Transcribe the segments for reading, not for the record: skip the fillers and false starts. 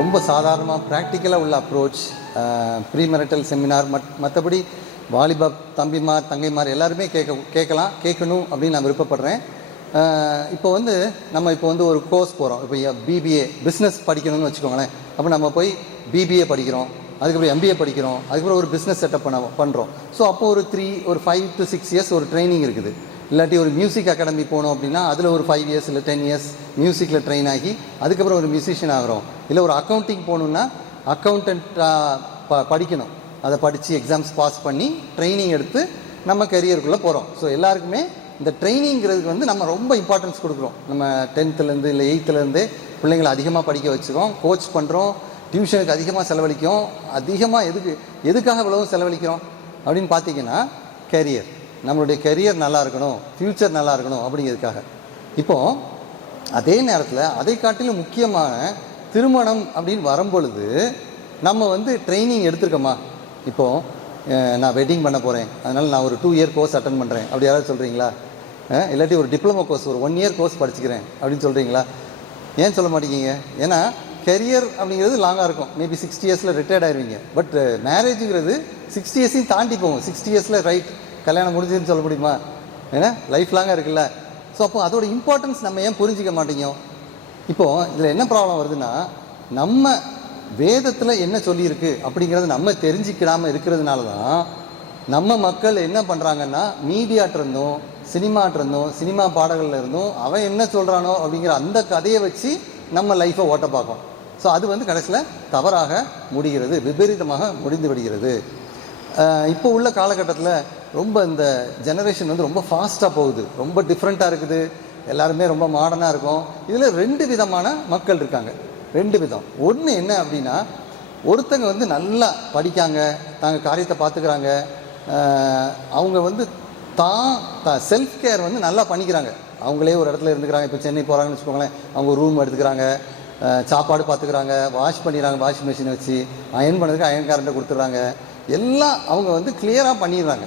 ரொம்ப சாதாரணமாக ப்ராக்டிக்கலாக உள்ள அப்ரோச், ப்ரீமெரிட்டல் செமினார், மற்றபடி வாலிபா தம்பிமார் தங்கைமார் எல்லாருமே கேட்கணும் அப்படின்னு நான் விருப்பப்படுறேன். இப்போ வந்து நம்ம ஒரு கோர்ஸ் போகிறோம். இப்போ பிபிஏ பிஸ்னஸ் படிக்கணும்னு வச்சுக்கோங்களேன். அப்போ நம்ம போய் பிபிஏ படிக்கிறோம், அதுக்கப்புறம் எம்பிஏ படிக்கிறோம், அதுக்கப்புறம் ஒரு பிஸ்னஸ் செட்டப் பண்ணுறோம். ஸோ அப்போ ஒரு 5 to 6 இயர்ஸ் ஒரு ட்ரைனிங் இருக்குது. இல்லாட்டி ஒரு மியூசிக் அகாடமி போனோம் அப்படின்னா அதில் ஒரு 5 இயர்ஸ் இல்லை 10 இயர்ஸ் மியூசிக்கில் ட்ரெயின் ஆகி அதுக்கப்புறம் ஒரு மியூசிஷியன் ஆகிறோம். இல்லை ஒரு அக்கௌண்டிங் போகணுன்னா அக்கௌண்டண்ட்டாக படிக்கணும். அதை படித்து எக்ஸாம்ஸ் பாஸ் பண்ணி ட்ரைனிங் எடுத்து நம்ம கெரியருக்குள்ளே போகிறோம். ஸோ எல்லாருக்குமே இந்த ட்ரைனிங்கிறதுக்கு வந்து நம்ம ரொம்ப இம்பார்ட்டன்ஸ் கொடுக்குறோம். நம்ம 10th இல்லை 8th பிள்ளைங்களை அதிகமாக படிக்க வச்சுருக்கோம், கோச் பண்ணுறோம், டியூஷனுக்கு அதிகமாக செலவழிக்கும். அதிகமாக எதுக்காக இவ்வளவு செலவழிக்கிறோம் அப்படின்னு பார்த்தீங்கன்னா, கெரியர், நம்மளுடைய கெரியர் நல்லா இருக்கணும், ஃப்யூச்சர் நல்லா இருக்கணும் அப்படிங்கிறதுக்காக. இப்போது அதே நேரத்தில் அதை காட்டிலும் முக்கியமான திருமணம் அப்படின்னு வரும்பொழுது நம்ம வந்து ட்ரைனிங் எடுத்துருக்கோமா? இப்போது நான் வெட்டிங் பண்ண போகிறேன், அதனால் நான் ஒரு 2 இயர் கோர்ஸ் அட்டன் பண்ணுறேன் அப்படி யாராவது சொல்கிறீங்களா? இல்லாட்டி ஒரு டிப்ளமோ கோர்ஸ் ஒரு 1 இயர் கோர்ஸ் படிச்சுக்கிறேன் அப்படின்னு சொல்கிறீங்களா? ஏன் சொல்ல மாட்டேங்கிங்க? ஏன்னா கெரியர் அப்படிங்கிறது லாங்காக இருக்கும். மேபி 60 இயர்ஸில் ரிட்டையர்ட் ஆகிடுவீங்க. பட் மேரேஜுங்கிறது 60 இயர்ஸையும் தாண்டி போகும். 60 இயர்ஸில் ரைட் கல்யாணம் முடிஞ்சதுன்னு சொல்ல முடியுமா? ஏன்னா லைஃப் லாங்காக இருக்குல்ல. ஸோ அப்போ அதோட இம்பார்ட்டன்ஸ் நம்ம ஏன் புரிஞ்சிக்க மாட்டேங்கிறோம்? இப்போது இதில் என்ன ப்ராப்ளம் வருதுன்னா, நம்ம வேதத்தில் என்ன சொல்லியிருக்கு அப்படிங்கிறத நம்ம தெரிஞ்சிக்கிடாமல் இருக்கிறதுனால தான் நம்ம மக்கள் என்ன பண்ணுறாங்கன்னா, மீடியாட்டிருந்தும் சினிமா பாடல்களில் இருந்தும் அவன் என்ன சொல்கிறானோ அப்படிங்கிற அந்த கதையை வச்சு நம்ம லைஃப்பை ஓட்ட பார்க்கும். ஸோ அது வந்து கடைசியில் தவறாக முடிகிறது, விபரீதமாக முடிந்து விடுகிறது. இப்போ உள்ள காலகட்டத்தில் ரொம்ப இந்த ஜெனரேஷன் வந்து ரொம்ப ஃபாஸ்ட்டாக போகுது, ரொம்ப டிஃப்ரெண்ட்டாக இருக்குது, எல்லாருமே ரொம்ப மாடர்னாக இருக்கும். இதில் 2 விதமான மக்கள் இருக்காங்க. 2 விதம். ஒன்று என்ன அப்படின்னா, ஒருத்தங்க வந்து நல்லா படிக்காங்க, தாங்க காரியத்தை பார்த்துக்கிறாங்க, அவங்க வந்து செல்ஃப் கேர் வந்து நல்லா பண்ணிக்கிறாங்க, அவங்களே ஒரு இடத்துல இருந்துக்கிறாங்க. இப்போ சென்னை போகிறாங்கன்னு வச்சுக்கோங்களேன், அவங்க ரூம் எடுத்துக்கிறாங்க, சாப்பாடு பார்த்துக்கிறாங்க, வாஷ் பண்ணிடுறாங்க, வாஷிங் மிஷினை வச்சு அயன் பண்ணதுக்கு அயன்காரன்ட்ட கொடுத்துட்றாங்க, எல்லாம் அவங்க வந்து கிளியராக பண்ணிடுறாங்க.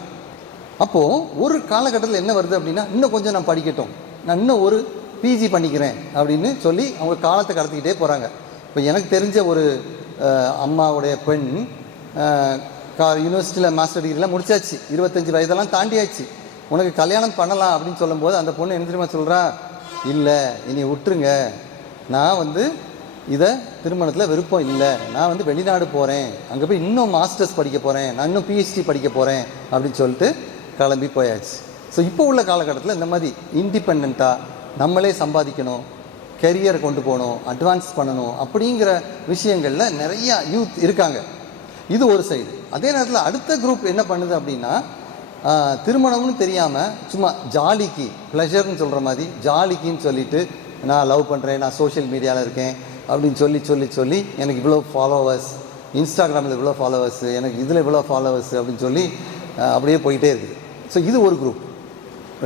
அப்போது ஒரு காலகட்டத்தில் என்ன வருது அப்படின்னா, இன்னும் கொஞ்சம் நான் படிக்கட்டும், நான் இன்னும் ஒரு பிஜி பண்ணிக்கிறேன் அப்படின்னு சொல்லி அவங்க காலத்தை கடத்திக்கிட்டே போகிறாங்க. இப்போ எனக்கு தெரிஞ்ச ஒரு அம்மாவுடைய பெண் யூனிவர்சிட்டியில் மாஸ்டர் டிகிரிலாம் முடிச்சாச்சு, 25 வயதெல்லாம் தாண்டியாச்சு. உனக்கு கல்யாணம் பண்ணலாம் அப்படின்னு சொல்லும்போது அந்த பொண்ணு என்ன தெரியுமா சொல்கிறா? இல்லை, இனி விட்டுருங்க, நான் வந்து இதை திருமணத்தில் விருப்பம் இல்லை, நான் வந்து வெளிநாடு போகிறேன், அங்கே போய் இன்னும் மாஸ்டர்ஸ் படிக்க போகிறேன், நான் இன்னும் பிஹெச்டி படிக்க போகிறேன் அப்படின்னு சொல்லிட்டு கிளம்பி போயாச்சு. ஸோ இப்போ உள்ள காலகட்டத்தில் இந்த மாதிரி இண்டிபெண்ட்டாக நம்மளே சம்பாதிக்கணும், கெரியரை கொண்டு போகணும், அட்வான்ஸ் பண்ணணும் அப்படிங்கிற விஷயங்களில் நிறையா யூத் இருக்காங்க. இது ஒரு சைடு. அதே நேரத்தில் அடுத்த குரூப் என்ன பண்ணுது அப்படின்னா, திருமணம்னு தெரியாமல் சும்மா ஜாலிக்கு, ப்ளஷர்னு சொல்கிற மாதிரி ஜாலிக்குன்னு சொல்லிவிட்டு நான் லவ் பண்ணுறேன், நான் சோஷியல் மீடியாவில் இருக்கேன் அப்படின்னு சொல்லி எனக்கு இவ்வளோ ஃபாலோவர்ஸ், இன்ஸ்டாகிராமில் இவ்வளோ ஃபாலோவர்ஸு, எனக்கு இதில் இவ்வளோ ஃபாலோவர்ஸு அப்படின்னு சொல்லி அப்படியே போயிட்டே இருக்குது. ஸோ இது ஒரு குரூப்.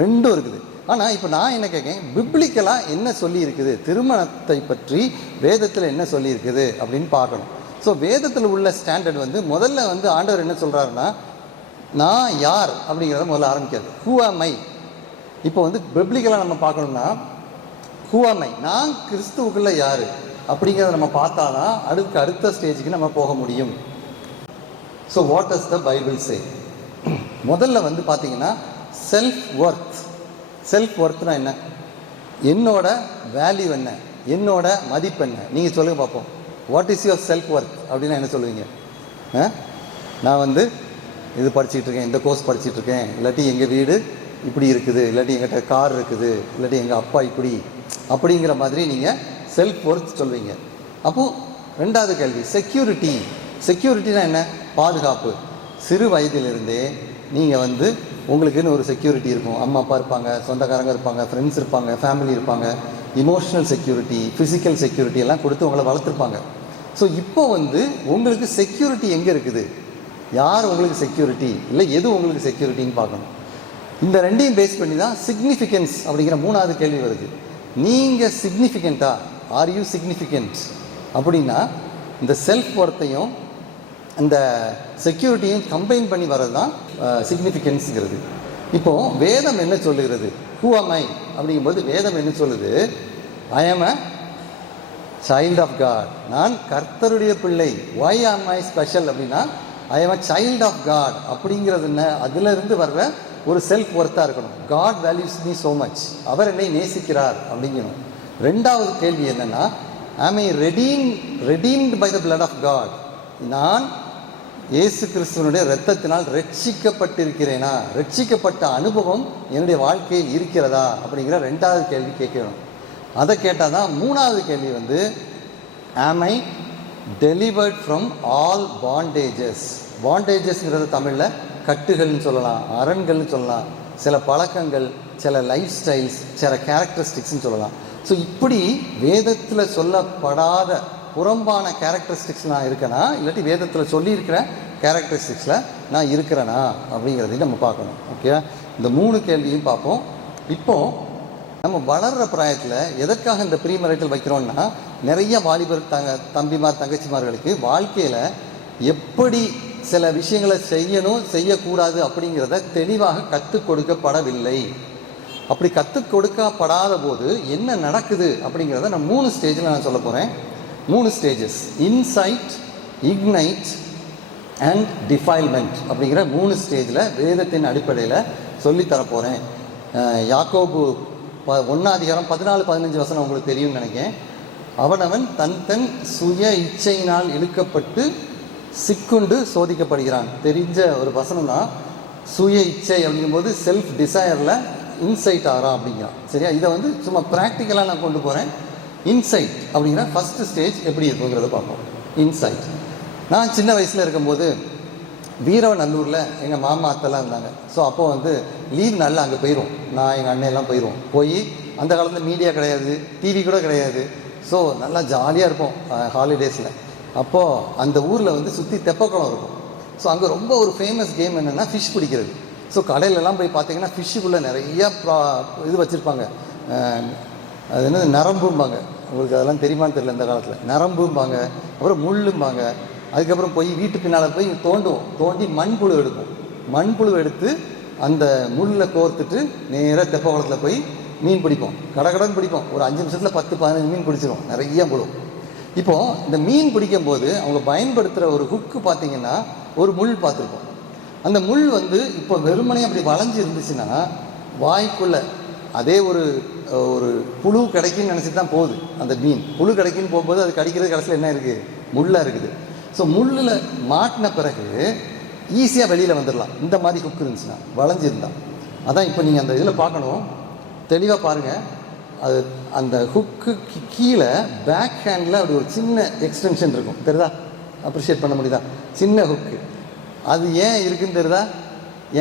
2 இருக்குது. ஆனால் இப்போ நான் என்ன கேட்கேன், பிப்ளிக்கலாக என்ன சொல்லி இருக்குது, திருமணத்தை பற்றி வேதத்தில் என்ன சொல்லி இருக்குது அப்படின்னு பார்க்கணும். ஸோ வேதத்தில் உள்ள ஸ்டாண்டர்ட் வந்து முதல்ல வந்து ஆண்டவர் என்ன சொல்கிறாருன்னா, நான் யார் அப்படிங்கிறத முதல்ல ஆரம்பிக்காது. ஹூ ஆம் ஐ. இப்போ வந்து பிப்ளிக்கலாக நம்ம பார்க்கணும்னா, ஹூ ஆம் ஐ, நான் கிறிஸ்துவுக்குள்ளே யார் அப்படிங்கிறத நம்ம பார்த்தா தான் அடுத்த ஸ்டேஜுக்கு நம்ம போக முடியும். So what does the Bible சே? முதல்ல வந்து பார்த்தீங்கன்னா செல்ஃப் ஒர்த்னா என்ன, என்னோட வேல்யூ என்ன, என்னோட மதிப்பு என்ன, நீங்கள் சொல்லுங்கள் பார்ப்போம். What is your self worth அப்படின்னா என்ன சொல்லுவீங்க? நான் வந்து இது படிச்சுட்ருக்கேன், இந்த கோர்ஸ் படிச்சுட்ருக்கேன், இல்லாட்டி எங்கள் வீடு இப்படி இருக்குது, இல்லாட்டி எங்கிட்ட கார் இருக்குது, இல்லாட்டி எங்கள் அப்பா இப்படி அப்படிங்கிற மாதிரி நீங்கள் செல்ஃப் ஒர்த் சொல்வீங்க. அப்போது 2வது கேள்வி செக்யூரிட்டினா என்ன? பாதுகாப்பு. சிறு வயதிலிருந்தே நீங்கள் வந்து உங்களுக்குன்னு ஒரு செக்யூரிட்டி இருக்கும். அம்மா அப்பா இருப்பாங்க, சொந்தக்காரங்க இருப்பாங்க, ஃப்ரெண்ட்ஸ் இருப்பாங்க, ஃபேமிலி இருப்பாங்க. இமோஷ்னல் செக்யூரிட்டி, ஃபிசிக்கல் செக்யூரிட்டி எல்லாம் கொடுத்து உங்களை வளர்த்துருப்பாங்க. ஸோ இப்போ வந்து உங்களுக்கு செக்யூரிட்டி எங்கே இருக்குது, யார் உங்களுக்கு செக்யூரிட்டி, இல்லை எது உங்களுக்கு செக்யூரிட்டின்னு பார்க்கணும். இந்த 2ஐயும் பேஸ் பண்ணி தான் சிக்னிஃபிகன்ஸ் அப்படிங்கிற 3வது கேள்வி வருது. நீங்கள் சிக்னிஃபிகண்ட்டா, ஆர் யூ சிக்னிஃபிகண்ட் அப்படின்னா இந்த செல்ஃப் ஒர்த்தையும் இந்த செக்யூரிட்டியும் கம்பைன் பண்ணி வர்றது தான் சிக்னிஃபிகன்ஸுங்கிறது. இப்போது வேதம் என்ன சொல்லுகிறது? ஹூ ஆம் ஐ அப்படிங்கும்போது வேதம் என்ன சொல்லுது? ஐ ஆம் அ சைல்ட் ஆஃப் காட், நான் கர்த்தருடைய பிள்ளை. ஒய் ஆம் ஐ ஸ்பெஷல் அப்படின்னா I am a child of God அப்படிங்கிறது என்ன, அதிலிருந்து வர்ற ஒரு செல்ஃப் ஒர்த்தாக இருக்கணும். God values me so much, அவர் என்னை நேசிக்கிறார் அப்படிங்கணும். ரெண்டாவது கேள்வி என்னென்னா, am I redeemed by the blood of God, நான் இயேசு கிறிஸ்துவனுடைய இரத்தத்தினால் ரட்சிக்கப்பட்டிருக்கிறேனா, ரட்சிக்கப்பட்ட அனுபவம் என்னுடைய வாழ்க்கையில் இருக்கிறதா அப்படிங்கிற ரெண்டாவது கேள்வி கேட்கணும். அதை கேட்டால் தான் மூணாவது கேள்வி வந்து ஆம் ஐ டெலிவர்ட் ஃப்ரம் ஆல் பாண்டேஜஸ். பாண்டேஜஸ்ங்கிறது தமிழில் கட்டுகள்னு சொல்லலாம், அரண்கள்னு சொல்லலாம், சில பழக்கங்கள், சில லைஃப் ஸ்டைல்ஸ், சில கேரக்டரிஸ்டிக்ஸ்ன்னு சொல்லலாம். ஸோ இப்படி வேதத்தில் சொல்லப்படாத புறம்பான கேரக்டரிஸ்டிக்ஸ் நான் இருக்கேனா, இல்லாட்டி வேதத்தில் சொல்லியிருக்கிற கேரக்டரிஸ்டிக்ஸில் நான் இருக்கிறேனா அப்படிங்கிறதையும் நம்ம பார்க்கணும். ஓகே, இந்த 3 கேள்வியும் பார்ப்போம். இப்போது நம்ம வளர்கிற பிராயத்தில் எதற்காக இந்த ப்ரீமெரிட்டல் வைக்கிறோன்னா, நிறைய வாலிபர் தம்பிமார் தங்கச்சிமார்களுக்கு வாழ்க்கையில் எப்படி சில விஷயங்களை செய்யணும் செய்யக்கூடாது அப்படிங்கிறத தெளிவாக கற்றுக் கொடுக்கப்படவில்லை. அப்படி கற்றுக் கொடுக்கப்படாத போது என்ன நடக்குது அப்படிங்கிறத நான் 3 ஸ்டேஜில் நான் சொல்ல போகிறேன். 3 stages: inside, ignite and defilement அப்படிங்கிற 3 ஸ்டேஜில் வேதத்தின் அடிப்படையில் சொல்லித்தரப்போகிறேன். யாக்கோபு 1:14-15 உங்களுக்கு தெரியும்னு நினைக்கிறேன். அவனவன் தன் சுய இச்சையினால் இழுக்கப்பட்டு சிக்குண்டு சோதிக்கப்படுகிறான். தெரிஞ்ச ஒரு வசனம் தான். சுய இச்சை அப்படிங்கும்போது செல்ஃப் டிசையரில் இன்சைட் ஆகிறான் அப்படிங்கிறான். சரியா, இதை வந்து சும்மா ப்ராக்டிக்கலாக நான் கொண்டு போகிறேன். இன்சைட் அப்படிங்கிற ஃபஸ்ட்டு ஸ்டேஜ் எப்படி இருக்குங்கிறத பார்ப்போம். இன்சைட், நான் சின்ன வயசில் இருக்கும்போது வீரவநல்லூரில் எங்கள் மாமா அத்தெல்லாம் இருந்தாங்க. ஸோ அப்போது வந்து லீவ் நாளில் அங்கே போயிடுவோம். நான் எங்கள் அண்ணெல்லாம் போய் அந்த காலத்தில் மீடியா கிடையாது, டிவி கூட கிடையாது. ஸோ நல்லா ஜாலியாக இருப்போம் ஹாலிடேஸில். அப்போது அந்த ஊரில் வந்து சுற்றி தெப்பக்குளம் இருக்கும். ஸோ அங்கே ரொம்ப ஒரு ஃபேமஸ் கேம் என்னென்னா ஃபிஷ் பிடிக்கிறது. ஸோ கடையிலலாம் போய் பார்த்தீங்கன்னா ஃபிஷ்ஷுக்குள்ளே நிறையா இது வச்சுருப்பாங்க. அது என்னது, நரம்பும்பாங்க. உங்களுக்கு அதெல்லாம் தெரியுமான்னு தெரியல. இந்த காலத்தில் நரம்பும்பாங்க, அப்புறம் முள்ளும்பாங்க. அதுக்கப்புறம் போய் வீட்டு பின்னால் போய் தோண்டி மண்புழு எடுப்போம். மண்புழு எடுத்து அந்த முள்ளில் கோர்த்துட்டு நேராக தெப்பக்குளத்தில் போய் மீன் பிடிப்போம். கடகடன்னு பிடிப்போம். ஒரு 5 நிமிஷத்தில் 10-15 மீன் பிடிச்சிரும், நிறைய புழு. இப்போது இந்த மீன் பிடிக்கும்போது அவங்க பயன்படுத்துகிற ஒரு ஹுக்கு பார்த்திங்கன்னா ஒரு முள் பார்த்துருப்போம். அந்த முள் வந்து இப்போ வெறுமனே அப்படி வளைஞ்சு இருந்துச்சுன்னா வாய்க்குள்ளே அதே ஒரு புழு கிடைக்குன்னு நினச்சிட்டு தான் போகுது. அந்த மீன் புழு கிடைக்குன்னு போகும்போது அது கடிக்கிறது கடைசியில் என்ன இருக்குது, முள்ளாக இருக்குது. ஸோ முள்ளில் மாட்டின பிறகு ஈஸியாக வெளியில் வந்துடலாம். இந்த மாதிரி ஹுக்கு இருந்துச்சுன்னா, வளைஞ்சிருந்தா. அதான் இப்போ நீங்கள் அந்த இதில் பார்க்கணும், தெளிவாக பாருங்கள். அது அந்த ஹுக்கு கீழே பேக் ஹேண்டில் அப்படி ஒரு சின்ன எக்ஸ்டென்ஷன் இருக்கும், தெரியுதா? அப்ரிஷியேட் பண்ண முடியுதா? சின்ன ஹுக்கு. அது ஏன் இருக்குன்னு தெரியுதா?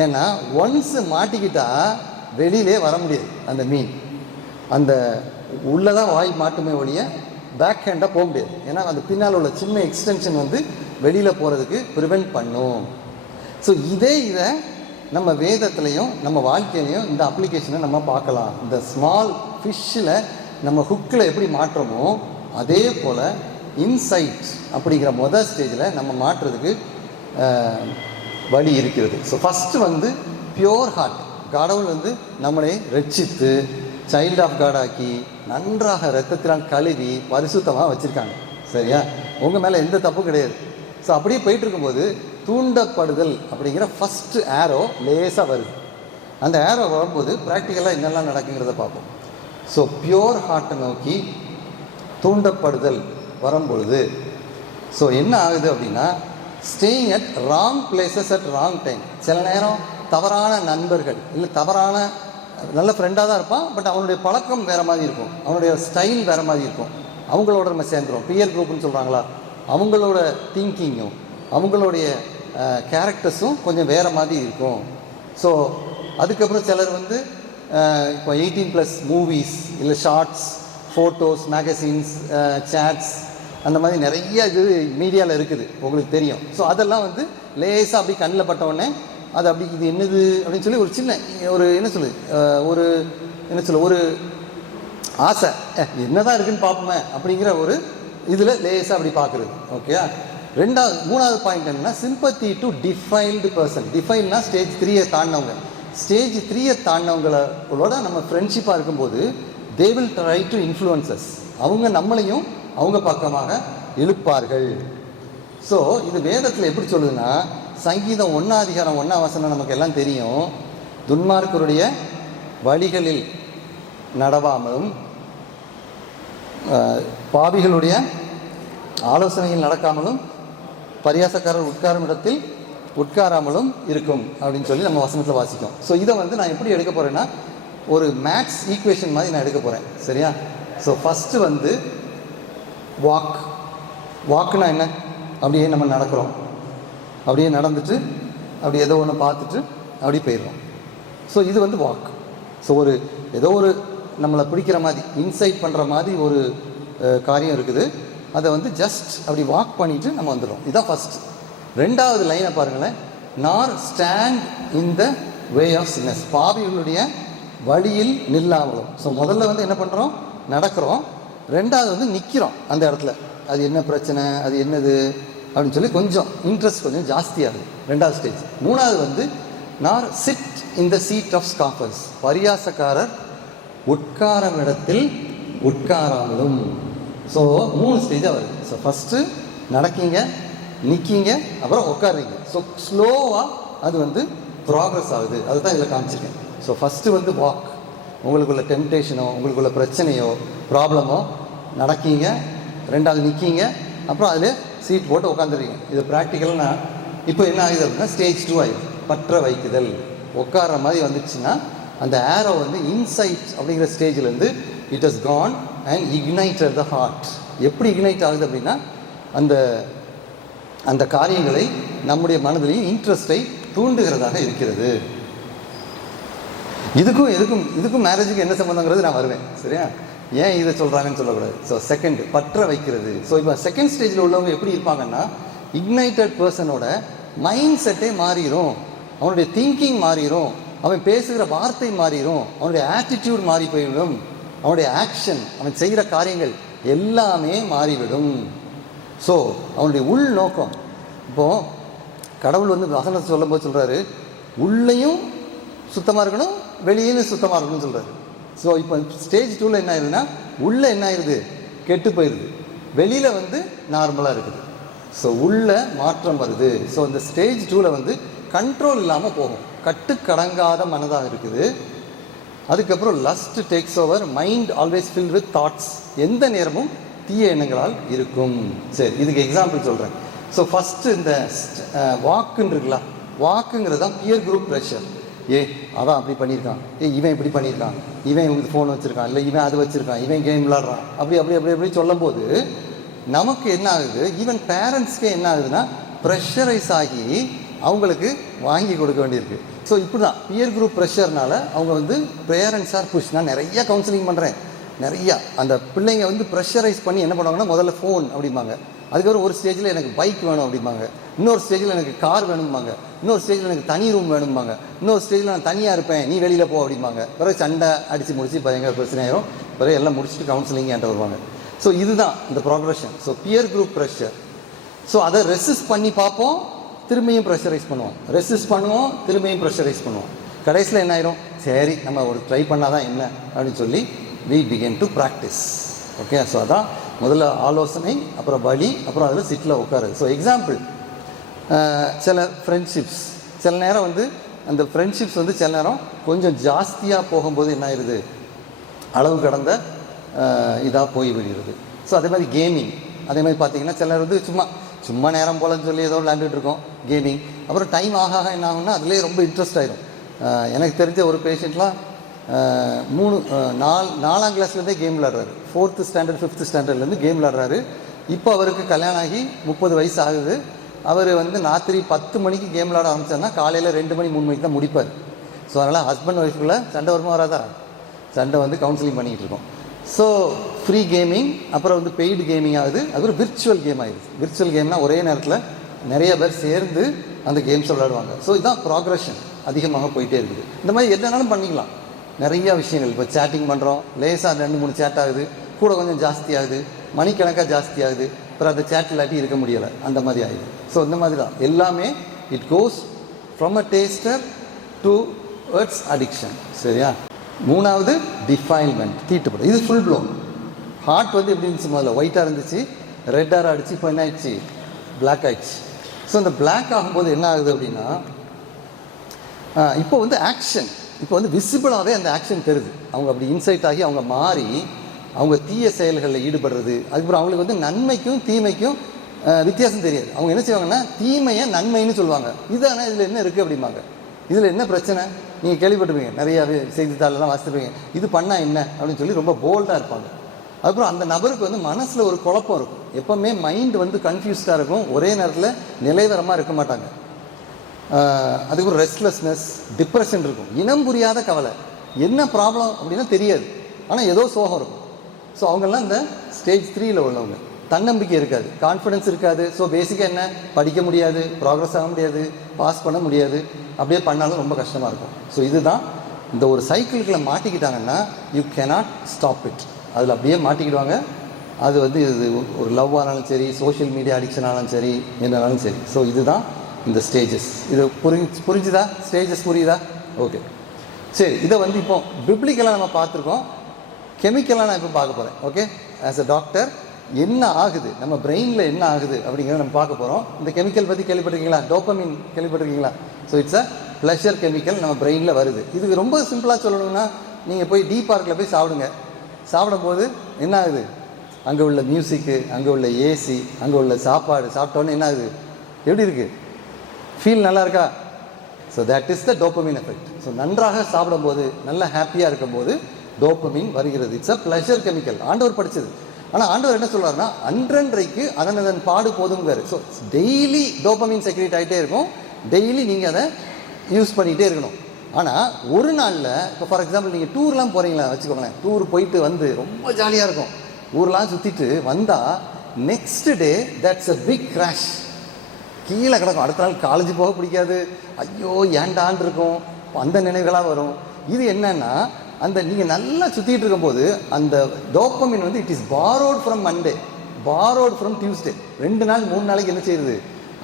ஏன்னா ஒன்ஸு மாட்டிக்கிட்டால் வெளியிலே வர முடியாது. அந்த மீன் அந்த உள்ளே தான் வாய் மாட்டுமே ஒழிய பேக் ஹேண்டாக போக முடியாது. ஏன்னா அந்த பின்னால் உள்ள சின்ன எக்ஸ்டென்ஷன் வந்து வெளியில் போகிறதுக்கு ப்ரிவெண்ட் பண்ணும். ஸோ இதை நம்ம வேதத்துலேயும் நம்ம வாழ்க்கையிலையும் இந்த அப்ளிகேஷனை நம்ம பார்க்கலாம். இந்த ஸ்மால் ஃபிஷ்ஷில் நம்ம ஹுக்கில் எப்படி மாற்றமோ அதே போல் இன்சைட் அப்படிங்கிற ஸ்டேஜில் நம்ம மாற்றுறதுக்கு வழி இருக்கிறது. ஸோ ஃபஸ்ட்டு வந்து பியோர் ஹார்ட். கடவுள் வந்து நம்மளை ரட்சித்து சைல்ட் ஆஃப் காட் ஆக்கி நன்றாக இரத்தத்தினால் கழுவி பரிசுத்தமாக வச்சுருக்காங்க. சரியா, உங்கள் மேலே எந்த தப்பும் கிடையாது. ஸோ அப்படியே போயிட்டு இருக்கும்போது தூண்டப்படுதல் அப்படிங்கிற ஃபஸ்ட்டு ஏரோ லேசாக வருது. அந்த ஏரோ வரும்போது ப்ராக்டிக்கலாக என்னெல்லாம் நடக்குங்கிறத பார்ப்போம். ஸோ பியோர் ஹார்ட்டை நோக்கி தூண்டப்படுதல் வரும்பொழுது ஸோ என்ன ஆகுது அப்படின்னா, staying at wrong places at wrong time. சில நேரம் தவறான நண்பர்கள் இல்லை தவறான நல்ல ஃப்ரெண்டாக தான் இருப்பான், பட் அவனுடைய பழக்கம் வேறு மாதிரி இருக்கும், அவனுடைய ஸ்டைல் வேறு மாதிரி இருக்கும். அவங்களோட நம்ம சேர்ந்துடும். பியர் குரூப்னு சொல்கிறாங்களா, அவங்களோட திங்கிங்கும் அவங்களுடைய கேரக்டர்ஸும் கொஞ்சம் வேறு மாதிரி இருக்கும். ஸோ அதுக்கப்புறம் சிலர் வந்து இப்போ 18+ மூவிஸ் இல்லை ஷார்ட்ஸ், ஃபோட்டோஸ், மேகசின்ஸ், சேட்ஸ், அந்த மாதிரி நிறைய இது மீடியாவில் இருக்குது, உங்களுக்கு தெரியும். ஸோ அதெல்லாம் வந்து லேசாக அப்படி கண்ணில் பட்டவுடனே அது அப்படி இது என்னது அப்படின்னு சொல்லி ஒரு சின்ன ஒரு ஆசை, என்ன தான் இருக்குதுன்னு பார்ப்போமே அப்படிங்கிற ஒரு இதில் லேசாக அப்படி பார்க்குறது. ஓகே, மூணாவது பாயிண்ட் என்னென்னா சிம்பத்தி டு டிஃபைல்டு பர்சன். டிஃபைல்னா ஸ்டேஜ் 3 தாண்டினவங்க. ஸ்டேஜ் 3 தாண்டினவங்களோட நம்ம ஃப்ரெண்ட்ஷிப்பாக இருக்கும்போது they will try to influences. அவங்க நம்மளையும் அவங்க பக்கமாக இழுப்பார்கள். ஸோ இது வேதத்தில் எப்படி சொல்லுதுன்னா, சங்கீதம் 1:1 நமக்கு எல்லாம் தெரியும். துன்மார்க்கருடைய வழிகளில் நடவாமலும் பாவிகளுடைய ஆலோசனையில் நடக்காமலும் பரியாசக்காரர் உட்காரும் இடத்தில் உட்காராமலும் இருக்கும் அப்படின்னு சொல்லி நம்ம வசனத்தில் வாசிக்கும். ஸோ இதை நான் எப்படி எடுக்க போகிறேன்னா, ஒரு மேத்ஸ் ஈக்குவேஷன் மாதிரி நான் எடுக்க போகிறேன். சரியா? ஸோ ஃபஸ்ட்டு வாக்குனா என்ன? அப்படியே நம்ம நடக்கிறோம், அப்படியே நடந்துட்டு அப்படி ஏதோ ஒன்று பார்த்துட்டு அப்படியே போயிடுறோம். ஸோ இது வாக். ஸோ ஏதோ ஒரு நம்மளை பிடிக்கிற மாதிரி இன்சைட் பண்ணுற மாதிரி ஒரு காரியம் இருக்குது. அதை ஜஸ்ட் அப்படி வாக் பண்ணிவிட்டு நம்ம வந்துடுறோம். இதுதான் ஃபஸ்ட்டு. ரெண்டாவது லைனை பாருங்களேன், நார் stand in the way of சின்னஸ், பாவிகளுடைய வழியில் நில்லாமலும். ஸோ முதல்ல என்ன பண்ணுறோம்? நடக்கிறோம். ரெண்டாவது நிற்கிறோம் அந்த இடத்துல. அது என்ன பிரச்சனை, அது என்னது அப்படின்னு சொல்லி கொஞ்சம் இன்ட்ரெஸ்ட் கொஞ்சம் ஜாஸ்தியாகுது. ரெண்டாவது ஸ்டேஜ். மூணாவது nor sit in the seat of scoffers, பரியாசக்காரர் உட்காரம் இடத்தில் உட்காராமலும். ஸோ 3 ஸ்டேஜாக வருது. ஸோ ஃபஸ்ட்டு நடக்கீங்க, நிற்கீங்க, அப்புறம் உட்காருறீங்க. ஸோ ஸ்லோவாக அது ப்ராக்ரஸ் ஆகுது. அதுதான் இதில் காமிச்சிருக்கேன். ஸோ ஃபஸ்ட்டு வாக், உங்களுக்குள்ள டெம்டேஷனோ உங்களுக்குள்ள பிரச்சனையோ ப்ராப்ளமோ நடக்கீங்க, ரெண்டாவது நிற்கீங்க, அப்புறம் அதில் சீட் போட்டு உட்காந்துருக்கீங்க. இது ப்ராக்டிக்கல்னா இப்போ என்ன ஆகுது அப்படின்னா ஸ்டேஜ் 2 ஆகிடுது. பற்ற வைக்குதல். உட்கார்ற மாதிரி வந்துச்சுன்னா அந்த ஏரோ இன்சைட் அப்படிங்கிற ஸ்டேஜ்லேருந்து it has gone and ignited the heart. எப்படி இக்னைட் ஆகுது அப்படின்னா அந்த அந்த காரியங்களை நம்முடைய மனதிலேயும் இன்ட்ரெஸ்டை தூண்டுகிறதாக இருக்கிறது. இதுக்கும் மேரேஜுக்கு என்ன சம்மந்தங்கிறது நான் வருவேன். சரியா? ஏன் இதை சொல்கிறாங்கன்னு சொல்லக்கூடாது. ஸோ செகண்ட், பற்ற வைக்கிறது. ஸோ இப்போ செகண்ட் ஸ்டேஜில் உள்ளவங்க எப்படி இருப்பாங்கன்னா, இக்னைட்டட் பர்சனோட மைண்ட் செட்டே மாறிடும், அவனுடைய திங்கிங் மாறிடும், அவன் பேசுகிற வார்த்தை மாறிடும், அவனுடைய ஆட்டிடியூட் மாறி போய்விடும், அவனுடைய ஆக்ஷன், அவன் செய்கிற காரியங்கள் எல்லாமே மாறிவிடும். ஸோ அவனுடைய உள் நோக்கம், இப்போது கடவுள் வசனத்தை சொல்லும்போது சொல்கிறாரு, உள்ளேயும் சுத்தமாக இருக்கணும், வெளியிலும் சுத்தமாக இருக்கணும்னு சொல்கிறாரு. ஸோ இப்போ ஸ்டேஜ் 2ல் என்ன ஆயிடுதுன்னா, உள்ளே என்ன ஆயிடுது? கெட்டு போயிடுது, வெளியில் நார்மலாக இருக்குது. ஸோ உள்ள மாற்றம் வருது. ஸோ இந்த ஸ்டேஜ் 2ல் கண்ட்ரோல் இல்லாமல் போகும், கட்டுக்கடங்காத மனதாக இருக்குது. அதுக்கப்புறம் lost takes over, mind always fill with thoughts, எந்த நேரமும் தீய எண்ணங்களால் இருக்கும். சரி, இதுக்கு எக்ஸாம்பிள் சொல்கிறேன். ஸோ ஃபஸ்ட்டு இந்த வாக்குன்னு இருக்குல்ல, வாக்குங்கிறது தான் பியர் குரூப் ப்ரெஷர். அதான் அப்படி பண்ணியிருக்கான், இவன் இப்படி பண்ணியிருக்கான், இவன் இவங்களுக்கு ஃபோன் வச்சுருக்கான், இல்லை இவன் அது வச்சுருக்கான், இவன் கேம் விளாட்றான், அப்படி சொல்லும்போது நமக்கு என்ன ஆகுது? ஈவன் பேரண்ட்ஸ்க்கே என்ன ஆகுதுன்னா ப்ரெஷரைஸ் ஆகி அவங்களுக்கு வாங்கி கொடுக்க வேண்டியிருக்கு. ஸோ இப்படி தான் பியர் குரூப் ப்ரெஷர்னால அவங்க பேரண்ட்ஸ் ஆர் புஷ். நான் நிறையா கவுன்சிலிங் பண்ணுறேன், நிறையா அந்த பிள்ளைங்க ப்ரெஷரைஸ் பண்ணி என்ன பண்ணுவாங்கன்னா, முதல்ல ஃபோன் அப்படிம்பாங்க, அதுக்கப்புறம் ஒரு ஸ்டேஜில் எனக்கு பைக் வேணும் அப்படிம்பாங்க, இன்னொரு ஸ்டேஜில் எனக்கு கார் வேணும்பாங்க, இன்னொரு ஸ்டேஜில் எனக்கு தனி ரூம் வேணும்பாங்க, இன்னொரு ஸ்டேஜில் நான் தனியாக இருப்பேன், நீ வெளியில் போ அப்படிம்பாங்க. பிறகு சண்டை அடித்து முடிச்சு பயங்கர பிரச்சனை ஆயிரும். பிறகு எல்லாம் முடிச்சுட்டு கவுன்சிலிங் என்கிட்ட வருவாங்க. ஸோ இதுதான் இந்த progression. So pier group pressure. So அதை ரெசிஸ்ட் பண்ணி பார்ப்போம், திரும்பியும் ப்ரெஷரைஸ் பண்ணுவோம், ரெசிஸ்ட் பண்ணுவோம், திரும்பியும் ப்ரெஷரைஸ் பண்ணுவோம். கடைசியில் என்ன ஆயிரும்? சரி நம்ம ஒரு ட்ரை பண்ணால் தான் என்ன அப்படின்னு சொல்லி we begin to practice. Okay, so அதான் முதல்ல ஆலோசனை, அப்புறம் வழி, அப்புறம் அதில் சீட்டில் உட்காருது. ஸோ எக்ஸாம்பிள், சில ஃப்ரெண்ட்ஷிப்ஸ் சில நேரம் அந்த ஃப்ரெண்ட்ஷிப்ஸ் சில நேரம் கொஞ்சம் ஜாஸ்தியாக போகும்போது என்ன ஆயிடுது? அளவு கடந்த இதாக போய் விடுகிறது. ஸோ அதே மாதிரி கேமிங், அதே மாதிரி பார்த்தீங்கன்னா சில நேரம் சும்மா நேரம் போலன்னு சொல்லி ஏதோ விளையாண்டுட்டு இருக்கோம் கேமிங். அப்புறம் டைம் ஆக என்ன ஆகும்னா அதுலேயே ரொம்ப இன்ட்ரெஸ்ட் ஆயிடும். எனக்கு தெரிஞ்ச ஒரு பேஷண்ட்லாம் 4ஆம் கிளாஸ்லேருந்தே கேம் விளாட்றாரு. 4th ஸ்டாண்டர்ட் 5th ஸ்டாண்டர்ட்லேருந்து கேம் விளாட்றாரு. இப்போ அவருக்கு கல்யாணம் ஆகி 30 வயசு ஆகுது. அவர் ராத்திரி 10 மணிக்கு கேம் விளாட ஆரம்பித்தார்னா காலையில் 2 மணி 3 மணிக்கு தான் முடிப்பார். ஸோ அதனால் ஹஸ்பண்ட் ஒய்ஃபுக்குள்ளே சண்டை வருமா வராதா? சண்டை கவுன்சிலிங் பண்ணிக்கிட்டு இருக்கோம். ஸோ ஃப்ரீ கேமிங், அப்புறம் பெய்டு கேமிங் ஆகுது, அது ஒரு விர்ச்சுவல் கேம் ஆகிடுது. விர்ச்சுவல் கேம்னால் ஒரே நேரத்தில் நிறைய பேர் சேர்ந்து அந்த கேம்ஸை விளையாடுவாங்க. ஸோ இதுதான் ப்ராக்ரெஷன் அதிகமாக போயிட்டே இருக்குது. இந்த மாதிரி என்னன்னாலும் பண்ணிக்கலாம், நிறையா விஷயங்கள். இப்போ சேட்டிங் பண்ணுறோம், லேசாக 2-3 சேட் ஆகுது, கூட கொஞ்சம் ஜாஸ்தி ஆகுது, மணிக்கணக்காக ஜாஸ்தி ஆகுது, அப்புறம் அந்த சேட் இல்லாட்டி இருக்க முடியலை, அந்த மாதிரி ஆகுது. ஸோ இந்த மாதிரி தான் எல்லாமே it goes from a taster towards addiction. சரியா? மூணாவது டிஃபைல்மெண்ட், தீட்டுப்படும். இது ஃபுல் ப்ளோன் ஹார்ட் வந்து எப்படி இருந்துச்சு, முதல்ல ஒயிட்டாக இருந்துச்சு, ரெட்டாக அடிச்சு, இப்போ என்ன ஆயிடுச்சு, பிளாக் ஆயிடுச்சு. ஸோ இந்த பிளாக் ஆகும்போது என்ன ஆகுது அப்படின்னா, இப்போ வந்து ஆக்ஷன், இப்போ வந்து விசிபிளாகவே அந்த ஆக்ஷன் தெரியுது. அவங்க அப்படி இன்சைட் ஆகி அவங்க மாறி அவங்க தீய செயல்களில் ஈடுபடுறது. அதுக்கப்புறம் அவங்களுக்கு வந்து நன்மைக்கும் தீமைக்கும் வித்தியாசம் தெரியாது. அவங்க என்ன செய்வாங்கன்னா தீமையை நன்மைன்னு சொல்லுவாங்க. இதானே இதில் என்ன இருக்குது அப்படிம்பாங்க. இதில் என்ன பிரச்சனை, நீங்கள் கேள்விப்பட்டிருப்பீங்க, நிறையாவே செய்தித்தாளெல்லாம் வாசிச்சிருப்பீங்க, இது பண்ணால் என்ன அப்படின்னு சொல்லி ரொம்ப போல்டாக இருப்பாங்க. அதுக்கப்புறம் அந்த நபருக்கு வந்து மனசில் ஒரு குழப்பம் இருக்கும். எப்போவுமே மைண்ட் வந்து கன்ஃபியூஸ்டாக இருக்கும், ஒரே நேரத்தில் நிலைவரமாக இருக்க மாட்டாங்க. அதுக்கப்புறம் ரெஸ்ட்லெஸ்னஸ், டிப்ரெஷன் இருக்கும், இனம் புரியாத கவலை, என்ன ப்ராப்ளம் அப்படின்னா தெரியாது, ஆனால் ஏதோ சோகம் இருக்கும். ஸோ அவங்கெல்லாம் இந்த ஸ்டேஜ் 3ல் உள்ளவங்க. தன்னம்பிக்கை இருக்காது, கான்ஃபிடென்ஸ் இருக்காது. ஸோ பேசிக்காக என்ன, படிக்க முடியாது, ப்ராக்ரஸ் ஆக முடியாது, பாஸ் பண்ண முடியாது, அப்படியே பண்ணாலும் ரொம்ப கஷ்டமாக இருக்கும். ஸோ இதுதான் இந்த ஒரு சைக்கிள்களை மாட்டிக்கிட்டாங்கன்னா யூ கேனாட் ஸ்டாப் இட். அதில் அப்படியே மாட்டிக்கிடுவாங்க. அது வந்து இது ஒரு லவ் ஆனாலும் சரி, சோஷியல் மீடியா அடிக்ஷன் ஆனாலும் சரி, என்னன்னாலும் சரி. ஸோ இதுதான் இந்த ஸ்டேஜஸ். இது புரிஞ்சுதா? ஸ்டேஜஸ் புரியுதா? ஓகே, சரி. இதை வந்து இப்போ பிப்ளிக்கலாக நம்ம பார்த்துருக்கோம், கெமிக்கலாக நான் இப்போ பார்க்க போகிறேன். ஓகே, ஆஸ் அ டாக்டர் என்ன ஆகுது, நம்ம பிரெயினில் என்ன ஆகுது அப்படிங்கிறத நம்ம பார்க்க போகிறோம். இந்த கெமிக்கல் பற்றி கேள்விப்பட்டிருக்கீங்களா? டோபமின் கேள்விப்பட்டிருக்கீங்களா? So it's a pleasure chemical, நம்ம பிரெயினில் வருது. இதுக்கு ரொம்ப சிம்பிளாக சொல்லணும்னா, நீங்கள் போய் டீ பார்க்கில் போய் சாப்பிடுங்க. சாப்பிடும்போது என்ன ஆகுது, அங்கே உள்ள மியூசிக்கு, அங்கே உள்ள ஏசி, அங்கே உள்ள சாப்பாடு சாப்பிட்டோன்னே என்ன ஆகுது, எப்படி இருக்குது, ஃபீல் நல்லா இருக்கா? So that is the dopamine effect. So நன்றாக சாப்பிடும்போது, நல்ல ஹாப்பியாக இருக்கும்போது டோபமின் வருகிறது. It's a pleasure chemical. ஆண்டவர் படித்தது. ஆனால் ஆண்டவர் என்ன சொல்கிறாருன்னா, அன்றன்றைக்கு அதன் பாடு போதுங்காரு. ஸோ டெய்லி டோபமின் செக்ரேட் ஆகிட்டே இருக்கும், டெய்லி நீங்கள் அதை யூஸ் பண்ணிகிட்டே இருக்கணும். ஆனால் ஒரு நாளில், இப்போ ஃபார் எக்ஸாம்பிள் நீங்கள் டூர்லாம் போகிறீங்களா வச்சுக்கோங்களேன், டூர் போயிட்டு வந்து ரொம்ப ஜாலியாக இருக்கும், ஊர்லாம் சுற்றிட்டு வந்தால் next day that's a big crash, கீழே கிடக்கும். அடுத்த நாள் காலேஜ் போக பிடிக்காது, ஐயோ ஏண்டான் இருக்கும், அந்த நினைவுகளாக வரும். இது என்னன்னா, அந்த நீங்கள் நல்லா சுற்றிட்டு இருக்கும்போது அந்த டோபமின் வந்து it is borrowed from Monday, borrowed from Tuesday. 2 நாள் 3 நாளைக்கு என்ன செய்யுது,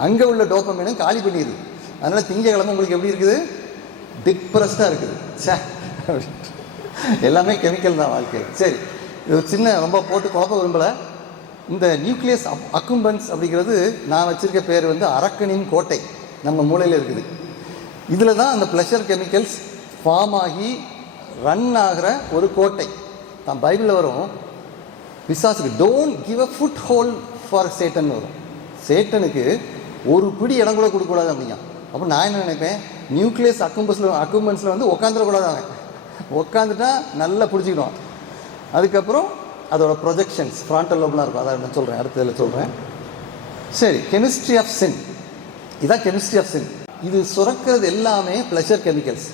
அங்கே உள்ள டோபமினும் காலி பண்ணிடுது. அதனால் திங்கக்கிழமை உங்களுக்கு எப்படி இருக்குது, டிப்ரெஸ்டாக இருக்குது. சே, எல்லாமே கெமிக்கல் தான் வாழ்க்கை. சரி, இது சின்ன ரொம்ப போட்டு குழப்ப விரும்பலை. இந்த நியூக்ளியஸ் அக்கும்பன்ஸ் அப்படிங்கிறது நான் வச்சுருக்க பேர் வந்து அரக்கனின் கோட்டை, நம்ம மூளையில் இருக்குது. இதில் தான் அந்த ப்ளஷர் கெமிக்கல்ஸ் ஃபார்ம் ஆகி ரன் ஆகிற ஒரு கோட்டை தான். பைபிளில் வரும், பிசாசுக்கு don't give a foothold for Satan வரும். சேட்டனுக்கு ஒரு பிடி இடம் கூட கொடுக்கக்கூடாது அப்படிங்க. அப்போ நான் என்ன நினைப்பேன், நியூக்ளியஸ் அக்கும்பன்ஸில் வந்து உட்காந்துடக்கூடாது. அவன் உட்காந்துட்டா நல்லா பிடிச்சிக்கிடுவான். அதுக்கப்புறம் அதோட ப்ரொஜெக்ஷன்ஸ் ஃப்ரான்டல் லோப்லாம் இருக்கும், அதை நான் சொல்கிறேன், அடுத்ததில் சொல்கிறேன். சரி, கெமிஸ்ட்ரி ஆஃப் சின், இதான் கெமிஸ்ட்ரி ஆஃப் சின். இது சுரக்கிறது எல்லாமே ப்ளஷர் கெமிக்கல்ஸ்,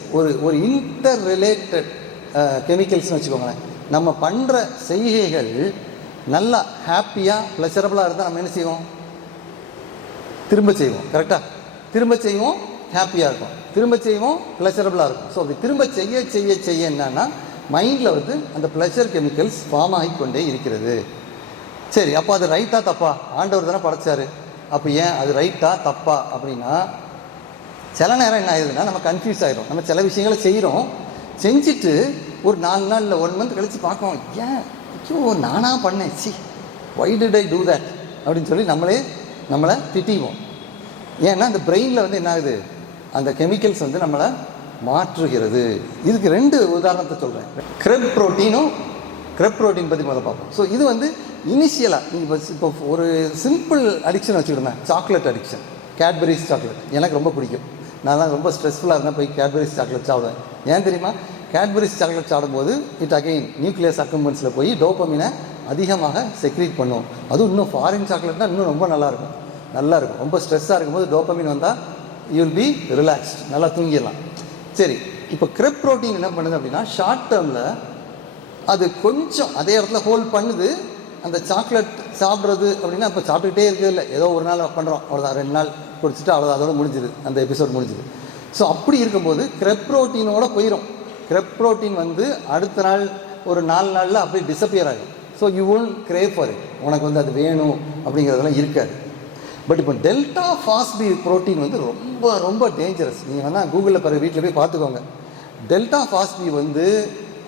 ஒரு இன்டர் ரிலேட்டட் கெமிக்கல்ஸ்னு வச்சுக்கோங்களேன். நம்ம பண்ணுற செய்கைகள் நல்லா ஹாப்பியாக ப்ளஷரபுளாக இருந்தால் நம்ம என்ன செய்வோம், திரும்ப செய்வோம். கரெக்டாக திரும்ப செய்வோம், ஹாப்பியாக இருக்கும், திரும்ப செய்வோம், ப்ளஷரபுளாக இருக்கும். ஸோ அப்படி திரும்ப செய்ய செய்ய செய்ய என்னன்னா மைண்டில் வந்து அந்த ப்ளஷர் கெமிக்கல்ஸ் ஃபார்ம் ஆகிக்கொண்டே இருக்கிறது. சரி, அப்போ அது ரைட்டா தப்பா? ஆண்டவர் தானே படைச்சாரு, அப்போ ஏன் அது ரைட்டா தப்பா அப்படின்னா, சில நேரம் என்ன ஆகுதுன்னா நம்ம கன்ஃபியூஸ் ஆகிடும். நம்ம சில விஷயங்களை செய்கிறோம், செஞ்சுட்டு ஒரு 4 நாள் இல்லை 1 மந்த் கழித்து பார்க்கணும், ஏன் ஐயோ நானாக பண்ணேன், C why did I do that அப்படின்னு சொல்லி நம்மளை திட்டிவோம். ஏன்னா அந்த பிரெயினில் வந்து என்ன ஆகுது, அந்த கெமிக்கல்ஸ் வந்து நம்மளை மாற்றுகிறது. இதுக்கு 2 உதாரணத்தை சொல்கிறேன். கிரெப் ப்ரோட்டீன் பற்றி முதல்ல பார்ப்போம். ஸோ இது வந்து இனிஷியலாக நீங்கள் இப்போ ஒரு சிம்பிள் அடிக்ஷன் வச்சுக்கிடுங்க, சாக்லேட் அடிக்ஷன், கேட்பரிஸ் சாக்லேட் எனக்கு ரொம்ப பிடிக்கும். நான்லாம் ரொம்ப ஸ்ட்ரெஸ்ஃபுல்லாக இருந்தால் போய் கேட்பரிஸ் சாக்லேட் சாப்பிடுவேன். ஏன் தெரியுமா, கேட்பரிஸ் சாக்லேட் சாப்பிடும்போது இட் அகெயின் நியூக்ளியஸ் அக்கும்பன்ஸில் போய் டோபமினை அதிகமாக செக்ரீட் பண்ணும். அதுவும் இன்னும் ஃபாரின் சாக்லேட்னா இன்னும் ரொம்ப நல்லாயிருக்கும். ரொம்ப ஸ்ட்ரெஸ்ஸாக இருக்கும்போது டோபமின் வந்தால் யூ வில் பி ரிலாக்ஸ்ட், நல்லா தூங்கிடலாம். சரி, இப்போ கிரெப் ப்ரோட்டீன் என்ன பண்ணுது அப்படின்னா, ஷார்ட் டேர்மில் அது கொஞ்சம் அதே இடத்துல ஹோல்ட் பண்ணுது. அந்த சாக்லேட் சாப்பிட்றது அப்படின்னா இப்போ சாப்பிட்டுக்கிட்டே இருக்கிறது இல்லை, ஏதோ ஒரு நாள் பண்ணுறோம் அவ்வளோதான், 2 நாள் குடிச்சிட்டு அவ்வளோதான், அதோட முடிஞ்சுது, அந்த எபிசோட் முடிஞ்சுது. ஸோ அப்படி இருக்கும்போது கிரெப் ப்ரோட்டீனோட போயிடும். கிரெப் ப்ரோட்டீன் வந்து அடுத்த நாள் ஒரு 4 நாளில் அப்படியே டிஸப்பியர் ஆகும். So you won't grave for it, உனக்கு வந்து அது வேணும் அப்படிங்கிறதெல்லாம் இருக்காது. பட் இப்போ டெல்டா ஃபாஸ்பி ப்ரோட்டீன் வந்து ரொம்ப ரொம்ப டேஞ்சரஸ். நீங்கள் வேணால் கூகுளில் பிறகு வீட்டில் போய் பார்த்துக்கோங்க. டெல்டா ஃபாஸ்பி வந்து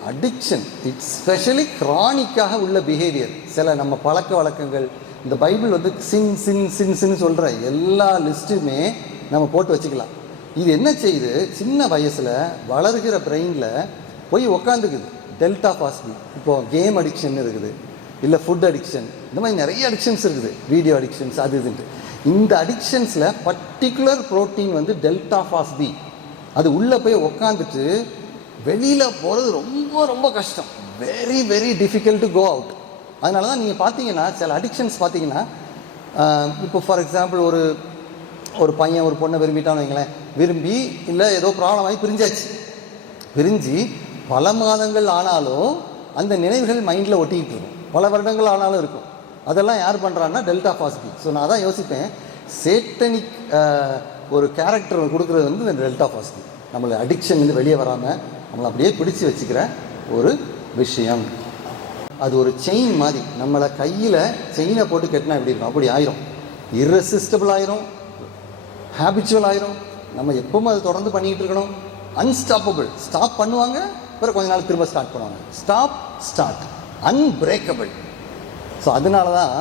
அடிக்ஷன் இட்ஸ் ஸ்பெஷலி க்ரானிக்காக உள்ள பிஹேவியர், சில நம்ம பழக்க வழக்கங்கள், இந்த பைபிள் வந்து சின் சொல்கிற எல்லா லிஸ்ட்டுமே நம்ம போட்டு வச்சுக்கலாம். இது என்ன செய்யுது, சின்ன வயசில் வளர்கிற பிரெயினில் போய் உக்காந்துக்குது. டெல்டா பாஸ்பி, இப்போது கேம் அடிக்ஷன் இருக்குது, இல்லை ஃபுட் அடிக்ஷன், இந்த மாதிரி நிறைய அடிக்ஷன்ஸ் இருக்குது, வீடியோ அடிக்ஷன்ஸ் அது இதுன்ட்டு. இந்த அடிக்ஷன்ஸில் பர்டிகுலர் ப்ரோட்டீன் வந்து டெல்டா பாஸ்பி, அது உள்ளே போய் உக்காந்துட்டு வெளியில் போகிறது ரொம்ப ரொம்ப கஷ்டம், very very difficult to go out. அதனால தான் நீங்கள் பார்த்தீங்கன்னா சில அடிக்ஷன்ஸ் பார்த்தீங்கன்னா, இப்போ ஃபார் எக்ஸாம்பிள் ஒரு பையன் ஒரு பொண்ணை விரும்பிட்டான்னு வைங்களேன், விரும்பி இல்லை ஏதோ ப்ராப்ளம் ஆகி பிரிஞ்சு பல மாதங்கள் ஆனாலும் அந்த நினைவுகள் மைண்டில் ஒட்டிக்கிட்டு இருக்கும், பல வருடங்கள் ஆனாலும் இருக்கும். அதெல்லாம் யார் பண்ணுறான்னா டெல்டா பாஸ்பி. ஸோ நான் தான் யோசிப்பேன், சேட்டனிக் ஒரு கேரக்டர் கொடுக்குறது வந்து இந்த டெல்டா பாஸ்பி, நம்மளை அடிக்ஷன் வந்து வெளியே வராமல் நம்மளை அப்படியே பிடிச்சி வச்சுக்கிற ஒரு விஷயம். அது ஒரு செயின் மாதிரி, நம்மளை கையில் செயினை போட்டு கட்டினா எப்படி இருக்கும் அப்படி ஆயிரும், இர்ரெசிஸ்டபிள் ஆயிரும், ஹேபிச்சுவல் ஆயிரும். நம்ம எப்பவும் அதை தொடர்ந்து பண்ணிக்கிட்டு இருக்கணும். அன்ஸ்டாப்பபிள், ஸ்டாப் பண்ணுவாங்க, அப்புறம் கொஞ்ச நாள் திரும்ப ஸ்டார்ட் பண்ணுவாங்க, ஸ்டார்ட் அன்பிரேக்கபிள். ஸோ அதனால தான்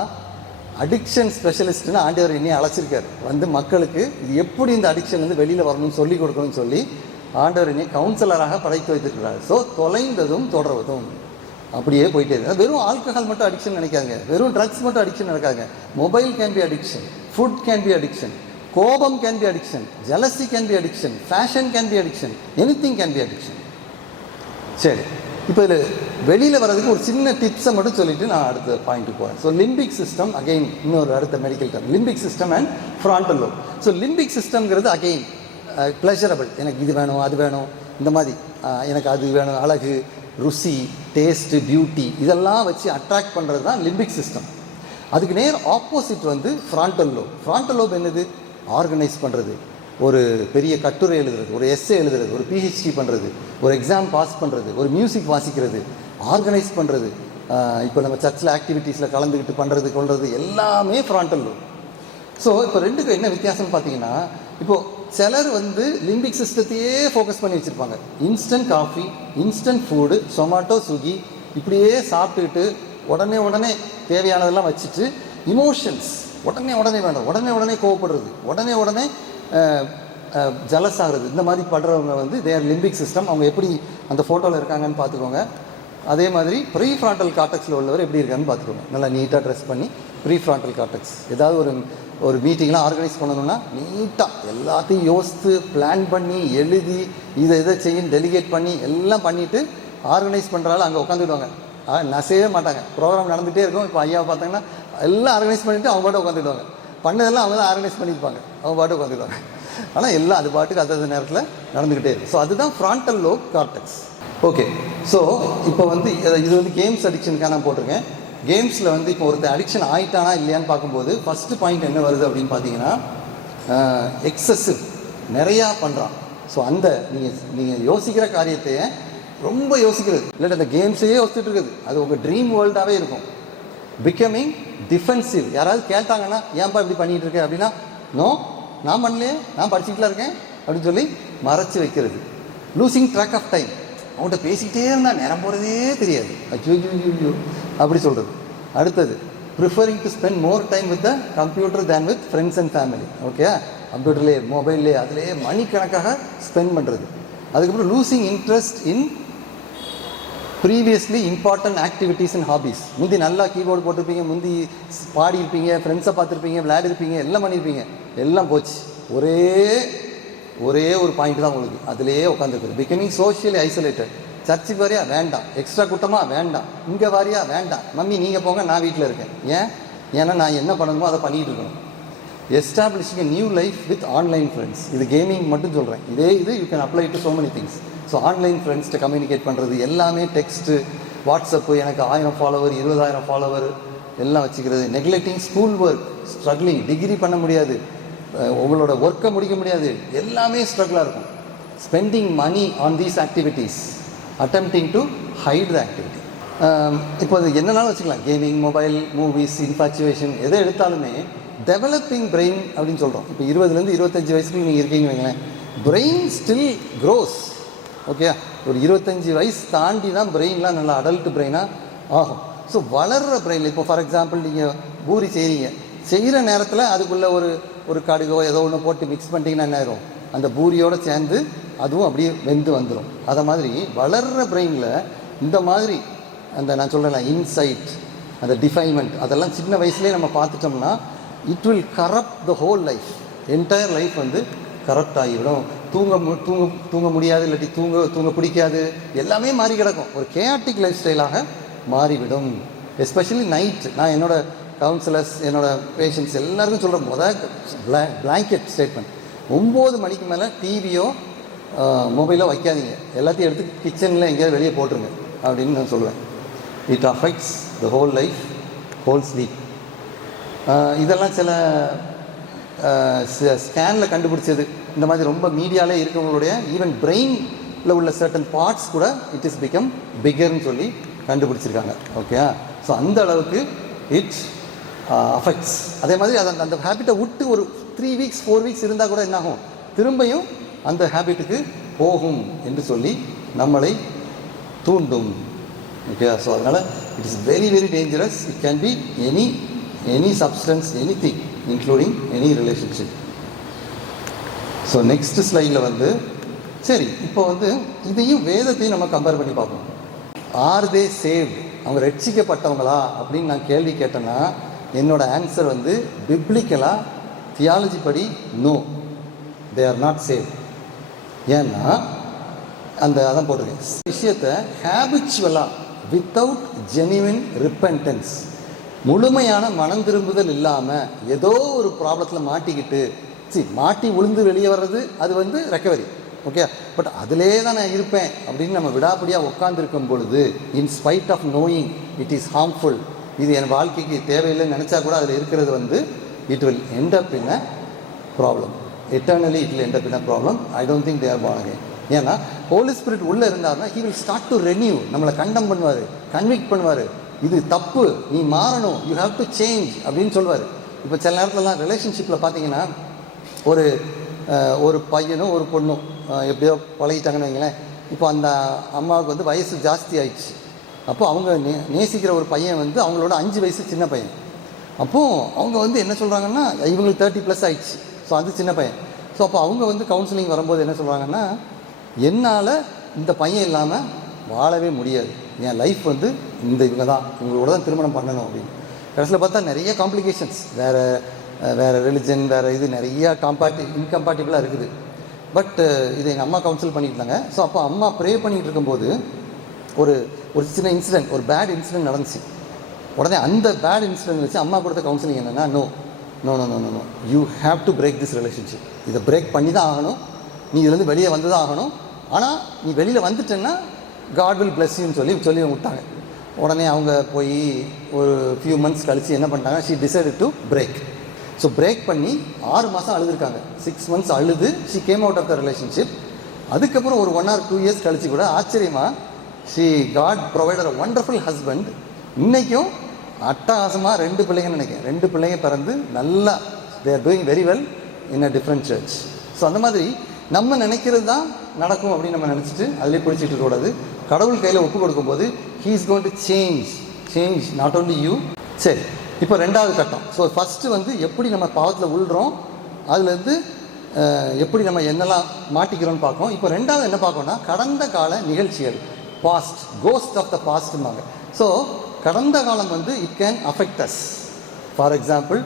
அடிக்ஷன் ஸ்பெஷலிஸ்ட்னு ஆண்டவர் என்னையும் அழைச்சிருக்காரு, வந்து மக்களுக்கு இது எப்படி இந்த அடிக்ஷன் வந்து வெளியில் வரணும்னு சொல்லி கொடுக்கணும்னு சொல்லி ஆண்டவர் என்னை கவுன்சிலராக படைத்து வைத்திருக்கிறார். ஸோ தொலைந்ததும் தொடர்வதும் அப்படியே போயிட்டே இருக்கு. வெறும் ஆல்கஹால் மட்டும் அடிக்ஷன் நினைக்காங்க, வெறும் ட்ரக்ஸ் மட்டும் அடிக்ஷன் நினைக்காங்க. Mobile can be addiction, food can be addiction, கோபம் can be addiction, jealousy can be addiction, fashion can be addiction, anything can be addiction. சரி, இப்போ இதில் வெளியில் வர்றதுக்கு ஒரு சின்ன டிப்ஸை மட்டும் சொல்லிவிட்டு நான் அடுத்த பாயிண்ட்டுக்கு போகிறேன். ஸோ லிம்பிக் சிஸ்டம், அகெயின் இன்னொரு அடுத்த medical term, limbic system and frontal lobe. So limbic சிஸ்டம்ங்கிறது அகெயின் ப்ளஷரபிள், எனக்கு இது வேணும் அது வேணும், இந்த மாதிரி எனக்கு அது வேணும், அழகு, ருசி, டேஸ்ட்டு, பியூட்டி, இதெல்லாம் வச்சு அட்ராக்ட் பண்ணுறது தான் லிம்பிக் சிஸ்டம். அதுக்கு நேர் ஆப்போசிட் வந்து ஃப்ரான்டல் லோப். ஃப்ரான்டல் லோப் என்னது, ஆர்கனைஸ் பண்ணுறது, ஒரு பெரிய கட்டுரை எழுதுறது, ஒரு எஸ்ஸே எழுதுறது, ஒரு பிஹெச்டி பண்ணுறது, ஒரு எக்ஸாம் பாஸ் பண்ணுறது, ஒரு மியூசிக் வாசிக்கிறது, ஆர்கனைஸ் பண்ணுறது, இப்போ நம்ம சர்ச்சில் ஆக்டிவிட்டீஸில் கலந்துக்கிட்டு பண்ணுறது கொள்வது எல்லாமே ஃப்ரான்டல் லோப். ஸோ இப்போ ரெண்டுக்கும் என்ன வித்தியாசம்னு பார்த்தீங்கன்னா, இப்போது சிலர் வந்து லிம்பிக் சிஸ்டத்தையே ஃபோக்கஸ் பண்ணி வச்சுருப்பாங்க. Instant coffee, instant food, Zomato, Swiggy, இப்படியே சாப்பிட்டுக்கிட்டு உடனே தேவையானதெல்லாம் வச்சுட்டு இமோஷன்ஸ் உடனே வேணும், உடனே கோவப்படுறது, உடனே ஜலஸ் ஆகிறது, இந்த மாதிரி படுறவங்க வந்து தேர் லிம்பிக் சிஸ்டம். அவங்க எப்படி அந்த ஃபோட்டோவில் இருக்காங்கன்னு பார்த்துக்கோங்க. அதே மாதிரி ப்ரீ ஃப்ரான்டல் கார்டெக்ஸில் உள்ளவர் எப்படி இருக்கான்னு பார்த்துக்கோங்க. நல்லா நீட்டாக ட்ரெஸ் பண்ணி ப்ரீ ஃப்ரான்டல் கார்டெக்ஸ், ஏதாவது ஒரு மீட்டிங்லாம் ஆர்கனைஸ் பண்ணணும்னா நீட்டாக எல்லாத்தையும் யோசித்து பிளான் பண்ணி எழுதி இதை செய்யும் டெலிகேட் பண்ணி எல்லாம் பண்ணிவிட்டு ஆர்கனைஸ் பண்ணுறாலும் அங்கே உட்காந்துடுவாங்க, நசையவே மாட்டாங்க. ப்ரோக்ராம் நடந்துகிட்டே இருக்கும். இப்போ ஐயா பார்த்தாங்கன்னா எல்லாம் ஆர்கனைஸ் பண்ணிவிட்டு அவங்க பாட்டு உட்காந்துடுவாங்க, பண்ணதெல்லாம் அவங்க தான் ஆர்கனைஸ் பண்ணியிருப்பாங்க, அவங்க பாட்டு உட்காந்துடுவாங்க. ஆனால் எல்லாம் அது பாட்டுக்கு அந்த நேரத்தில் நடந்துக்கிட்டே இருக்கும். ஸோ அதுதான் frontal lobe cortex. Okay, so இப்போ வந்து இது வந்து கேம்ஸ் அடிக்ஷனுக்காக நான் போட்டிருக்கேன். கேம்ஸில் வந்து இப்போ ஒருத்தர் அடிக்ஷன் ஆகிட்டானா இல்லையான்னு பார்க்கும்போது ஃபஸ்ட்டு பாயிண்ட் என்ன வருது அப்படின்னு பார்த்தீங்கன்னா, எக்ஸசிவ், நிறையா பண்ணுறான். ஸோ அந்த நீங்கள் யோசிக்கிற காரியத்தையே ரொம்ப யோசிக்கிறது, இல்லாட்டி அந்த கேம்ஸையே யோசிச்சுட்டு இருக்குது, அது உங்கள் ட்ரீம் வேர்ல்டாகவே இருக்கும். பிகமிங் டிஃபென்சிவ், யாராவது கேட்டாங்கன்னா ஏன்பா இப்படி பண்ணிகிட்டு இருக்கேன் அப்படின்னா, நோ நான் பண்ணலையே, நான் படிச்சுக்கிட்டுலாம் இருக்கேன் அப்படின்னு சொல்லி மறைச்சி வைக்கிறது. லூசிங் ட்ராக் ஆஃப் டைம், அவங்கள்ட்ட பேசிக்கிட்டே இருந்தால் நேரம் போகிறதே தெரியாது, ஐயோ அப்படி சொல்கிறது. அடுத்தது preferring to spend more time with the computer than with friends and family. Okay, கம்ப்யூட்டர்லேயே மொபைல்லே அதிலேயே மணிக்கணக்காக ஸ்பெண்ட் பண்ணுறது. அதுக்கப்புறம் losing interest in previously important activities and hobbies. முந்தி நல்லா கீபோர்டு போட்டிருப்பீங்க, முந்தி பாடியிருப்பீங்க, ஃப்ரெண்ட்ஸை பார்த்துருப்பீங்க, விளையாடிருப்பீங்க, எல்லாம் பண்ணியிருப்பீங்க, எல்லாம் போச்சு. ஒரே ஒரு பாயிண்ட் தான் உங்களுக்கு, அதிலேயே உட்காந்துருக்குது. Becoming socially isolated. சர்ச்சுக்கு வரையா வேண்டாம், எக்ஸ்ட்ரா கூட்டமாக வேண்டாம், இங்கே வாரியா வேண்டாம், மம்மி நீங்கள் போங்க நான் வீட்டில் இருக்கேன். ஏன்னா நான் என்ன பண்ணணுமோ அதை பண்ணிகிட்டு இருக்கணும். Establishing a new life with online friends. இது கேமிங் மட்டும் சொல்கிறேன், இது you can apply to so many things. So online ஃப்ரெண்ட்ஸ்கிட்ட கம்யூனிகேட் பண்ணுறது எல்லாமே டெக்ஸ்ட்டு, வாட்ஸ்அப்பு, எனக்கு 1000 ஃபாலோவர் 20,000 ஃபாலோவர் எல்லாம் வச்சுக்கிறது. Neglecting school work, struggling, degree பண்ண முடியாது, உங்களோட ஒர்க்கை முடிக்க முடியாது, எல்லாமே ஸ்ட்ரகிளாக இருக்கும். Spending money on these activities, attempting to hide the activity. இப்போ அது என்னன்னாலும் வச்சுக்கலாம், கேமிங், மொபைல், மூவிஸ், இன்ஃபாச்சுவேஷன், எதை எடுத்தாலுமே டெவலப்பிங் பிரெயின் அப்படின்னு சொல்கிறோம். இப்போ 20 to 25 வயசுக்கு நீங்கள் இருக்கீங்க வைங்களேன், பிரெயின் ஸ்டில் க்ரோஸ். ஓகே, ஒரு 25 வயசு தாண்டி தான் பிரெயின்லாம் நல்லா அடல்ட் பிரெயினாக ஆகும். ஸோ வளர்கிற பிரெயின், இப்போ ஃபார் எக்ஸாம்பிள் நீங்கள் பூரி செய்கிற நேரத்தில் அதுக்குள்ளே ஒரு கடுகோ ஏதோ ஒன்று போட்டு மிக்ஸ் பண்ணிட்டீங்கன்னா என்ன ஆயிரும், அந்த பூரியோடு சேர்ந்து அதுவும் அப்படியே வெந்து வந்துடும். அதை மாதிரி வளர்கிற பிரெயினில் இந்த மாதிரி அந்த நான் சொல்கிறேன் இன்சைட், அந்த டிஃபைன்மெண்ட், அதெல்லாம் சின்ன வயசுலேயே நம்ம பார்த்துட்டோம்னா it will corrupt the whole life. Entire life வந்து கரப்ட் ஆகிவிடும். தூங்க முடியாது, இல்லாட்டி தூங்க பிடிக்காது, எல்லாமே மாறி கிடக்கும். ஒரு கேஆட்டிக் லைஃப் ஸ்டைலாக மாறிவிடும். Especially night. நான் என்னோடய கவுன்சிலர்ஸ், என்னோடய பேஷண்ட்ஸ் எல்லாருக்கும் சொல்கிற பிளாங்கெட் ஸ்டேட்மெண்ட், 9 மணிக்கு மேலே டிவியோ மொபைலோ வைக்காதீங்க, எல்லாத்தையும் எடுத்து கிச்சனில் எங்கேயாவது வெளியே போட்டுருங்க அப்படின்னு நான் சொல்லுவேன். It affects the whole life, whole sleep. இதெல்லாம் சில ஸ்கேனில் கண்டுபிடிச்சது. இந்த மாதிரி ரொம்ப மீடியாவிலே இருக்கவங்களுடைய ஈவன் பிரெயினில் உள்ள சர்டன் பார்ட்ஸ் கூட இட் இஸ் பிகம் பிகர்னு சொல்லி கண்டுபிடிச்சிருக்காங்க. ஓகே, ஸோ அந்த அளவுக்கு இட் அஃபெக்ட்ஸ். அதே மாதிரி அந்த ஹேபிட்டை விட்டு ஒரு 3 வீக்ஸ் 4 வீக்ஸ் இருந்தால் கூட என்னாகும், திரும்பியும் அந்த ஹேபிட்டுக்கு போகும் என்று சொல்லி நம்மளை தூண்டும். ஓகே, ஸோ அதனால் it is very very dangerous. It can be any substance, anything including any relationship. So next ஸ்லைடில் வந்து சரி, இப்போ வந்து இதையும் வேதத்தையும் நம்ம கம்பேர் பண்ணி பார்ப்போம். ஆர் தே சேவ்ட், அவங்க ரட்சிக்கப்பட்டவங்களா அப்படின்னு நான் கேள்வி கேட்டேன்னா என்னோட ஆன்சர் வந்து பிப்ளிக்கலாக தியாலஜி படி no, they are not save. ஏன்னா அதான் போட்டிருக்கேன் விஷயத்தை ஹேபிச்சுவலாக வித்தவுட் ஜெனிவின் ரிப்பென்டன்ஸ், முழுமையான மனம் திரும்புதல் இல்லாமல் ஏதோ ஒரு ப்ராப்ளத்தில் மாட்டி விழுந்து வெளியே வர்றது அது வந்து ரெக்கவரி. ஓகே, பட் அதிலே தான் நான் இருப்பேன் அப்படின்னு நம்ம விடாப்படியாக உட்காந்துருக்கும் பொழுது, in spite of knowing it is harmful, இது என் வாழ்க்கைக்கு தேவையில்லைன்னு நினச்சா கூட அதில் இருக்கிறது வந்து it will end up in a problem. Eternally it will end up in a problem. I don't think they are born again. ஏன்னா ஹோலி ஸ்பிரிட் உள்ளே இருந்தாருன்னா he will start to renew, நம்மளை கண்டம் பண்ணுவார், கன்விக்ட் பண்ணுவார், இது தப்பு, நீ மாறணும், யூ ஹாவ் டு சேஞ்ச் அப்படின்னு சொல்லுவார். இப்போ சில நேரத்துலலாம் ரிலேஷன்ஷிப்பில் பார்த்தீங்கன்னா ஒரு பையனும் ஒரு பொண்ணும் எப்படியோ பழகிட்டாங்கன்னு வைங்களேன். இப்போ அந்த அம்மாவுக்கு வந்து வயசு ஜாஸ்தி ஆயிடுச்சு. அப்போது அவங்க நேசிக்கிற ஒரு பையன் வந்து அவங்களோட 5 வயசு சின்ன பையன். அப்போது அவங்க வந்து என்ன சொல்கிறாங்கன்னா, இவங்களுக்கு 30+ ஆயிடுச்சு. ஸோ அது சின்ன பையன். ஸோ அப்போ அவங்க வந்து கவுன்சிலிங் வரும்போது என்ன சொல்கிறாங்கன்னா, என்னால் இந்த பையன் இல்லாமல் வாழவே முடியாது, என் லைஃப் வந்து இவங்க தான், இவங்களோட தான் திருமணம் பண்ணணும் அப்படின்னு. கடைசியில் பார்த்தா நிறைய காம்ப்ளிகேஷன்ஸ், வேறு ரிலிஜன், வேறு இது நிறையா இன்கம்பேட்டிபிளாக இருக்குது. பட் இது எங்கள் அம்மா கவுன்சில் பண்ணிட்டு இருந்தாங்க. ஸோ அப்போ அம்மா ப்ரே பண்ணிகிட்டு இருக்கும்போது ஒரு சின்ன இன்சிடென்ட், ஒரு பேட் இன்சிடென்ட் நடந்துச்சு. உடனே அந்த பேட் இன்சிடென்ட் வச்சு அம்மா கொடுத்த கவுன்சிலிங் என்னென்னா, no no no no no no you have to break this relationship, இதை பிரேக் பண்ணி தான் ஆகணும், நீ இதுலேருந்து வெளியே வந்து தான் ஆகணும், ஆனால் நீ வெளியில் வந்துட்டேன்னா காட் வில் பிளஸ் யூன்னு சொல்லி விட்டாங்க. உடனே அவங்க போய் ஒரு ஃபியூ மந்த்ஸ் கழித்து என்ன பண்ணிட்டாங்க, she decided to break. So break பண்ணி 6 மாதம் அழுதுருக்காங்க. 6 months அழுது she came out of the relationship. அதுக்கப்புறம் ஒரு 1 or 2 years கழிச்சு கூட ஆச்சரியமாக she got provider a wonderful husband. இன்றைக்கும் அட்டகாசமாக 2 பிள்ளைங்கன்னு நினைக்கிறேன், 2 பிள்ளைங்க பிறந்து நல்லா they are doing very well in a different church. So அந்த மாதிரி நம்ம நினைக்கிறது தான் நடக்கும் அப்படின்னு நம்ம நினச்சிட்டு அதிலே பிடிச்சிட்டு இருக்கக்கூடாது. கடவுள் கையில் ஒப்பு கொடுக்கும்போது he is going to change not only you. சரி, இப்போ 2வது கட்டம். ஸோ ஃபஸ்ட்டு வந்து எப்படி நம்ம பாவத்தில் விழுறோம், அதுலேருந்து எப்படி நம்ம என்னெல்லாம் மாட்டிக்கிறோன்னு பார்க்கோம். இப்போ 2வது என்ன பார்க்கோன்னா, கடந்த கால நிகழ்ச்சிகள், பாஸ்ட், கோஸ்ட் ஆஃப் த பாஸ்ட்மாங்க. ஸோ கடந்த காலம் வந்து it can affect us. For example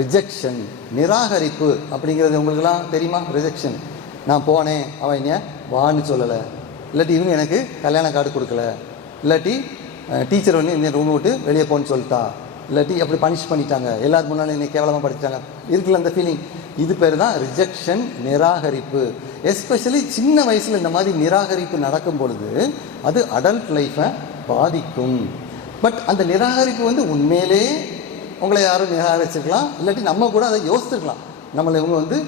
rejection, நிராகரிப்பு அப்படிங்கிறது உங்களுக்குலாம் தெரியுமா? ரிஜெக்ஷன், நான் போனேன், அவன் என்ன வான்னு சொல்லலை, இல்லாட்டி இவங்க எனக்கு கல்யாண கார்டு கொடுக்கல, இல்லாட்டி டீச்சர் வந்து என்ன ரூம் விட்டு வெளியே போன்னு சொல்லிட்டா, இல்லாட்டி அப்படி பனிஷ் பண்ணிட்டாங்க, எல்லாரும் முன்னாலும் என்னை கேவலமாக படித்தாங்க, இருக்குல்ல அந்த ஃபீலிங், இது பேர் தான் ரிஜெக்ஷன், நிராகரிப்பு. எஸ்பெஷலி சின்ன வயசில் இந்த மாதிரி நிராகரிப்பு நடக்கும் பொழுது அது அடல்ட் லைஃப்பை பாதிக்கும். பட் அந்த நிராகரிப்பு வந்து உண்மையிலே உங்களை யாரும் நிராகரிச்சிருக்கலாம், இல்லாட்டி நம்ம கூட அதை யோசிச்சிருக்கலாம், நம்மளை இவங்க வந்து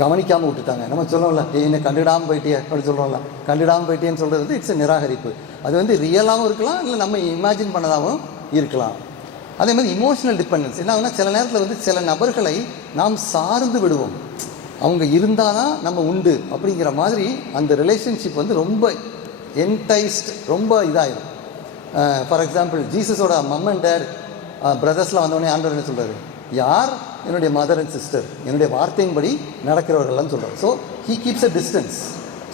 கவனிக்காமல் விட்டுட்டாங்க. நம்ம சொல்லுவோம்ல, என்னை கண்டுடாமல் போயிட்டியே அப்படி சொல்கிறோம்ல, கண்டுடாமல் போயிட்டேன்னு சொல்கிறது வந்து இட்ஸ் நிராகரிப்பு. அது வந்து ரியலாகவும் இருக்கலாம், இல்லை நம்ம இமேஜின் பண்ணதாகவும் இருக்கலாம். அதே மாதிரி இமோஷனல் டிபெண்டன்ஸ் என்ன ஆகுனா, சில நேரத்தில் வந்து சில நபர்களை நாம் சார்ந்து விடுவோம். அவங்க இருந்தால் தான் நம்ம உண்டு அப்படிங்கிற மாதிரி அந்த ரிலேஷன்ஷிப் வந்து ரொம்ப என்டைஸ்ட், ரொம்ப இதாகிடும். ஃபார் எக்ஸாம்பிள், ஜீசஸோட மம் அண்ட் டேட் பிரதர்ஸ்லாம் வந்தோடனே ஆண்டவர் என்ன சொல்கிறாரு? யார் என்னுடைய மதர் அண்ட் சிஸ்டர், என்னுடைய வார்த்தையின்படி நடக்கிறவர்கள்லாம் சொல்கிறார். So he keeps a distance.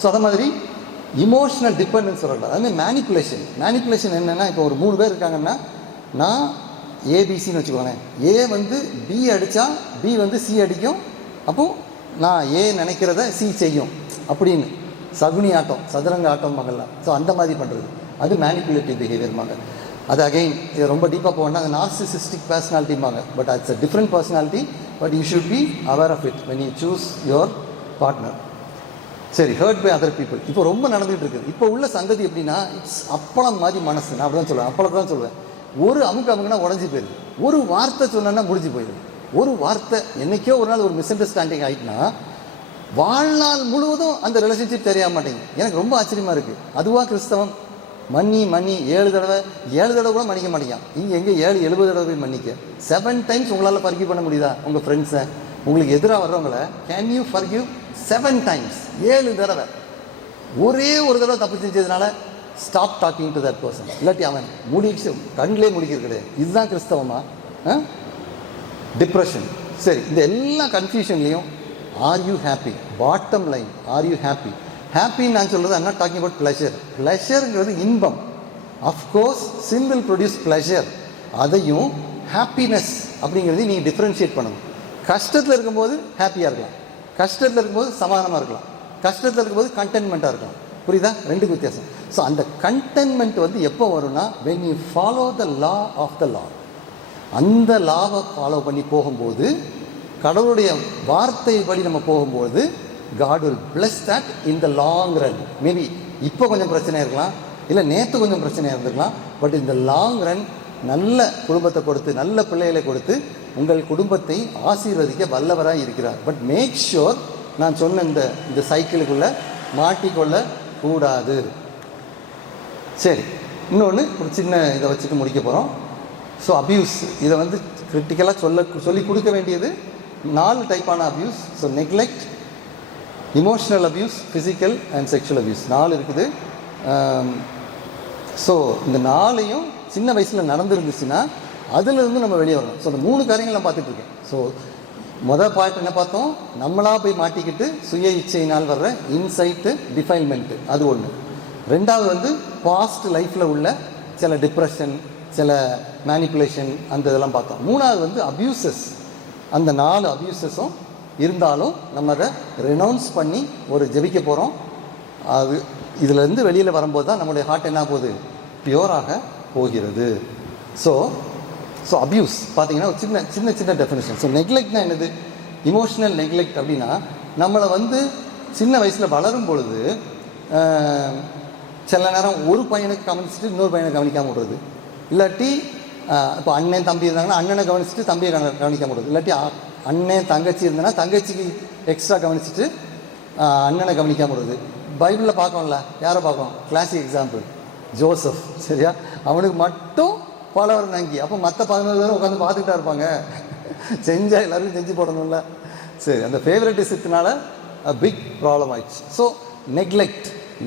So அதை மாதிரி இமோஷனல் டிபெண்டன்ஸ் வரக்கூடாது. அதுமாதிரி மேனிப்புலேஷன் என்னென்னா, இப்போ ஒரு 3 பேர் இருக்காங்கன்னா, நான் ஏபிசின்னு வச்சுக்கோங்களேன். ஏ வந்து பி அடித்தா பி வந்து சி அடிக்கும், அப்போது நான் ஏ நினைக்கிறத சி செய்யும் அப்படின்னு. சகுனி ஆட்டம், சதுரங்க ஆட்டம் மகள்லாம். ஸோ அந்த மாதிரி பண்ணுறது அது மேனிப்புலேட்டிவ் பிஹேவியர்மாங்க. அது அகைன் இது ரொம்ப டீப்பாக போகணும்னா அது நார்சிசிஸ்டிக் பர்சனாலிட்டிம்பாங்க. But it's a different personality. But you should be aware of it when you choose your partner. சரி, ஹர்ட் பை அதர் பீப்புள் இப்போ ரொம்ப நடந்துகிட்டு இருக்குது. இப்போ உள்ள சங்கதி எப்படின்னா, இட்ஸ் அப்பளம் மாதிரி மனசு. நான் அப்படி தான் சொல்லுவேன், அப்பளத்தை தான் சொல்லுவேன். ஒரு அமுக்குனா உடஞ்சி போயிடுது. ஒரு வார்த்தை சொன்னா முடிஞ்சு போயிடுது. ஒரு வார்த்தை என்றைக்கோ ஒரு நாள் ஒரு மிஸ் அண்டர்ஸ்டாண்டிங் ஆகிட்டுனா வாழ்நாள் முழுவதும் அந்த ரிலேஷன்ஷிப் தெரிய மாட்டேங்குது. எனக்கு ரொம்ப ஆச்சரியமாக இருக்குது. அதுவாக கிறிஸ்தவம்? மன்னி 7 தடவை கூட மன்னிக்க மாட்டேங்கான். இங்கே எங்கே 70 தடவை போய் மன்னிக்க? 7 டைம்ஸ் உங்களால் ஃபர்கிவ் பண்ண முடியுதா? உங்கள் ஃப்ரெண்ட்ஸை, உங்களுக்கு எதிராக வர்றவங்கள கேன் யூ ஃபர்கிவ் 7 டைம்ஸ்? 7 தடவை. ஒரே ஒரு தடவை தப்பு செஞ்சதுனால stop talking to that person. இல்லாட்டி அவன் முடிச்சு கண்ணிலே முடிக்கிறது கிடையாது. இதுதான் கிறிஸ்தவமா? டிப்ரெஷன். சரி, இந்த எல்லா கன்ஃபியூஷன்லேயும் are you happy? Bottom line, are you happy? ஹாப்பின்னு நான் சொல்கிறது I'm not talking about pleasure. ப்ளஷருங்கிறது இன்பம். Of course sin will produce pleasure. அதையும் ஹாப்பினஸ் அப்படிங்கிறதையும் நீங்கள் டிஃப்ரென்ஷியேட் பண்ணணும். கஷ்டத்தில் இருக்கும்போது ஹாப்பியாக இருக்கலாம், கஷ்டத்தில் இருக்கும்போது சமாதானமாக இருக்கலாம், கஷ்டத்தில் இருக்கும்போது கண்டென்ட்மெண்ட்டாக இருக்கலாம். புரியுதா? 2க்கு வித்தியாசம். ஸோ அந்த கண்டென்ட்மெண்ட் வந்து எப்போ வரும்னா, when you follow the law of the law. அந்த லாவை ஃபாலோ பண்ணி போகும்போது, கடவுளுடைய வார்த்தைப்படி நம்ம போகும்போது, God will bless that in the long run. Maybe இப்போ கொஞ்சம் பிரச்சனையாக இருக்கலாம், இல்லை நேற்று கொஞ்சம் பிரச்சனையாக இருந்திருக்கலாம். பட் இந்த லாங் ரன் நல்ல குடும்பத்தை கொடுத்து, நல்ல பிள்ளைகளை கொடுத்து உங்கள் குடும்பத்தை ஆசீர்வதிக்க வல்லவராக இருக்கிறார். பட் மேக் ஷுர் நான் சொன்ன இந்த சைக்கிளுக்குள்ளே மாட்டிக்கொள்ள கூடாது. சரி, இன்னொன்று ஒரு சின்ன இதை வச்சுட்டு முடிக்க போகிறோம். ஸோ அப்யூஸ், இதை வந்து கிரிட்டிக்கலாக சொல்லி கொடுக்க வேண்டியது 4 டைப்பான abuse. So neglect, emotional abuse, physical and sexual abuse 4 இருக்குது. ஸோ இந்த 4ஐயும் சின்ன வயசில் நடந்துருந்துச்சுன்னா அதிலிருந்து நம்ம வெளியே வரணும். ஸோ இந்த 3 காரியங்கள் நான் பார்த்துட்ருக்கேன். ஸோ மொதல் பாயிண்ட் என்ன பார்த்தோம்? நம்மளாக போய் மாட்டிக்கிட்டு சுய இச்சையினால் வர்ற இன்சைட்டு, டிஃபைல்மெண்ட்டு, அது ஒன்று. 2வது வந்து பாஸ்ட் லைஃப்பில் உள்ள சில டிப்ரெஷன், சில மேனிப்புலேஷன், அந்த இதெல்லாம் பார்த்தோம். 3வது வந்து அப்யூசஸ். அந்த 4 அப்யூசஸும் இருந்தாலும் நம்ம அதை ரெனவுன்ஸ் பண்ணி ஒரு ஜெபிக்க போகிறோம். அது இதிலேருந்து வெளியில் வரும்போது தான் நம்மளுடைய ஹார்ட் என்ன போகுது? பியூராக போகிறது. ஸோ அப்யூஸ் பார்த்தீங்கன்னா ஒரு சின்ன டெஃபினேஷன். ஸோ நெக்லெக்ட்னா என்னது? இமோஷனல் நெக்லெக்ட் அப்படின்னா நம்மளை வந்து சின்ன வயசில் வளரும் பொழுது சில நேரம் ஒரு பையனுக்கு கவனிச்சுட்டு இன்னொரு பையனை கவனிக்காமல் விடுறது. இல்லாட்டி இப்போ அண்ணன் தம்பி இருந்தாங்கன்னா அண்ணனை கவனிச்சுட்டு தம்பியை கவனிக்காமல் விடுறது. இல்லாட்டி அண்ணன் தங்கச்சி இருந்தனா தங்கச்சிக்கு எக்ஸ்ட்ரா கவனிச்சுட்டு அண்ணனை கவனிக்காமல் விடுறது. பைபிளில் பார்க்கோம்ல, யாரை பார்க்கணும்? Classic example Joseph. சரியா? அவனுக்கு மட்டும் பலவர் நங்கி, அப்போ மற்ற 11 பேரும் உட்காந்து பார்த்துக்கிட்டா இருப்பாங்க. செஞ்சால் எல்லோரும் செஞ்சு போடணும்ல. சரி, அந்த ஃபேவரட்டிசத்தினால பிக் ப்ராப்ளம் ஆயிடுச்சு. ஸோ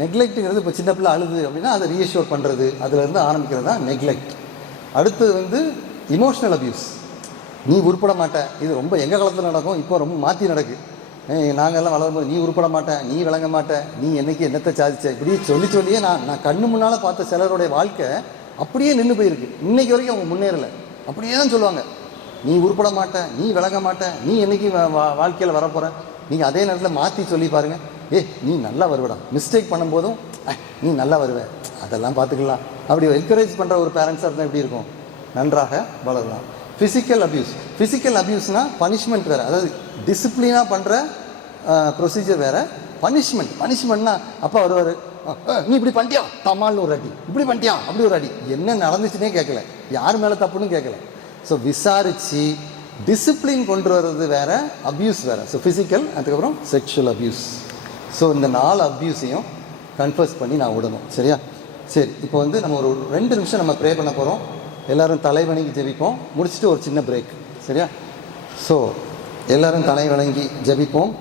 நெக்லெக்ட்டுங்கிறது இப்போ சின்ன பிள்ளை அழுது அப்படின்னா அதை ரீஅஷ்யூர் பண்ணுறது, அதிலேருந்து ஆரம்பிக்கிறது தான் நெக்லெக்ட். அடுத்தது வந்து இமோஷனல் அப்யூஸ். நீ உருப்பட மாட்டேன், இது ரொம்ப எங்கள் காலத்தில் நடக்கும், இப்போ ரொம்ப மாற்றி நடக்கு. நாங்கள்லாம் வளரும்போது நீ உருப்பட மாட்டேன், நீ விளங்க மாட்டேன், நீ என்னைக்கு என்னத்தை சாதிச்ச, இப்படி சொல்லியே நான் கண்ணு முன்னால் பார்த்த சிலருடைய வாழ்க்கை அப்படியே நின்று போயிருக்கு. இன்றைக்கி வரைக்கும் அவங்க முன்னேறலை. அப்படியே தான் சொல்லுவாங்க, நீ உருப்பட மாட்டேன், நீ விளங்க மாட்டேன், நீ என்னைக்கு வாழ்க்கையில் வரப்போகிற. நீங்கள் அதே நேரத்தில் மாற்றி சொல்லி பாருங்கள், நீ நல்லா வருவடா, மிஸ்டேக் பண்ணும்போதும் நீ நல்லா வருவே, அதெல்லாம் பார்த்துக்கலாம். அப்படி என்கரேஜ் பண்ணுற ஒரு பேரண்ட்ஸாக இருந்தால் எப்படி இருக்கும்? நன்றாக வளரலாம். ஃபிசிக்கல் அப்யூஸ்னால் பனிஷ்மெண்ட் வேறு. அதாவது டிசிப்ளினாக பண்ணுற ப்ரொசீஜர் வேறு, பனிஷ்மெண்ட்னா அப்பா வருவார், நீ இப்படி பண்ணிட்டியா தமால்னு ஒரு அடி, இப்படி பண்ணிட்டியா அப்படி ஒரு அடி, என்ன நடந்துச்சுன்னே கேட்கல, யார் மேலே தப்புன்னு கேட்கல. ஸோ விசாரித்து டிசிப்ளின் கொண்டு வர்றது வேறு, அப்யூஸ் வேறு. ஸோ ஃபிசிக்கல், அதுக்கப்புறம் செக்ஷுவல் அப்யூஸ். ஸோ இந்த 4 அப்யூஸையும் கன்ஃபர்ஸ் பண்ணி நான் விடணும். சரியா? சரி, இப்போ வந்து நம்ம ஒரு 2 நிமிஷம் நம்ம ப்ரே பண்ண போகிறோம். எல்லோரும் தலைவணங்கி ஜெபிப்போம், முடிச்சுட்டு ஒரு சின்ன பிரேக். சரியா? ஸோ எல்லோரும் தலைவணங்கி ஜெபிப்போம்.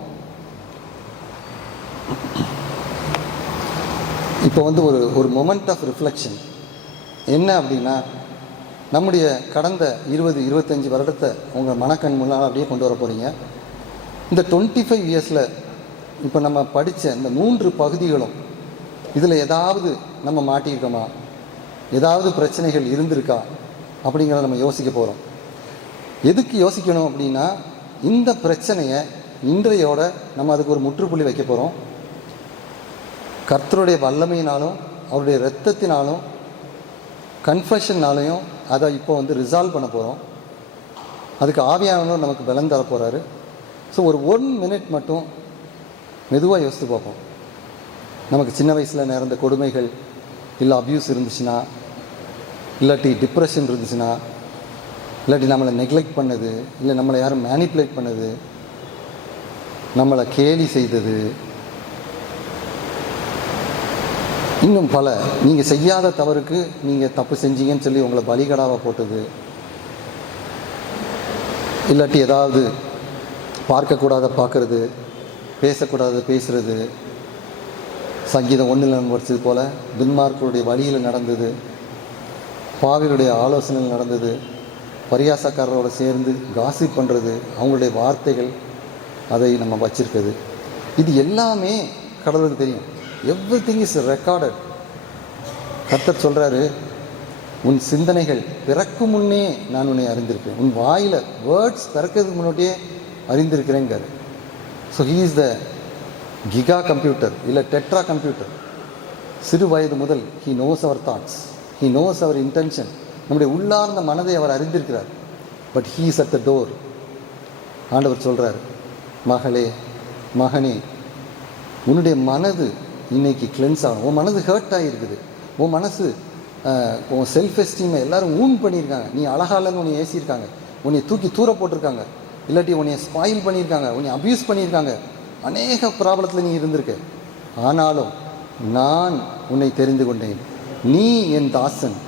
இப்போ வந்து ஒரு மொமெண்ட் ஆஃப் ரிஃப்ளெக்ஷன் என்ன அப்படின்னா, நம்முடைய கடந்த 20-25 வருடத்தை உங்கள் மனக்கண் முன்னால் அப்படியே கொண்டு வர போகிறீங்க. இந்த 25 இயர்ஸில் இப்போ நம்ம படித்த இந்த 3 பகுதிகளும் இதில் ஏதாவது நம்ம மாட்டியிருக்கோமா, ஏதாவது பிரச்சனைகள் இருந்திருக்கா அப்படிங்கிறத நம்ம யோசிக்க போகிறோம். எதுக்கு யோசிக்கணும் அப்படின்னா, இந்த பிரச்சனையை இன்றையோட நம்ம அதுக்கு ஒரு முற்றுப்புள்ளி வைக்க போகிறோம். கர்த்தருடைய வல்லமையினாலும் அவருடைய இரத்தத்தினாலும் கன்ஃபெஷன்னாலையும் அதை இப்போ வந்து ரிசால்வ் பண்ண போகிறோம். அதுக்கு ஆவியானவர் நமக்கு பலன் தர போகிறாரு. ஸோ ஒரு 1 மினிட் மட்டும் மெதுவாக யோசித்து பார்ப்போம். நமக்கு சின்ன வயசில் நடந்த கொடுமைகள், இல்லை அப்யூஸ் இருந்துச்சுன்னா, இல்லாட்டி டிப்ரெஷன் இருந்துச்சுன்னா, இல்லாட்டி நம்மளை நெக்லெக்ட் பண்ணது, இல்லை நம்மளை யாரும் மேனிப்புலேட் பண்ணது, நம்மளை கேலி செய்தது, இன்னும் பல நீங்கள் செய்யாத தவறுக்கு நீங்கள் தப்பு செஞ்சீங்கன்னு சொல்லி உங்களை பலிகடாவை போட்டது, இல்லாட்டி ஏதாவது பார்க்கக்கூடாத பார்க்குறது, பேசக்கூடாத பேசுகிறது, சங்கீதம் 1 படித்தது போல் துன்மார்க்கருடைய வழியில் நடந்தது, பாவிகளுடைய ஆலோசனைகள் நடந்தது, பரியாசக்காரரோடு சேர்ந்து காசிப் பண்ணுறது, அவங்களுடைய வார்த்தைகள் அதை நம்ம வச்சிருக்குது. இது எல்லாமே கடவுளுக்கு தெரியும். Everything is recorded. கர்த்தர் சொல்கிறாரு, உன் சிந்தனைகள் பிறக்கும் முன்னே நான் உன்னை அறிந்திருக்கிறேன், உன் வாயில் வேர்ட்ஸ் பிறக்கிறதுக்கு முன்னாடியே அறிந்திருக்கிறேங்காரு. So he is the giga computer, இல்லை டெட்ரா கம்ப்யூட்டர். சிறு வயது முதல் he knows our thoughts, he knows our intention. நம்முடைய உள்ளார்ந்த மனதை அவர் அறிந்திருக்கிறார். But he is at the door. ஆண்டவர் சொல்கிறார், மகளே மகனே, உன்னுடைய மனது இன்னைக்கு கிளென்ஸ் ஆகும். உன் மனது ஹர்ட் ஆகிருக்குது, உன் மனசு உன் செல்ஃப் எஸ்டீமை எல்லோரும் ஊன் பண்ணியிருக்காங்க. நீ அழகாலன்னு உன்னை ஏசியிருக்காங்க, உன்னை தூக்கி தூர போட்டிருக்காங்க, இல்லாட்டி உன்னை ஸ்பாயில் பண்ணியிருக்காங்க, உன்னை அப்யூஸ் பண்ணியிருக்காங்க. அநேக ப்ராப்ளத்தில் நீ இருந்திருக்க. ஆனாலும் நான் உன்னை தெரிந்து கொண்டேன், நீ என் தாசன்,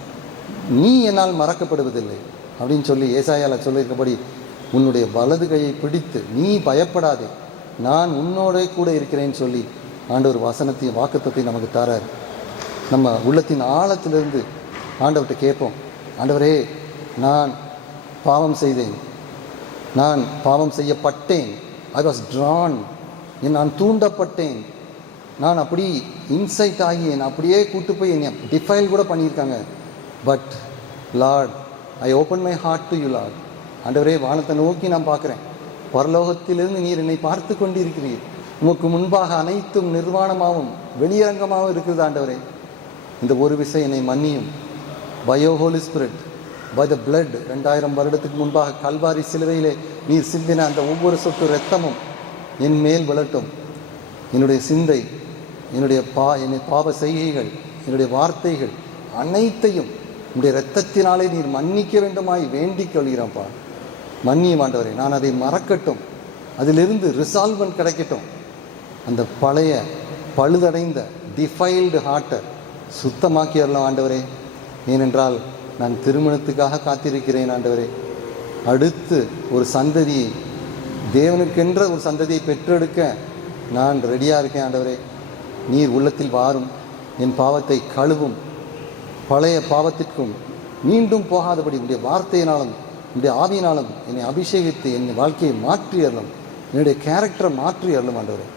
நீ என்னால் மறக்கப்படுவதில்லை அப்படின்னு சொல்லி ஏசாயால சொல்லியிருக்கபடி உன்னுடைய வலது கையை பிடித்து நீ பயப்படாதே, நான் உன்னோட கூட இருக்கிறேன்னு சொல்லி ஆண்டவர் வசனத்தையும் வாக்குத்தத்தையும் நமக்கு தரார். நம்ம உள்ளத்தின் ஆழத்திலிருந்து ஆண்டவர்கிட்ட கேட்போம், ஆண்டவரே நான் பாவம் செய்தேன், நான் பாவம் செய்யப்பட்டேன், ஐ வாஸ் ட்ரான், நான் தூண்டப்பட்டேன், நான் அப்படி இன்சைட் ஆகி என்னை அப்படியே கூட்டு போய் என்னை டிஃபைல் கூட பண்ணியிருக்காங்க. But Lord, I open my heart to you Lord. ஆண்டவரே, வானத்தை நோக்கி நான் பார்க்குறேன், பரலோகத்திலிருந்து நீர் என்னை பார்த்து கொண்டு இருக்கிறீர், உமக்கு முன்பாக அனைத்தும் நிர்வாணமாகவும் வெளியரங்கமாகவும் இருக்கிறது. ஆண்டவரே, இந்த ஒரு விஷயம் என்னை மன்னியும். By your Holy Spirit, by the blood, 2000 வருடத்துக்கு முன்பாக கல்வாரி சிலுவையிலே நீர் சிந்தின அந்த ஒவ்வொரு சொட்டு இரத்தமும் என் மேல் விழட்டும். என்னுடைய சிந்தை, என்னுடைய பாவ செய்கைகள், என்னுடைய வார்த்தைகள் அனைத்தையும் உன்னுடைய இரத்தத்தினாலே நீர் மன்னிக்க வேண்டுமாய் வேண்டிக் கொள்கிறேன்ப்பா. மன்னியும் ஆண்டவரே, நான் அதை மறக்கட்டும், அதிலிருந்து ரிசால்வன் கிடைக்கட்டும். அந்த பழைய பழுதடைந்த டிஃபைல்டு ஹார்ட்டை சுத்தமாக்கிடலாம் ஆண்டவரே. ஏனென்றால் நான் திருமணத்துக்காக காத்திருக்கிறேன் ஆண்டவரே. அடுத்து ஒரு சந்ததியை, தேவனுக்கென்ற ஒரு சந்ததியை பெற்றெடுக்க நான் ரெடியாக இருக்கேன் ஆண்டவரே. நீர் உள்ளத்தில் வாரும், என் பாவத்தை கழுவும், பழைய பாவத்திற்கும் மீண்டும் போகாதபடி உடைய வார்த்தையினாலும் உடைய ஆவியினாலும் என்னை அபிஷேகித்து என் வாழ்க்கையை மாற்றி அருளும், என்னுடைய கேரக்டரை மாற்றி அருளும் ஆண்டவரே.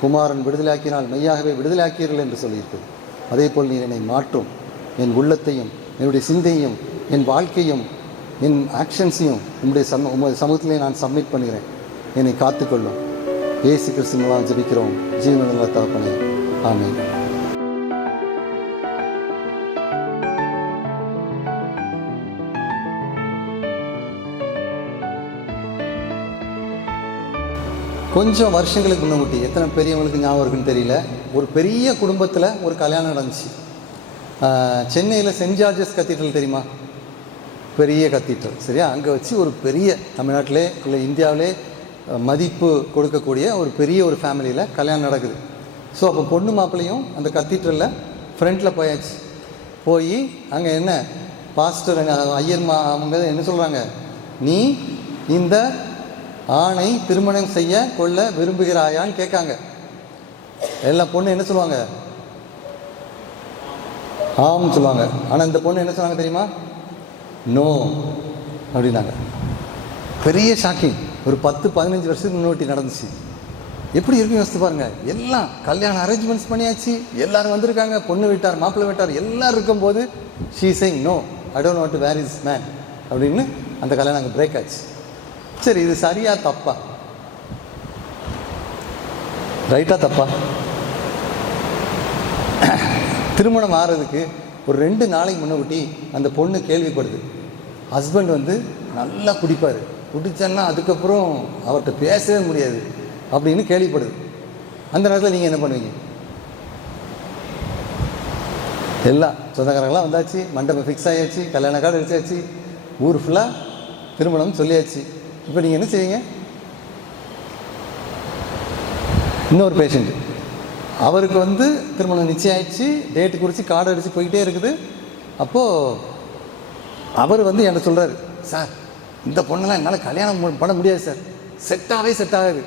குமாரன் விடுதலையாக்கினால் மெய்யாகவே விடுதலையாக்கீர்கள் என்று சொல்லியிருக்கிறது. அதே போல் நீர் என்னை மாற்றும், என் உள்ளத்தையும் என்னுடைய சிந்தையும் என் வாழ்க்கையும் என் ஆக்ஷன்ஸையும் உங்களுடைய சமூகத்திலே நான் சப்மிட் பண்ணுகிறேன். என்னை காத்துக்கொள்ளும். இயேசு கிறிஸ்து மூலம் ஜெபிக்கிறோம் ஜீவனுள்ள தகப்பனே, ஆமென். கொஞ்சம் வருஷங்களுக்கு முன்னாடி, எத்தனை பெரியவங்களுக்கு ஞாபகம் இருக்குன்னு தெரியல, ஒரு பெரிய குடும்பத்தில் ஒரு கல்யாணம் நடந்துச்சு. சென்னையில் சென்ட் ஜார்ஜஸ் கத்தீட்ரல் தெரியுமா? பெரிய கத்தீட்ரல், சரியா? அங்கே வச்சு ஒரு பெரிய, தமிழ்நாட்டிலே இல்லை இந்தியாவிலே மதிப்பு கொடுக்கக்கூடிய ஒரு பெரிய ஒரு ஃபேமிலியில் கல்யாணம் நடக்குது. ஸோ அப்போ பொண்ணு மாப்பிள்ளையும் அந்த கத்தீட்ரலில் ஃப்ரண்ட்டில் போயாச்சு. போய் அங்கே என்ன பாஸ்டர் ஐயர் அவங்க என்ன சொல்கிறாங்க, நீ இந்த ஆணை திருமணம் செய்ய கொள்ள விரும்புகிறாயான்னு கேட்காங்க. எல்லா பொண்ணு என்ன சொல்லுவாங்க, ஆம்னு சொல்லுவாங்க. ஆனால் இந்த பொண்ணு என்ன சொன்னாங்க தெரியுமா? நோ அப்படின்னாங்க. பெரிய ஷாக்கிங். ஒரு 10-15 வருஷத்துக்கு முன்னாடி நடந்துச்சு. எப்படி இருக்குன்னு யோசித்து பாருங்கள். எல்லாம் கல்யாணம் அரேஞ்ச்மெண்ட்ஸ் பண்ணியாச்சு, எல்லோரும் வந்திருக்காங்க, பொண்ணு வீட்டார் மாப்பிள்ளை வீட்டார் எல்லோரும் இருக்கும்போது she saying no, I don't want to where is man அப்படின்னு அந்த கல்யாணம் அங்கே பிரேக் ஆச்சு. சரி, இது சரியா தப்பா? ரைட்டா தப்பா? திருமணம் ஆகிறதுக்கு ஒரு 2 நாளைக்கு முன்னாடி அந்த பொண்ணு கேள்விப்படுது, ஹஸ்பண்ட் வந்து நல்லா குடிப்பார், குடிச்சேன்னா அதுக்கப்புறம் அவர்கிட்ட பேசவே முடியாது அப்படின்னு கேள்விப்படுது. அந்த நேரத்தில் நீங்கள் என்ன பண்ணுவீங்க? எல்லாம் சொந்தக்காரங்களாம் வந்தாச்சு, மண்டபம் ஃபிக்ஸ் ஆகியாச்சு, கல்யாண கார்டு அடிச்சாச்சு, ஊர் ஃபுல்லாக திருமணம் சொல்லியாச்சு. இப்போ நீங்கள் என்ன செய்வீங்க? இன்னொரு பேஷண்ட்டு, அவருக்கு வந்து திருமணம் நிச்சயம் ஆயிடுச்சு, டேட்டு குறித்து கார்டு அடித்து போய்கிட்டே இருக்குது. அப்போது அவர் வந்து என்கிட்ட சொல்கிறாரு, சார் இந்த பொண்ணெல்லாம் என்னால் கல்யாணம் பண்ண முடியாது சார், செட் ஆகாது,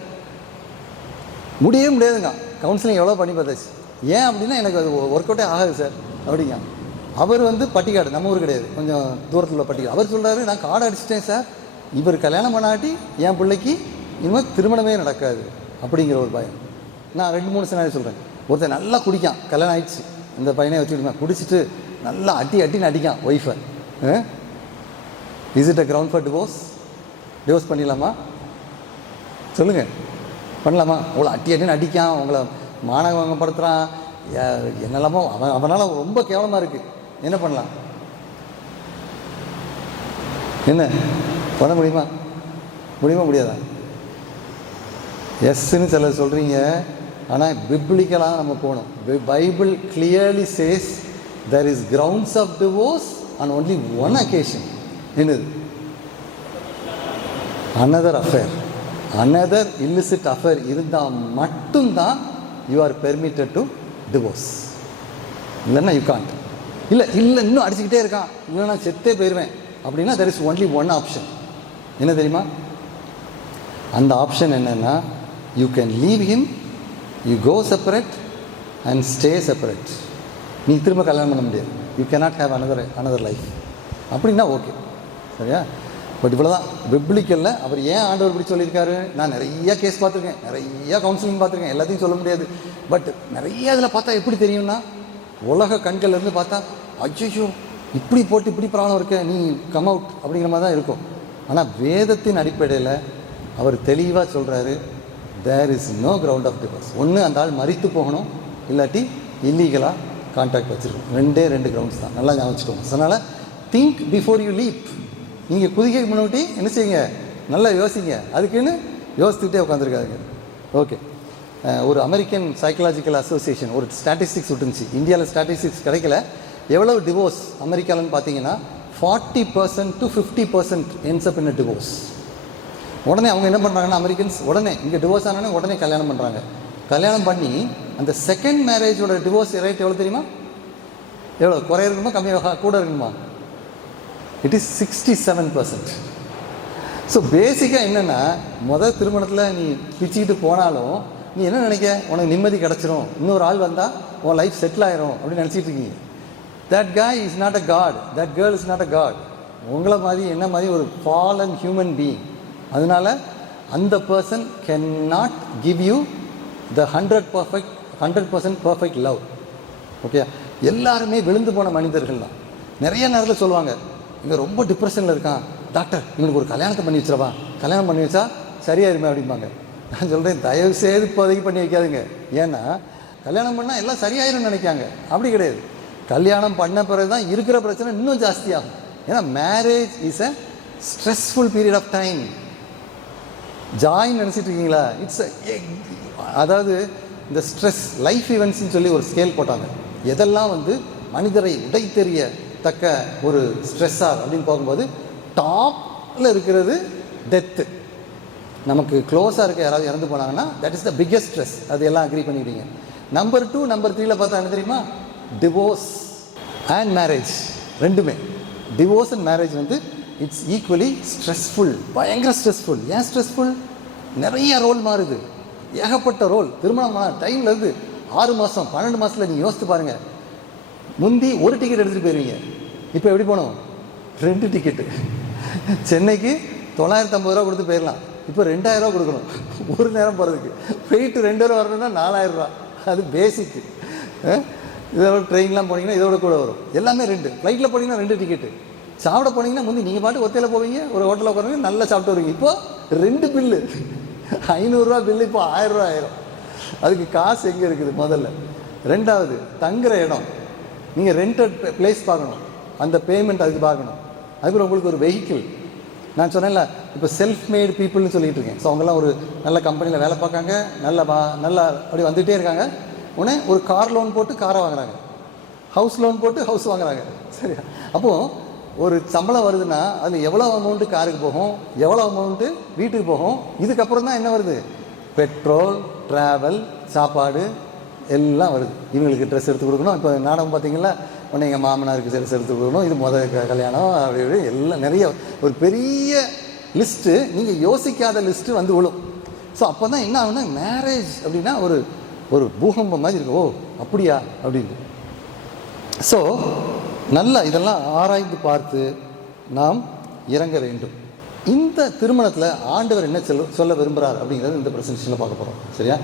முடியவே முடியாதுங்க. கவுன்சிலிங் எவ்வளோ பண்ணி பார்த்தாச்சு, ஏன் அப்படின்னா எனக்கு அது ஒர்க் அவுட்டே ஆகாது சார் அப்படிங்க. அவர் வந்து பட்டிக்காடு, நம்ம ஊர் கிடையாது, கொஞ்சம் தூரத்தில் உள்ள பட்டிக்காடு. அவர் சொல்கிறாரு, நான் கார்டு அடிச்சிட்டேன் சார், இவர் கல்யாணம் பண்ணாட்டி என் பிள்ளைக்கு இனிமேல் திருமணமே நடக்காது அப்படிங்கிற ஒரு பயம். நான் 2-3 சினாரி சொல்கிறேன். ஒருத்தர் நல்லா குடிக்கான், கல்யாணம் ஆயிடுச்சு, இந்த பையனை வச்சுக்கிட்டு குடிச்சிட்டு நல்லா அட்டின்னு அடிக்கான் ஒய்ஃபை. Is it a ground for divorce பண்ணிடலாமா? சொல்லுங்கள், பண்ணலாமா? அவ்வளோ அட்டின்னு அடிக்கான், உங்களை மானவங்கப்படுத்துகிறான், என்னெல்லாமோ அவனால் ரொம்ப கேவலமாக இருக்குது, என்ன பண்ணலாம்? என்ன பண்ண முடியாதா? எஸ்ன்னு சிலர் சொல்கிறீங்க, ஆனால் பிப்ளிக்கலாக நம்ம போகணும். Bible clearly chase there is grounds of divorce on only one occasion. என்னது? another affair, another illicit affair இருந்தால் மட்டும்தான் you are permitted to divorce. இல்லைன்னா you can't. இல்லை இன்னும் அடிச்சுக்கிட்டே இருக்கான், இல்லைன்னா செத்தே போயிடுவேன் அப்படின்னா there is only one option. என்ன தெரியுமா? அந்த ஆப்ஷன் என்னென்னா, you can leave him, you go separate and stay separate. நீ திரும்ப கல்யாணம் பண்ண முடியாது, you cannot have another life அப்படின்னா ஓகே, சரியா? பட் இவ்வளோ தான் பிப்ளிக்கலில் அவர் ஏன் ஆண்டவர் இப்படி சொல்லியிருக்காரு. நான் நிறைய கேஸ் பார்த்துருக்கேன், நிறைய கவுன்சிலிங் பார்த்துருக்கேன், எல்லாத்தையும் சொல்ல முடியாது. பட் நிறைய இதில் பார்த்தா எப்படி தெரியும்னா, உலக கண்கள்லேருந்து பார்த்தா அச்சோ இப்படி போட்டு இப்படி ப்ராப்ளம் இருக்க, நீ கம் அவுட் அப்படிங்கிற மாதிரி தான் இருக்கும். ஆனால் வேதத்தின் அடிப்படையில் அவர் தெளிவாக சொல்கிறாரு, there is no ground of divorce. ஒன்று அந்த ஆள் மரித்து போகணும், இல்லாட்டி இல்லீகலாக கான்டாக்ட் வச்சுருக்கணும். 2 கிரவுண்ட்ஸ் தான், நல்லா ஞாபகம் வச்சுக்கோங்க. அதனால் திங்க் பிஃபோர் யூ லீப். நீங்கள் குதிக்க முன்னாடி என்ன செய்யுங்க, நல்லா யோசிங்க. அதுக்குன்னு யோசித்துக்கிட்டே உட்காந்துருக்காதுங்க. ஓகே, ஒரு அமெரிக்கன் சைக்கலாஜிக்கல் அசோசியேஷன் ஒரு ஸ்டாட்டிஸ்டிக்ஸ் விட்டுருந்துச்சு. இந்தியாவில் ஸ்டாட்டிஸ்டிக்ஸ் கிடைக்கல. எவ்வளவு டிவோர்ஸ் அமெரிக்காவில்னு பார்த்தீங்கன்னா 40% to 50% ends up in a divorce. உடனே அவங்க என்ன பண்ணுறாங்கன்னா, அமெரிக்கன்ஸ் உடனே இங்கே டிவோர்ஸ் ஆனோடனே உடனே கல்யாணம் பண்ணுறாங்க. கல்யாணம் பண்ணி அந்த செகண்ட் மேரேஜோட டிவோர்ஸ் ரேட் எவ்வளோ தெரியுமா? எவ்வளோ குறைய இருக்கணுமா கம்மியாக கூட இருக்கணுமா? It is 67%. ஸோ பேசிக்காக என்னென்னா, முதல் திருமணத்தில் நீ பிச்சுக்கிட்டு போனாலும் நீ என்ன நினைக்க, உனக்கு நிம்மதி கிடச்சிரும், இன்னொரு ஆள் வந்தால் உன் லைஃப் செட்டில் ஆயிரும் அப்படின்னு நினச்சிட்டு இருக்கீங்க. That guy is not a god, that girl is not a god. உங்களை மாதிரி என்ன மாதிரி ஒரு fallen human being. அதனால அந்த person can not give you the 100% perfect love. Okay, எல்லாருமே விழுந்து போன மனிதர்கள் தான். நிறைய நேரத்தில் சொல்லுவாங்க, இங்கே ரொம்ப டிப்ரெஷனில் இருக்கான் டாக்டர், இவனுக்கு ஒரு கல்யாணத்தை பண்ணி வச்சிடவா, கல்யாணம் பண்ணி வச்சா சரியாயிருமே அப்படிம்பாங்க. நான் சொல்கிறேன், தயவு செய்து இப்போதைக்கு பண்ணி வைக்காதுங்க. ஏன்னா கல்யாணம் பண்ணால் எல்லாம் சரியாயிரும்னு நினைக்காங்க. அப்படி கிடையாது. கல்யாணம் பண்ண பிறகு தான் இருக்கிற பிரச்சனை இன்னும் ஜாஸ்தியாகும். ஏன்னா marriage is a stressful period of time. Join நினச்சிட்டு இருக்கீங்களா? அதாவது இந்த ஸ்ட்ரெஸ் லைஃப் ஈவெண்ட்ஸ்ன்னு சொல்லி ஒரு ஸ்கேல் போட்டாங்க. எதெல்லாம் வந்து மனிதரை உடைத்தெறியத்தக்க ஒரு ஸ்ட்ரெஸ்ஸார் அப்படின்னு பார்க்கும்போது டாப்பில் இருக்கிறது டெத்து. நமக்கு க்ளோஸாக இருக்க யாராவது இறந்து போனாங்கன்னா that is the biggest stress. அது எல்லாம் அக்ரி பண்ணிக்கிட்டீங்க. நம்பர் 2 நம்பர் 3ல பார்த்தா என்ன தெரியுமா? Divorce and marriage. ரெண்டுமே டிவோர்ஸ் அண்ட் மேரேஜ் வந்து இட்ஸ் ஈக்குவலி ஸ்ட்ரெஸ்ஃபுல், பயங்கர ஸ்ட்ரெஸ்ஃபுல். ஏன் ஸ்ட்ரெஸ்ஃபுல்? நிறைய ரோல் மாறுது, ஏகப்பட்ட ரோல். திருமணம் டைம்லேருந்து 6 மாதம் 12 மாதத்தில் நீங்கள் யோசித்து பாருங்கள், முந்தி ஒரு டிக்கெட் எடுத்துகிட்டு போயிருவீங்க, இப்போ எப்படி போகணும்? 2 டிக்கெட்டு. சென்னைக்கு 950 ரூபா கொடுத்து போயிடலாம், இப்போ 2000 ரூபா கொடுக்கணும் ஒரு நேரம் போகிறதுக்கு. போயிட்டு 2 ஹவர் வரணும்னா 4000 ரூபா. அது பேசிக்கு. இதோட ட்ரெயின்லாம் போனீங்கன்னா இதோட கூட வரும். எல்லாமே 2. ஃப்ளைட்டில் போனீங்கன்னா 2 டிக்கெட்டு. சாப்பிட போனீங்கன்னா முந்தி நீங்கள் பாட்டு ஒத்தையில் போவீங்க, ஒரு ஹோட்டலில் உட்காருங்க, நல்லா சாப்பிட்டு வருவீங்க. இப்போது 2 பில்லு 500 ரூபா பில்லு, இப்போ 1000 ரூபா ஆயிரும். அதுக்கு காசு எங்கே இருக்குது முதல்ல? ரெண்டாவது, தங்குற இடம், நீங்கள் ரெண்டட் பிளேஸ் பார்க்கணும், அந்த பேமெண்ட் அதுக்கு பார்க்கணும். அதுக்கப்புறம் உங்களுக்கு ஒரு வெஹிக்கிள். நான் சொன்னேன்ல, இப்போ செல்ஃப் மேட் பீப்புள்னு சொல்லிட்டு இருக்கேன். ஸோ அவங்கெல்லாம் ஒரு நல்ல கம்பெனியில் வேலை பார்க்காங்க, நல்லா அப்படி வந்துகிட்டே இருக்காங்க. உடனே ஒரு கார் லோன் போட்டு காரை வாங்குறாங்க, ஹவுஸ் லோன் போட்டு ஹவுஸ் வாங்குறாங்க. சரியா? அப்போது ஒரு சம்பளம் வருதுன்னா அதில் எவ்வளோ அமௌண்ட்டு காருக்கு போகும், எவ்வளோ அமௌண்ட்டு வீட்டுக்கு போகும். இதுக்கப்புறம் தான் என்ன வருது? பெட்ரோல், ட்ராவல், சாப்பாடு எல்லாம் வருது. இவங்களுக்கு ட்ரெஸ் எடுத்து கொடுக்கணும். இப்போ நாடகம் பார்த்தீங்களா, உடனே எங்கள் மாமனாருக்கு ட்ரெஸ் எடுத்து கொடுக்கணும், இது கல்யாணம், அப்படி இப்படி எல்லாம் நிறைய ஒரு பெரிய லிஸ்ட்டு, நீங்கள் யோசிக்காத லிஸ்ட்டு வந்து விழும். ஸோ அப்போ தான் என்ன ஆகுனா, மேரேஜ் அப்படின்னா ஒரு ஒரு பூகம்பம் மாதிரி இருக்கும். ஓ அப்படியா அப்படின்னு. ஸோ நல்லா இதெல்லாம் ஆராய்ந்து பார்த்து நாம் இறங்க வேண்டும். இந்த திருமணத்தில் ஆண்டவர் என்ன சொல்ல விரும்புகிறார் அப்படிங்கிறது இந்த ப்ரெசன்டேஷனில் பார்க்க போகிறோம். சரியா?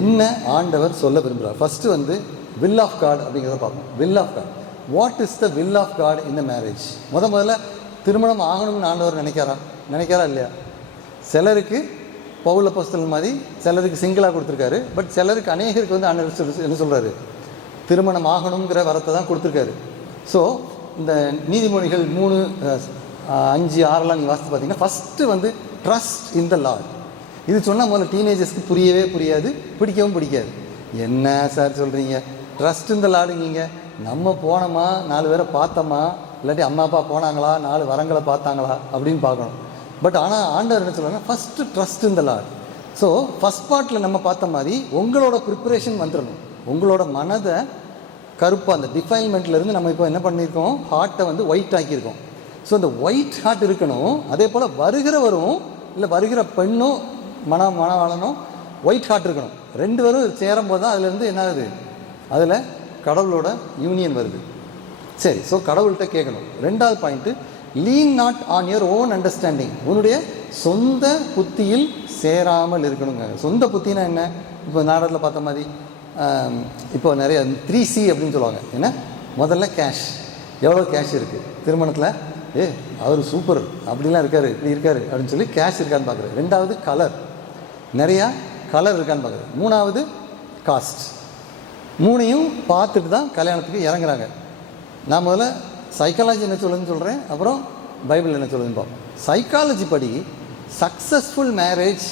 என்ன ஆண்டவர் சொல்ல விரும்புகிறார்? ஃபஸ்ட்டு வந்து வில் ஆஃப் காட் அப்படிங்கிறத பார்ப்போம். Will of God. What is the will of God in the marriage? முதல்ல திருமணம் ஆகணும்னு ஆண்டவர் நினைக்காரா இல்லையா? சிலருக்கு பவுல் அப்போஸ்தலன் மாதிரி சிலருக்கு சிங்கிளாக கொடுத்துருக்காரு. பட் சிலருக்கு அநேகருக்கு வந்து ஆண்டவர் என்ன சொல்கிறாரு? திருமணம் ஆகணுங்கிற வரத்தை தான் கொடுத்துருக்காரு. ஸோ இந்த நீதிமொழிகள் 3, 5, 6 நீங்கள் வாசித்து பார்த்தீங்கன்னா, ஃபஸ்ட்டு வந்து ட்ரஸ்ட் இன் த லார்ட். இது சொன்னால் முதல்ல டீனேஜர்ஸ்க்கு புரியவே புரியாது, பிடிக்கவும் பிடிக்காது. என்ன சார் சொல்கிறீங்க, ட்ரஸ்ட் இன் த லார்டுங்க? நம்ம போனோமா, 4 பேரை பார்த்தோமா, இல்லாட்டி அம்மா அப்பா போனாங்களா, 4 வரங்களை பார்த்தாங்களா அப்படின்னு பார்க்கணும். பட் ஆனால் ஆண்டவர் என்ன சொல்கிறாங்கன்னா, first trust in the Lord. So first பார்ட்டில் நம்ம பார்த்த மாதிரி உங்களோட ப்ரிப்பரேஷன் வந்துடணும். உங்களோட மனதை கருப்பாக அந்த டிஃபைன்மெண்ட்லேருந்து நம்ம இப்போ என்ன பண்ணியிருக்கோம், ஹார்ட்டை வந்து ஒயிட் ஆக்கியிருக்கோம். ஸோ அந்த ஒயிட் ஹார்ட் இருக்கணும். அதே போல் வருகிறவரும் இல்லை வருகிற பெண்ணும் மணவாளனும் ஒயிட் ஹார்ட் இருக்கணும். 2 பேரும் சேரும்போது தான் அதுலேருந்து என்ன ஆகுது, அதில் கடவுளோட யூனியன் வருது. சரி, ஸோ கடவுள்கிட்ட கேட்கணும். 2வது point, lean not on your own understanding. உன்னுடைய சொந்த புத்தியில் சேராமல் இருக்கணுங்க. சொந்த புத்தினா என்ன? இப்போ நாடகத்தில் பார்த்த மாதிரி இப்போ நிறைய 3C அப்படின்னு சொல்லுவாங்க. ஏன்னா முதல்ல கேஷ், எவ்வளோ கேஷ் இருக்குது திருமணத்தில், அவர் சூப்பர் அப்படிலாம் இருக்கார், இப்படி இருக்கார் அப்படின்னு சொல்லி கேஷ் இருக்கான்னு பார்க்குறது. 2வது கலர், நிறையா கலர் இருக்கான்னு பார்க்குறது. 3வது காஸ்ட். 3ஐயும் பார்த்துட்டு தான் கல்யாணத்துக்கு இறங்குறாங்க. நான் முதல்ல சைக்காலஜி என்ன சொல்லுதுன்னு சொல்கிறேன், அப்புறம் பைபிள் என்ன சொல்லுதுன்னு பார்ப்போம். சைக்காலஜி படி சக்ஸஸ்ஃபுல் மேரேஜ்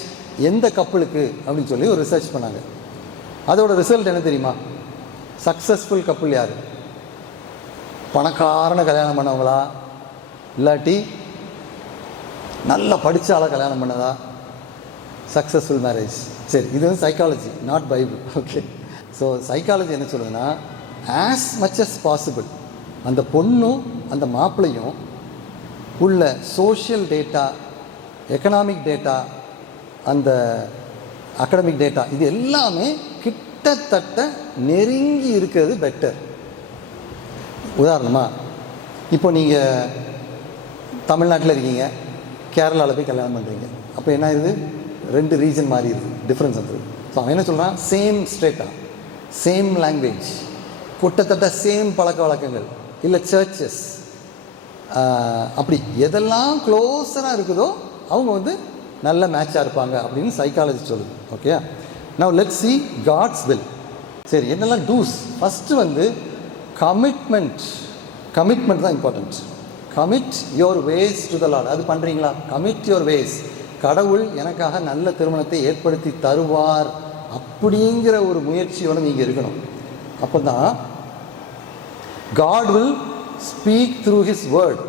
எந்த கப்புளுக்கு அப்படின்னு சொல்லி ஒரு ரிசர்ச் பண்ணாங்க. அதோட ரிசல்ட் என்ன தெரியுமா? சக்ஸஸ்ஃபுல் கப்புள் யார்? பணக்காரனை கல்யாணம் பண்ணவங்களா, இல்லாட்டி நல்லா படித்தால கல்யாணம் பண்ணதா? Successful marriage. சரி, இது வந்து psychology, not Bible. Okay. So psychology என்ன சொல்லுதுன்னா, ஆஸ் மச் அஸ் பாசிபிள் அந்த பொண்ணும் அந்த மாப்பிள்ளையும் உள்ள சோஷியல் டேட்டா, எக்கனாமிக் டேட்டா, அந்த அகடமிக் டேட்டா, இது எல்லாமே கிட்டத்தட்ட நெருங்கி இருக்கிறது பெட்டர். உதாரணமாக, இப்போ நீங்கள் தமிழ்நாட்டில் இருக்கீங்க, கேரளாவில் போய் கல்யாணம் பண்ணுறீங்க. அப்போ என்ன ஆயிடுது, 2 ரீஜன் மாறிடுது, டிஃப்ரென்ஸ் வந்துடுது. ஸோ அவன் என்ன சொல்கிறான், சேம் ஸ்டேட்டா, சேம் லாங்குவேஜ், கிட்டத்தட்ட சேம் பழக்க வழக்கங்கள், இல்லை சர்ச்சஸ், அப்படி எதெல்லாம் க்ளோஸராக இருக்குதோ அவங்க வந்து நல்ல மேட்சாக இருப்பாங்க அப்படின்னு சைக்காலஜி சொல்லுது. Okay. Now let's see God's will. சரி, என்னெல்லாம் டூஸ்? ஃபஸ்ட்டு வந்து கமிட்மெண்ட் தான் important. Commit your ways to the Lord. அது பண்ணுறீங்களா? Commit your ways. கடவுள் எனக்காக நல்ல திருமணத்தை ஏற்படுத்தி தருவார் அப்படிங்கிற ஒரு முயற்சியோடு நீங்கள் இருக்கணும். அப்போ தான் God will speak through his word.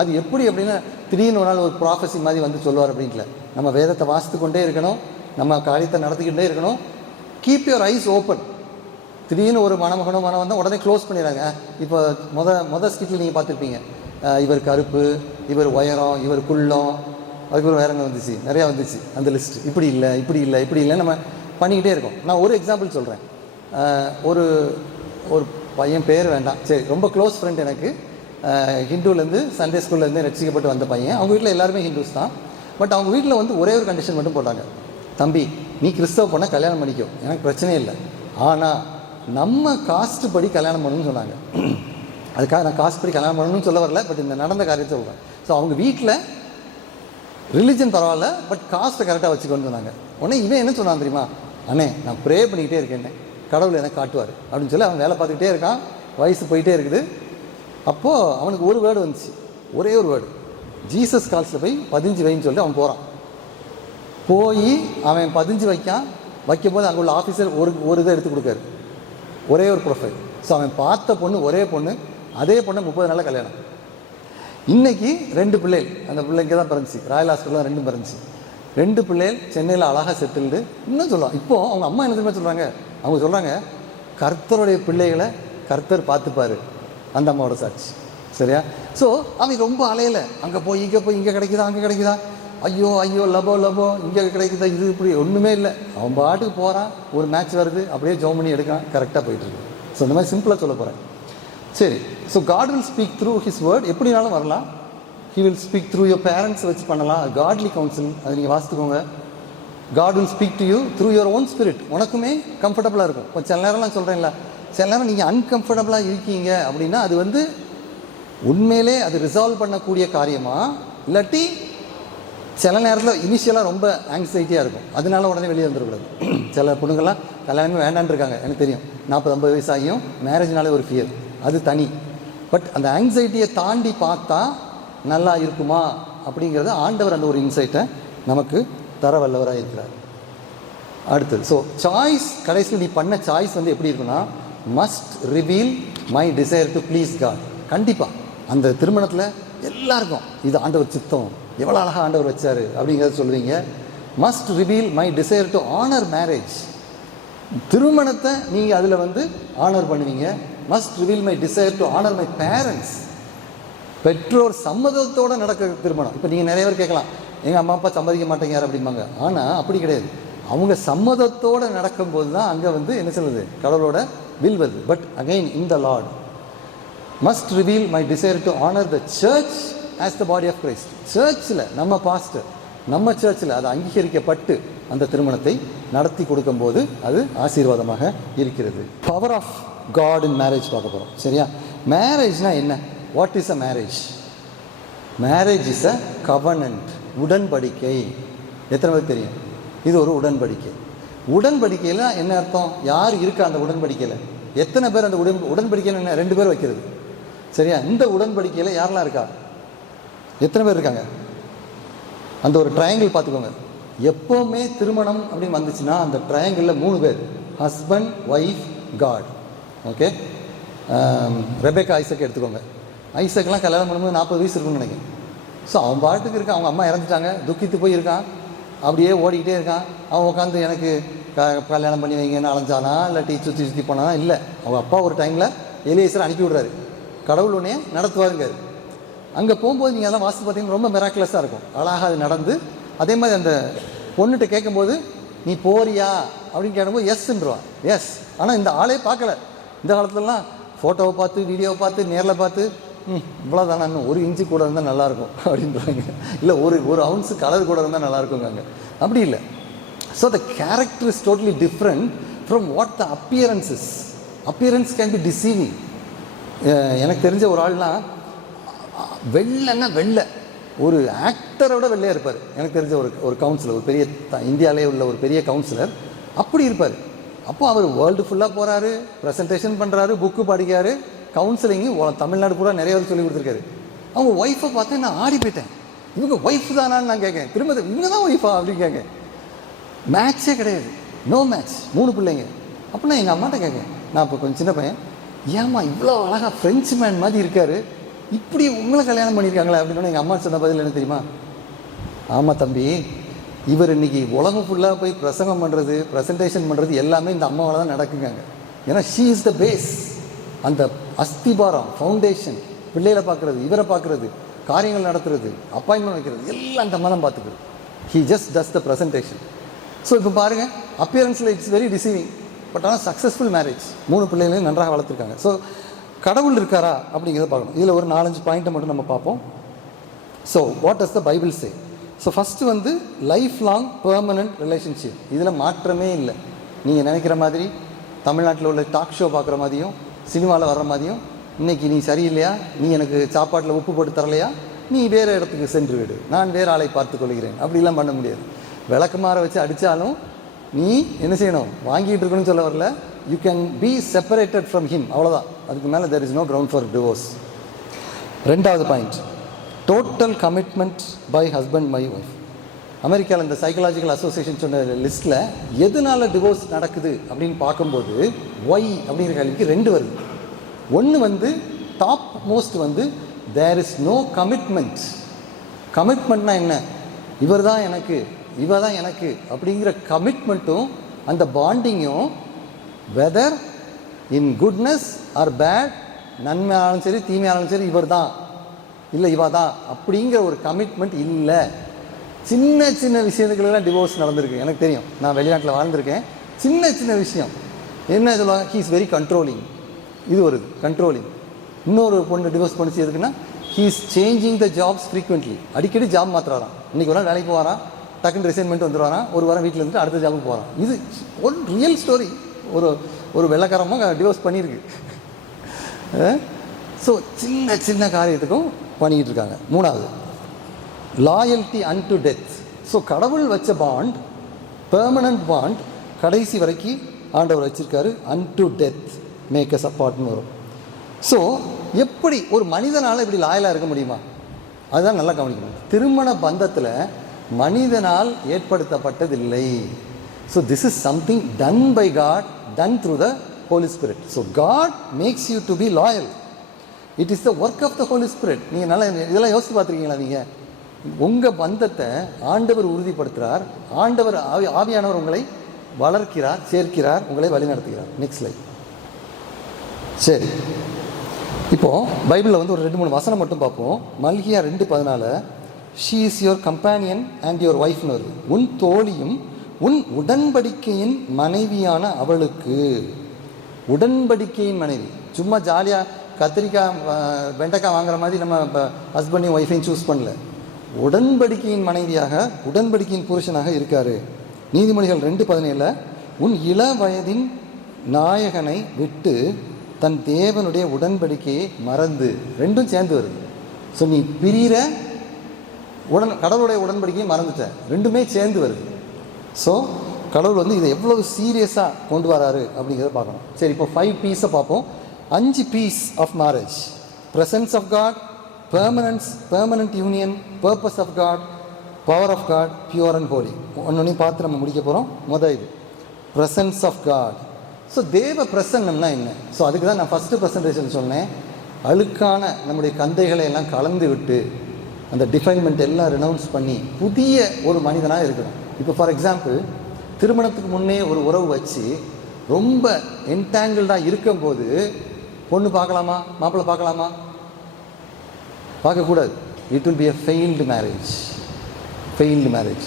அது எப்படி அப்படின்னா, திடீர்னு ஒரு நாள் ஒரு ப்ராஃபஸி மாதிரி வந்து சொல்லுவார் அப்படின்ல. நம்ம வேதத்தை வாசித்து கொண்டே இருக்கணும், நம்ம காரியத்தை நடத்திக்கிட்டே இருக்கணும். Keep your eyes open. திடீர்னு ஒரு மணமகனோ மனம் வந்தால் உடனே க்ளோஸ் பண்ணிடுறாங்க. இப்போ மொதல் ஸ்கிட்டில் நீங்கள் பார்த்துருப்பீங்க, இவர் கருப்பு, இவர் உயரம், இவர் குள்ளம், அதுக்கப்புறம் வேற என்ன வந்துச்சு, நிறையா வந்துச்சு அந்த லிஸ்ட்டு. இப்படி இல்லை நம்ம பண்ணிக்கிட்டே இருக்கோம். நான் ஒரு எக்ஸாம்பிள் சொல்கிறேன். ஒரு பையன் பேர் வேண்டாம், சரி, ரொம்ப க்ளோஸ் ஃப்ரெண்ட் எனக்கு. ஹிந்துலேருந்து சண்டே ஸ்கூல்லேருந்து ரட்சிக்கப்பட்டு வந்த பையன். அவங்க வீட்டில் எல்லாருமே ஹிந்துஸ் தான். பட் அவங்க வீட்டில் வந்து ஒரே ஒரு கண்டிஷன் மட்டும் போட்டாங்க, தம்பி நீ கிறிஸ்தவ பொண்ணை கல்யாணம் பண்ணிக்கோ, எனக்கு பிரச்சனையே இல்லை, ஆனால் நம்ம காஸ்ட் படி கல்யாணம் பண்ணணும்னு சொன்னாங்க. அதுக்காக நான் காஸ்ட் படி கல்யாணம் பண்ணணும்னு சொல்ல வரல, பட் இந்த நடந்த காரியத்தை சொல்கிறேன். ஸோ அவங்க வீட்டில் ரிலிஜன் பரவாயில்ல, பட் காஸ்ட்டை கரெக்டாக வச்சுக்கோன்னு சொன்னாங்க. உடனே இவன் என்ன சொன்னான் தெரியுமா, அண்ணே நான் ப்ரே பண்ணிக்கிட்டே இருக்கேன், கடவுள் எனக்கு காட்டுவார் அப்படின்னு சொல்லி அவன் வேலை பார்த்துக்கிட்டே இருக்கான். வயசு போயிட்டே இருக்குது. அப்போது அவனுக்கு ஒரு வேர்டு வந்துச்சு, ஒரே ஒரு வேர்டு, ஜீசஸ் கால்ஸில் போய் 15 வைன்னு சொல்லி அவன் போகிறான். போய் அவன் 15 வைக்கும் போது அங்கே உள்ள ஆஃபீஸர் ஒரு இதை எடுத்து கொடுக்காரு, ஒரே ஒரு ப்ரொஃபைல். ஸோ அவன் பார்த்த பொண்ணு ஒரே பொண்ணு, அதே பொண்ணு 30 நாளில் கல்யாணம். இன்றைக்கி 2 பிள்ளைகள், அந்த பிள்ளைங்க தான் பிறந்துச்சு, ராயல் ஹாஸ்பிட்டலில் 2 பிறந்துச்சு. 2 பிள்ளைகள் சென்னையில் அழகாக செட்டில்டு. இன்னும் சொல்லலாம், இப்போது அவங்க அம்மா என்ன தெரியுமா சொல்கிறாங்க, அவங்க சொல்கிறாங்க கர்த்தருடைய பிள்ளைகளை கர்த்தர் பார்த்துப்பார், அந்த அம்மாவோட சாட்சி. சரியா? ஸோ அவன் ரொம்ப அலையலை, அங்கே போய் இங்கே கிடைக்குதா, அங்கே கிடைக்குதா, ஐயோ லபோ இங்கே கிடைக்குதா, இது இப்படி ஒன்றுமே இல்லை. அவன் பாட்டுக்கு போகிறான், ஒரு மேட்ச் வருது, அப்படியே ஜோம் பண்ணி எடுக்கான், கரெக்டாக போயிட்டுருக்கு. ஸோ இந்த மாதிரி சிம்பிளாக சொல்ல போகிறேன். சரி, so God will speak through his word. எப்படினாலும் வரலாம். He will speak through your parents வச்சு பண்ணலாம், காட்லி கவுன்சிலிங், அதை நீங்கள் வாசித்துக்கோங்க. God will speak to you through your own spirit. உனக்குமே கம்ஃபர்டபுளாக இருக்கும். இப்போ சில நேரம்லாம் சொல்கிறேன்ல, சில நேரம் நீங்கள் அன்கம்ஃபர்டபுளாக இருக்கீங்க அப்படின்னா அது வந்து உண்மையிலே அது ரிசால்வ் பண்ணக்கூடிய காரியமா, இல்லாட்டி சில நேரத்தில் இனிஷியலாக ரொம்ப ஆங்ஸைட்டியாக இருக்கும், அதனால உடனே வெளியே வந்துடக்கூடாது. சில பொண்ணுங்கள்லாம் கல்யாணமே வேண்டான்னு இருக்காங்க, எனக்கு தெரியும். 40-50 வயசாகியும் மேரேஜ்னாலே ஒரு ஃபியர், அது தனி. பட் அந்த ஆங்ஸைட்டியை தாண்டி பார்த்தா நல்லா இருக்குமா அப்படிங்கிறது ஆண்டவர் அந்த ஒரு இன்சைட்டை நமக்கு தர வல்லவராக இருக்கிறார். அடுத்தது, ஸோ சாய்ஸ், கடைசியில் நீ பண்ண சாய்ஸ் வந்து எப்படி இருக்குன்னா, must reveal my desire to please God. கண்டிப்பாக அந்த திருமணத்தில் எல்லாருக்கும் இது ஆண்டவர் சித்தம், எவ்வளோ அழகாக ஆண்டவர் வச்சார் அப்படிங்கிறத சொல்லுவீங்க. Must reveal my desire to honour marriage. திருமணத்தை நீங்கள் அதில் வந்து ஆனர் பண்ணுவீங்க. Must reveal my desire to honour my parents. பெற்றோர் சம்மதத்தோடு நடக்கிற திருமணம். இப்போ நீங்கள் நிறைய பேர் கேட்கலாம், எங்கள் அம்மா அப்பா சம்மதிக்க மாட்டேங்கிறார் அப்படிம்பாங்க. ஆனால் அப்படி கிடையாது, அவங்க சம்மதத்தோடு நடக்கும்போது தான் அங்கே வந்து என்ன சொல்லுது, கடவுளோட வில் வருது. But again in the Lord must reveal my desire to honour the church as the body of Christ. சர்ச்சில் நம்ம பாஸ்டர், நம்ம சர்ச்சில் அது அங்கீகரிக்கப்பட்டு அந்த திருமணத்தை நடத்தி கொடுக்கும்போது அது ஆசீர்வாதமாக இருக்கிறது. Power of God in marriage பார்க்க போகிறோம். சரியா? மேரேஜ்னா என்ன? What is a marriage? Marriage is a covenant, உடன்படிக்கை. எத்தனை பேருக்கு தெரியும்? இது ஒரு உடன்படிக்கை. உடன்படிக்கையில் என்ன அர்த்தம்? யார் இருக்கா அந்த உடன்படிக்கையில்? எத்தனை பேர் அந்த உடன்படிக்கையில்? என்ன, 2 பேர் வைக்கிறது. சரியா? இந்த உடன்படிக்கையில் யாரெல்லாம் இருக்கா? எத்தனை பேர் இருக்காங்க? அந்த ஒரு ட்ரையாங்கிள் பார்த்துக்கோங்க. எப்போவுமே திருமணம் அப்படின்னு வந்துச்சுன்னா அந்த ட்ரையாங்கிளில் 3 பேர், husband, wife, God. Okay, Rebecca Isaac எடுத்துக்கோங்க. ஐசக்லாம் கல்யாணம் பண்ணும்போது 40 வயசு இருக்குன்னு நினைக்கிறேன். ஸோ அவன் பாட்டுக்கு இருக்கான், அவங்க அம்மா இறந்துட்டாங்க, துக்கித்து போய் இருக்கான், அப்படியே ஓடிக்கிட்டே இருக்கான். அவன் உட்காந்து எனக்கு கல்யாணம் பண்ணி வைங்கன்னு அலைஞ்சானா, இல்லாட்டி சுற்றி போனானா? இல்லை. அவங்க அப்பா ஒரு டைமில் எலியேசரை அனுப்பி விடுறாரு, கடவுள் உடனே நடத்துவாருங்க. அங்கே போகும்போது நீங்கள் அதெல்லாம் வாசித்து பார்த்தீங்கன்னா ரொம்ப மிராக்குலஸாக இருக்கும், அழகாக அது நடந்து. அதே மாதிரி அந்த பொண்ணுகிட்ட கேட்கும்போது நீ போறியா அப்படின்னு கேட்கும்போது எஸ்ன்றான், எஸ். ஆனால் இந்த ஆளே பார்க்கல. இந்த காலத்துலலாம் ஃபோட்டோவை பார்த்து, வீடியோவை பார்த்து, நேரில் பார்த்து, இவ்வளோதானா, இன்னும் 1 இன்ச்சு கூட இருந்தால் நல்லாயிருக்கும் அப்படின்றாங்க. இல்லை, ஒரு அவுன்ஸு கலர் கூட இருந்தால் நல்லாயிருக்குங்க. அங்கே அப்படி இல்லை. So the character is totally different from what the அப்பியரன்ஸஸ். Appearance can be deceiving. எனக்கு தெரிஞ்ச ஒரு ஆள்லாம் வெள்ளைன்னா வெள்ளை, ஒரு ஆக்டரோட வெள்ளையாக இருப்பார். எனக்கு தெரிஞ்ச ஒரு கவுன்சிலர், ஒரு பெரிய இந்தியாவிலே உள்ள ஒரு பெரிய கவுன்சிலர் அப்படி இருப்பார். அப்போது அவர் வேர்ல்டு ஃபுல்லாக போகிறாரு, ப்ரெசன்டேஷன் பண்ணுறாரு, புக்கு படிக்காரு, கவுன்சிலிங்கு தமிழ்நாடு பூரா நிறைய பேர் சொல்லி கொடுத்துருக்காரு. அவங்க ஒய்ஃபை பார்த்து நான் ஆடி போயிட்டேன். இவங்க ஒய்ஃப் தானான்னு நான் கேட்கேன். திரும்ப இவங்க தான் ஒய்ஃபா அப்படின்னு கேட்கேன். மேட்ச்சே கிடையாது, நோ மேட்ச். 3 பிள்ளைங்க. அப்படின்னா எங்கள் அம்மாட்ட கேட்கேன், நான் இப்போ கொஞ்சம் சின்ன பையன், ஏம்மா இவ்வளோ அழகாக ஃப்ரெஞ்சு மேன் மாதிரி இருக்கார், இப்படி உங்களை கல்யாணம் பண்ணியிருக்காங்களே அப்படின்னு எங்கள் அம்மா சொன்ன பதில் என்ன தெரியுமா? ஆமாம் தம்பி, இவர் இன்றைக்கி உலகம் ஃபுல்லாக போய் பிரசங்கம் பண்ணுறது, ப்ரெசன்டேஷன் பண்ணுறது எல்லாமே இந்த அம்மாவால் தான் நடக்குங்க. ஏன்னா ஷீ இஸ் த பேஸ். அந்த அஸ்திபாரம், ஃபவுண்டேஷன், பிள்ளைகளை பார்க்குறது, இவரை பார்க்குறது, காரியங்கள் நடத்துறது, அப்பாயின்மெண்ட் வைக்கிறது, எல்லாம் அந்த அம்மா தான் பார்த்துக்கிறது. He just does the presentation. So இப்போ பாருங்கள், அப்பியரன்ஸில் இட்ஸ் வெரி டிசீவிங். பட் ஆனால் சக்ஸஸ்ஃபுல் மேரேஜ், 3 பிள்ளைகளையும் நன்றாக வளர்த்துருக்காங்க. ஸோ கடவுள் இருக்காரா அப்படிங்கிறத பார்க்கணும். இதில் ஒரு 4-5 பாயிண்ட்டை மட்டும் நம்ம பார்ப்போம். So what does the Bible say? So first வந்து லைஃப் லாங் பெர்மனன்ட் ரிலேஷன்ஷிப், இதில் மாற்றமே இல்லை. நீங்கள் நினைக்கிற மாதிரி தமிழ்நாட்டில் உள்ள டாக் ஷோ பார்க்குற மாதிரியும் சினிமாவில் வர்ற மாதிரியும் இன்றைக்கி நீ சரியில்லையா, நீ எனக்கு சாப்பாட்டில் உப்பு போட்டு தரலையா, நீ வேறு இடத்துக்கு சென்று விடு, நான் வேறு ஆளை பார்த்து கொள்கிறேன், அப்படிலாம் பண்ண முடியாது. விளக்குமாற வச்சு அடித்தாலும் நீ என்ன செய்யணும், வாங்கிட்டு இருக்கணும்னு சொல்ல வரல. You can be separated from him, அவ்வளோதான். அதுக்கு மேலே there is no ground for divorce. 2வது point, total commitment by husband my wife. அமெரிக்காவில் இந்த சைக்கலாஜிக்கல் அசோசியேஷன் சொன்ன லிஸ்ட்டில் எதனால் டிவோர்ஸ் நடக்குது அப்படின்னு பார்க்கும்போது ஒய் அப்படிங்கிற கேள்விக்கு 2 வருது. ஒன்று வந்து டாப் மோஸ்ட் வந்து தேர் இஸ் நோ கமிட்மெண்ட். கமிட்மெண்ட்னா என்ன, இவர் தான் எனக்கு, இவர் தான் எனக்கு அப்படிங்கிற கமிட்மெண்ட்டும் அந்த பாண்டிங்கும் வெதர் இன் குட்னஸ் ஆர் பேட், நன்மையானாலும் சரி தீமையானாலும் சரி இவர் தான் இல்லை இவா தான் அப்படிங்கிற ஒரு கமிட்மெண்ட் இல்லை. சின்ன சின்ன விஷயத்துக்கெல்லாம் டிவோர்ஸ் நடந்திருக்கு, எனக்கு தெரியும். நான் வெளிநாட்டில் வாழ்ந்திருக்கேன். சின்ன சின்ன விஷயம் என்ன சொல்லுவாங்க, ஹீ இஸ் வெரி கண்ட்ரோலிங், இது ஒரு கண்ட்ரோலிங். இன்னொரு பொண்ணு டிவோர்ஸ் பண்ணிச்சு எதுக்குன்னா, he is changing the jobs frequently, அடிக்கடி ஜாப் மாற்றுறாராம். இன்றைக்கி ஒரு நாள் வேலைக்கு போகிறான், டக்குன்னு ரிசைன்மெண்ட் வந்துடுவாரான், ஒரு வாரம் வீட்டில் இருந்துட்டு அடுத்த ஜாபுக்கு போகிறான். இது ஒரு ரியல் ஸ்டோரி. ஒரு வெள்ளைக்காரமாக டிவோர்ஸ் பண்ணியிருக்கு. ஸோ சின்ன சின்ன காரியத்துக்கும் பண்ணிக்கிட்டு இருக்காங்க. 3வது லாயல்ட்டி அன்டு டெத். ஸோ கடவுள் வச்ச பாண்ட், பெர்மனன்ட் பாண்ட், கடைசி வரைக்கும் ஆண்டவர் வச்சிருக்காரு. அன்டு டெத் மேக் அஸ் அப்பார்ட்னு வரும். ஸோ எப்படி ஒரு மனிதனால் இப்படி லாயலாக இருக்க முடியுமா, அதுதான் நல்லா கவனிக்கணும். திருமண பந்தத்தில் மனிதனால் ஏற்படுத்தப்பட்டதில்லை. So this is something done by God, done through the Holy Spirit. So God makes you to be loyal. It is the work of the Holy Spirit. நீங்கள் நல்லா இதெல்லாம் யோசித்து பார்த்துருக்கீங்களா? நீங்கள் உங்கள் பந்தத்தை ஆண்டவர் உறுதிப்படுத்துகிறார், ஆண்டவர் ஆவியானவர் உங்களை வளர்க்கிறார், சேர்க்கிறார், உங்களை வழிநடத்துகிறார். Next life. சரி, இப்போது பைபிளில் வந்து ஒரு 2-3 வசனம் மட்டும் பார்ப்போம். Malkiya 2:14, she is your companion and your ஒய்ஃப்னு வருது. உன் தோழியும் உன் உடன்படிக்கையின் மனைவியான அவளுக்கு. உடன்படிக்கையின் மனைவி, சும்மா ஜாலியாக கத்திரிக்காய் வெண்டைக்காய் வாங்குற மாதிரி நம்ம ஹஸ்பண்டையும் ஒய்ஃபையும் சூஸ் பண்ணல. உடன்படிக்கையின் மனைவியாக, உடன்படிக்கையின் புருஷனாக இருக்கார். நீதிமொழிகள் 2:17, உன் இள வயதின் நாயகனை விட்டு தன் தேவனுடைய உடன்படிக்கையை மறந்து. 2ம் சேர்ந்து வருது. ஸோ நீ பிரிகிற கடவுளுடைய உடன்படிக்கையை மறந்துட்ட, 2மே சேர்ந்து வருது. ஸோ கடவுள் வந்து இதை எவ்வளவு சீரியஸாக கொண்டு வராரு அப்படிங்கிறத பார்க்கணும். சரி, இப்போ 5 பீஸை பார்ப்போம். 5 P's of marriage: presence of God, permanent union, purpose of God, power of God, pure and holy. ஒன்னொன்னையும் பார்த்து நம்ம முடிக்க போகிறோம். இது பிரசன்ஸ் ஆஃப் காட். ஸோ தேவ பிரசன்னம்னா என்ன? ஸோ அதுக்கு தான் நான் ஃபஸ்ட்டு ப்ரெசன்டேஷன் சொன்னேன். அழுக்கான நம்முடைய கந்தைகளை எல்லாம் கலந்து விட்டு அந்த டிஃபைன்மெண்ட் எல்லாம் ரினவுன்ஸ் பண்ணி புதிய ஒரு மனிதனாக இருக்கணும். இப்போ ஃபார் எக்ஸாம்பிள், திருமணத்துக்கு முன்னே ஒரு உறவு வச்சு ரொம்ப என்டாங்கிள்டாக இருக்கும்போது பொண்ணு பார்க்கலாமா, மாப்பிள்ளை பார்க்கலாமா? பார்க்கக்கூடாது. It will be a failed marriage.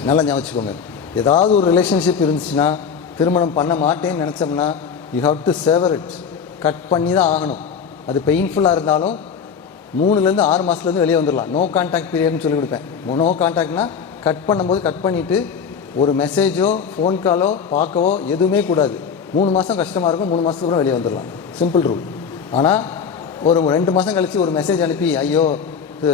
நல்லா ஞாபகம் வச்சுக்கோங்க. ஏதாவது ஒரு ரிலேஷன்ஷிப் இருந்துச்சுன்னா, திருமணம் பண்ண மாட்டேன்னு நினச்சோம்னா, you have to savour it. Cut பண்ணி தான் ஆகணும். அது பெயின்ஃபுல்லாக இருந்தாலும் 3லேருந்து 6 மாதத்துலேருந்து வெளியே வந்துடலாம். நோ கான்டாக்ட் பீரியட்னு சொல்லி கொடுப்பேன். நோ கான்டாக்ட்னா கட் பண்ணும்போது கட் பண்ணிவிட்டு ஒரு மெசேஜோ ஃபோன் காலோ பார்க்கவோ எதுவுமே கூடாது. 3 மாதம் கஷ்டமாக இருக்கும், 3 மாதத்துக்கு அப்புறம் வெளியே வந்துடலாம். Simple rule. ஆனால் ஒரு 2 மாதம் கழித்து ஒரு மெசேஜ் அனுப்பி ஐயோ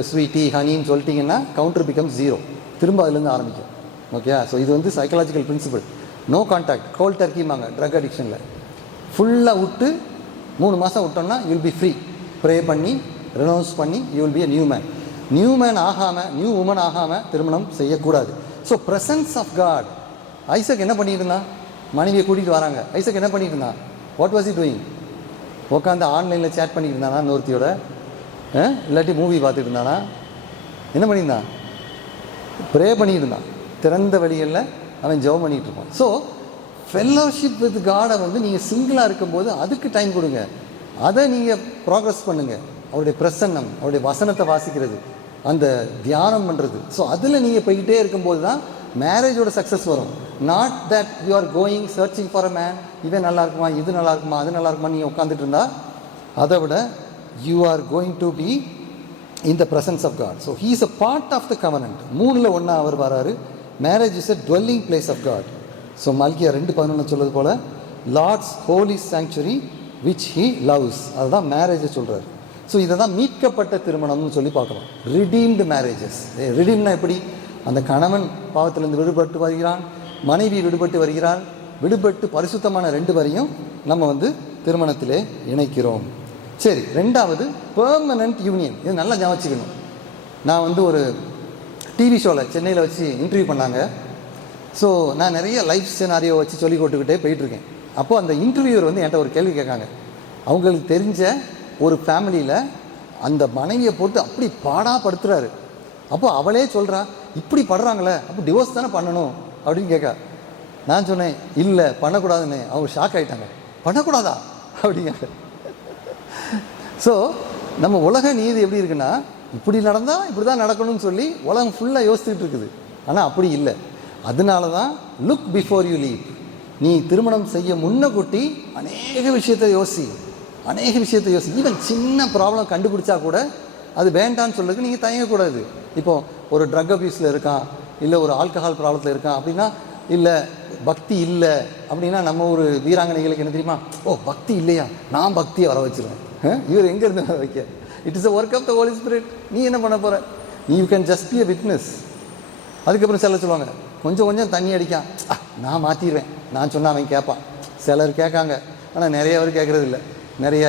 ஸ்வீட்டி ஹனின்னு சொல்லிட்டிங்கன்னா கவுண்டர் பிகம் 0, திரும்ப அதுலேருந்து ஆரம்பிக்கும். ஓகே, ஸோ இது வந்து psychological principle. No contact, cold டர்க்கிமாங்க ட்ரக் அடிக்ஷனில். ஃபுல்லாக விட்டு 3 மாதம் விட்டோம்னா you will be free. Pray பண்ணி ரெனவுன்ஸ் பண்ணி you will be a new man ஆகாமல், நியூ உமன் ஆகாமல் திருமணம் செய்யக்கூடாது. So presence of God. Isaac என்ன பண்ணிட்டு இருந்தான்? மனைவியை கூட்டிகிட்டு வராங்க. ஐசக் என்ன பண்ணிட்டு இருந்தான்? What was E doing? உட்காந்து ஆன்லைனில் சேட் பண்ணிட்டு இருந்தானா இன்னொருத்தியோட? இல்லாட்டி மூவி பார்த்துட்டு இருந்தானா? என்ன பண்ணியிருந்தான்? ப்ரே பண்ணிட்டு இருந்தான். திறந்த வழிகளில் அவன் ஜெபம் பண்ணிகிட்டு இருப்பான். ஸோ ஃபெல்லோஷிப் வித் காடை வந்து நீங்கள் சிங்கிளாக இருக்கும்போது அதுக்கு டைம் கொடுங்க. அதை நீங்கள் ப்ராக்ரஸ் பண்ணுங்கள். அவருடைய பிரசன்னம், அவருடைய வசனத்தை வாசிக்கிறது, அந்த தியானம் பண்ணுறது. ஸோ அதில் நீங்கள் போய்கிட்டே இருக்கும்போது தான் மேரேஜோட சக்ஸஸ் வரும். Not that you are going searching for a man, இவன் நல்லா இருக்குமா, இது நல்லா இருக்குமா, அது நல்லா இருக்குமா நீங்கள் உட்காந்துட்டு இருந்தா அதை விட you are going to be in the presence of God. So he is a part of the covenant. 3ல் 1 அவர் வராரு. Marriage is a dwelling place of God. So Malkiya 2:11 சொல்வது போல் Lord's holy sanctuary which he loves, அதுதான் மேரேஜை சொல்கிறார். So இதை தான் மீட்கப்பட்ட திருமணம்னு சொல்லி பார்க்குறோம். Redeemed marriages. ரிடீம்னா எப்படி? அந்த கணவன் பாவத்திலிருந்து விடுபட்டு வருகிறான், மனைவி விடுபட்டு வருகிறாள், விடுபட்டு பரிசுத்தமான 2 பேரையும் நம்ம திருமணத்திலே இணைக்கிறோம். சரி, 2வது பெர்மனன்ட் யூனியன். இது நல்லா ஞாபகிக்கணும். நான் ஒரு டிவி ஷோவில் சென்னையில் வச்சு இன்டர்வியூ பண்ணாங்க. ஸோ நான் நிறைய லைஃப் சினாரியோ வச்சு சொல்லி கொடுத்துக்கிட்டே போயிட்டுருக்கேன். அப்போது அந்த இன்டர்வியூவர் என்கிட்ட ஒரு கேள்வி கேட்காங்க. அவங்களுக்கு தெரிஞ்ச ஒரு ஃபேமிலியில் அந்த மனைவியை போட்டு அப்படி பாடாப்படுத்துகிறாரு. அப்போ அவளே சொல்கிறா, இப்படி படுறாங்களே, அப்போ டிவோர்ஸ் தானே பண்ணணும் அப்படின்னு கேட்கா. நான் சொன்னேன், இல்லை பண்ணக்கூடாதுன்னு. அவங்க ஷாக் ஆகிட்டாங்க. பண்ணக்கூடாதா அப்படிங்க. ஸோ நம்ம உலக நீதி எப்படி இருக்குன்னா, இப்படி நடந்தால் இப்படி தான் நடக்கணும்னு சொல்லி உலகம் ஃபுல்லாக யோசிச்சுக்கிட்டு இருக்குது. ஆனால் அப்படி இல்லை. அதனால தான் லுக் பிஃபோர் யூ லீவ். நீ திருமணம் செய்ய முன்னக்கூட்டி அநேக விஷயத்தை யோசி. ஈவன் சின்ன ப்ராப்ளம் கண்டுபிடிச்சா கூட அது வேண்டான்னு சொல்லுறதுக்கு நீங்கள் தயங்கக்கூடாது. இப்போது ஒரு ட்ரக் அப்யூஸில் இருக்கான், இல்லை ஒரு ஆல்கஹால் ப்ராப்ளத்தில் இருக்கான் அப்படின்னா, இல்லை பக்தி இல்லை அப்படின்னா நம்ம ஒரு வீராங்கனைகளுக்கு என்ன தெரியுமா, ஓ பக்தி இல்லையா, நான் பக்தியை வர வச்சுருவேன். இவர் எங்கேருந்து வர வைக்க? It is a work of the Holy Spirit. நீ என்ன பண்ண போகிற? You can just be a witness. அதுக்கப்புறம் சிலர் சொல்லுவாங்க, கொஞ்சம் தண்ணி அடிக்கான், நான் மாற்றிடுவேன், நான் சொன்னால் அவன் கேட்பான். சிலர் கேட்காங்க, ஆனால் நிறைய பேர் கேட்குறது இல்லை. நிறையா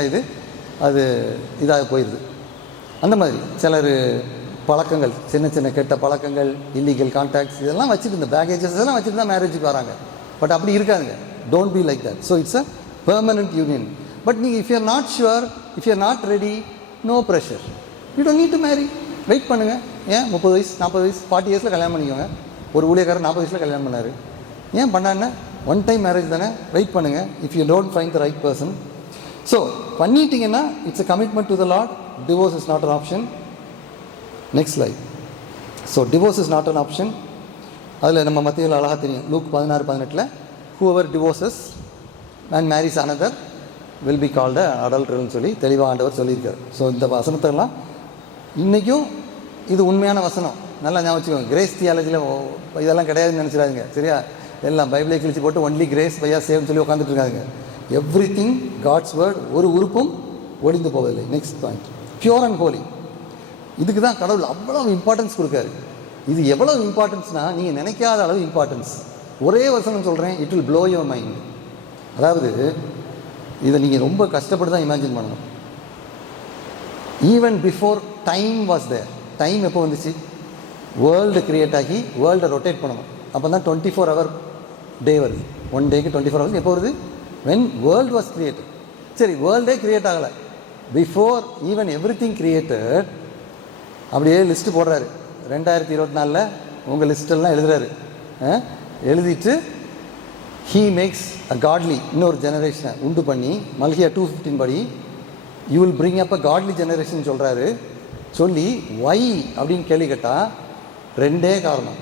அது இதாக போயிடுது. அந்த மாதிரி சிலர் பழக்கங்கள், சின்ன கெட்ட பழக்கங்கள், இல்லீகல் கான்டாக்ட்ஸ், இதெல்லாம் வச்சுட்டு, இந்த பேகேஜஸ் இதெல்லாம் வச்சுட்டு தான் மேரேஜுக்கு வராங்க. பட் அப்படி இருக்காதுங்க. Don't be like that. So it's a permanent union. But நீங்கள் if you are not sure, if you are not ready, no pressure. You don't need to marry. Wait பண்ணுங்கள். ஏன் 30 வயசு 40 வயசு 40 இயர்ஸில் கல்யாணம் பண்ணிக்கோங்க. ஒரு ஊழியக்காரர் 40 வயசில் கல்யாணம் பண்ணார். ஏன் பண்ணான்னு? ஒன் டைம் மேரேஜ் தானே, வெயிட் பண்ணுங்கள். If you don't find the right person. So பண்ணிட்டீங்கன்னா it's a commitment to the Lord. Divorce is not an option. Next slide. So divorce is not an option. அதில் நம்ம மத்தியில் அழகாக தெரியும், Luke 16:18 whoever divorces and marries another will be called அடல்ட்ரல்னு சொல்லி தெளிவாக ஆண்டவர் சொல்லியிருக்கார். ஸோ இந்த வசனத்தெல்லாம் இன்றைக்கும் இது உண்மையான வசனம். நல்லா ஞாபகம் வச்சுக்கோங்க. கிரேஸ் தியாலஜியில் இதெல்லாம் கிடையாதுன்னு நினச்சிடாதீங்க. சரியா? எல்லாம் பைபிளை கிழிச்சு போட்டு ஒன்லி கிரேஸ் பையா சேவ்னு சொல்லி உட்காந்துட்டு இருக்காங்க. Everything God's word. ஒரு உறுப்பும் ஒழிந்து போவதில்லை. Next point, pure and holy. இதுக்கு தான் கடவுள் அவ்வளோ இம்பார்ட்டன்ஸ் கொடுக்காரு. இது எவ்வளோ இம்பார்ட்டன்ஸ்னால், நீங்கள் நினைக்காத அளவு இம்பார்ட்டன்ஸ். ஒரே வசனம் சொல்கிறேன், it will blow your mind. அதாவது இதை நீங்கள் ரொம்ப கஷ்டப்பட்டு தான் இமேஜின் பண்ணணும். Even before time was there. Time எப்போ வந்துச்சு? வேர்ல்டு கிரியேட் ஆகி வேர்ல்டை ரொட்டேட் பண்ணணும். அப்போ தான் 24 hour டே வருது. ஒன் டேக்கு 24 hours எப்போ வருது? When world was created. சரி, வேர்ல்டே கிரியேட் ஆகலை. Before even every thing created. அப்படியே லிஸ்ட்டு போடுறாரு. 2024 உங்கள் லிஸ்டெல்லாம் எழுதுறாரு. எழுதிட்டு ஹீ மேக்ஸ் அ காட்லி, இன்னொரு ஜெனரேஷனை உண்டு பண்ணி, மல்கியா 2:15 படி you will bring up a godly generation சொல்கிறாரு. சொல்லி வை அப்படின்னு கேள்வி கேட்டால் 2 காரணம்.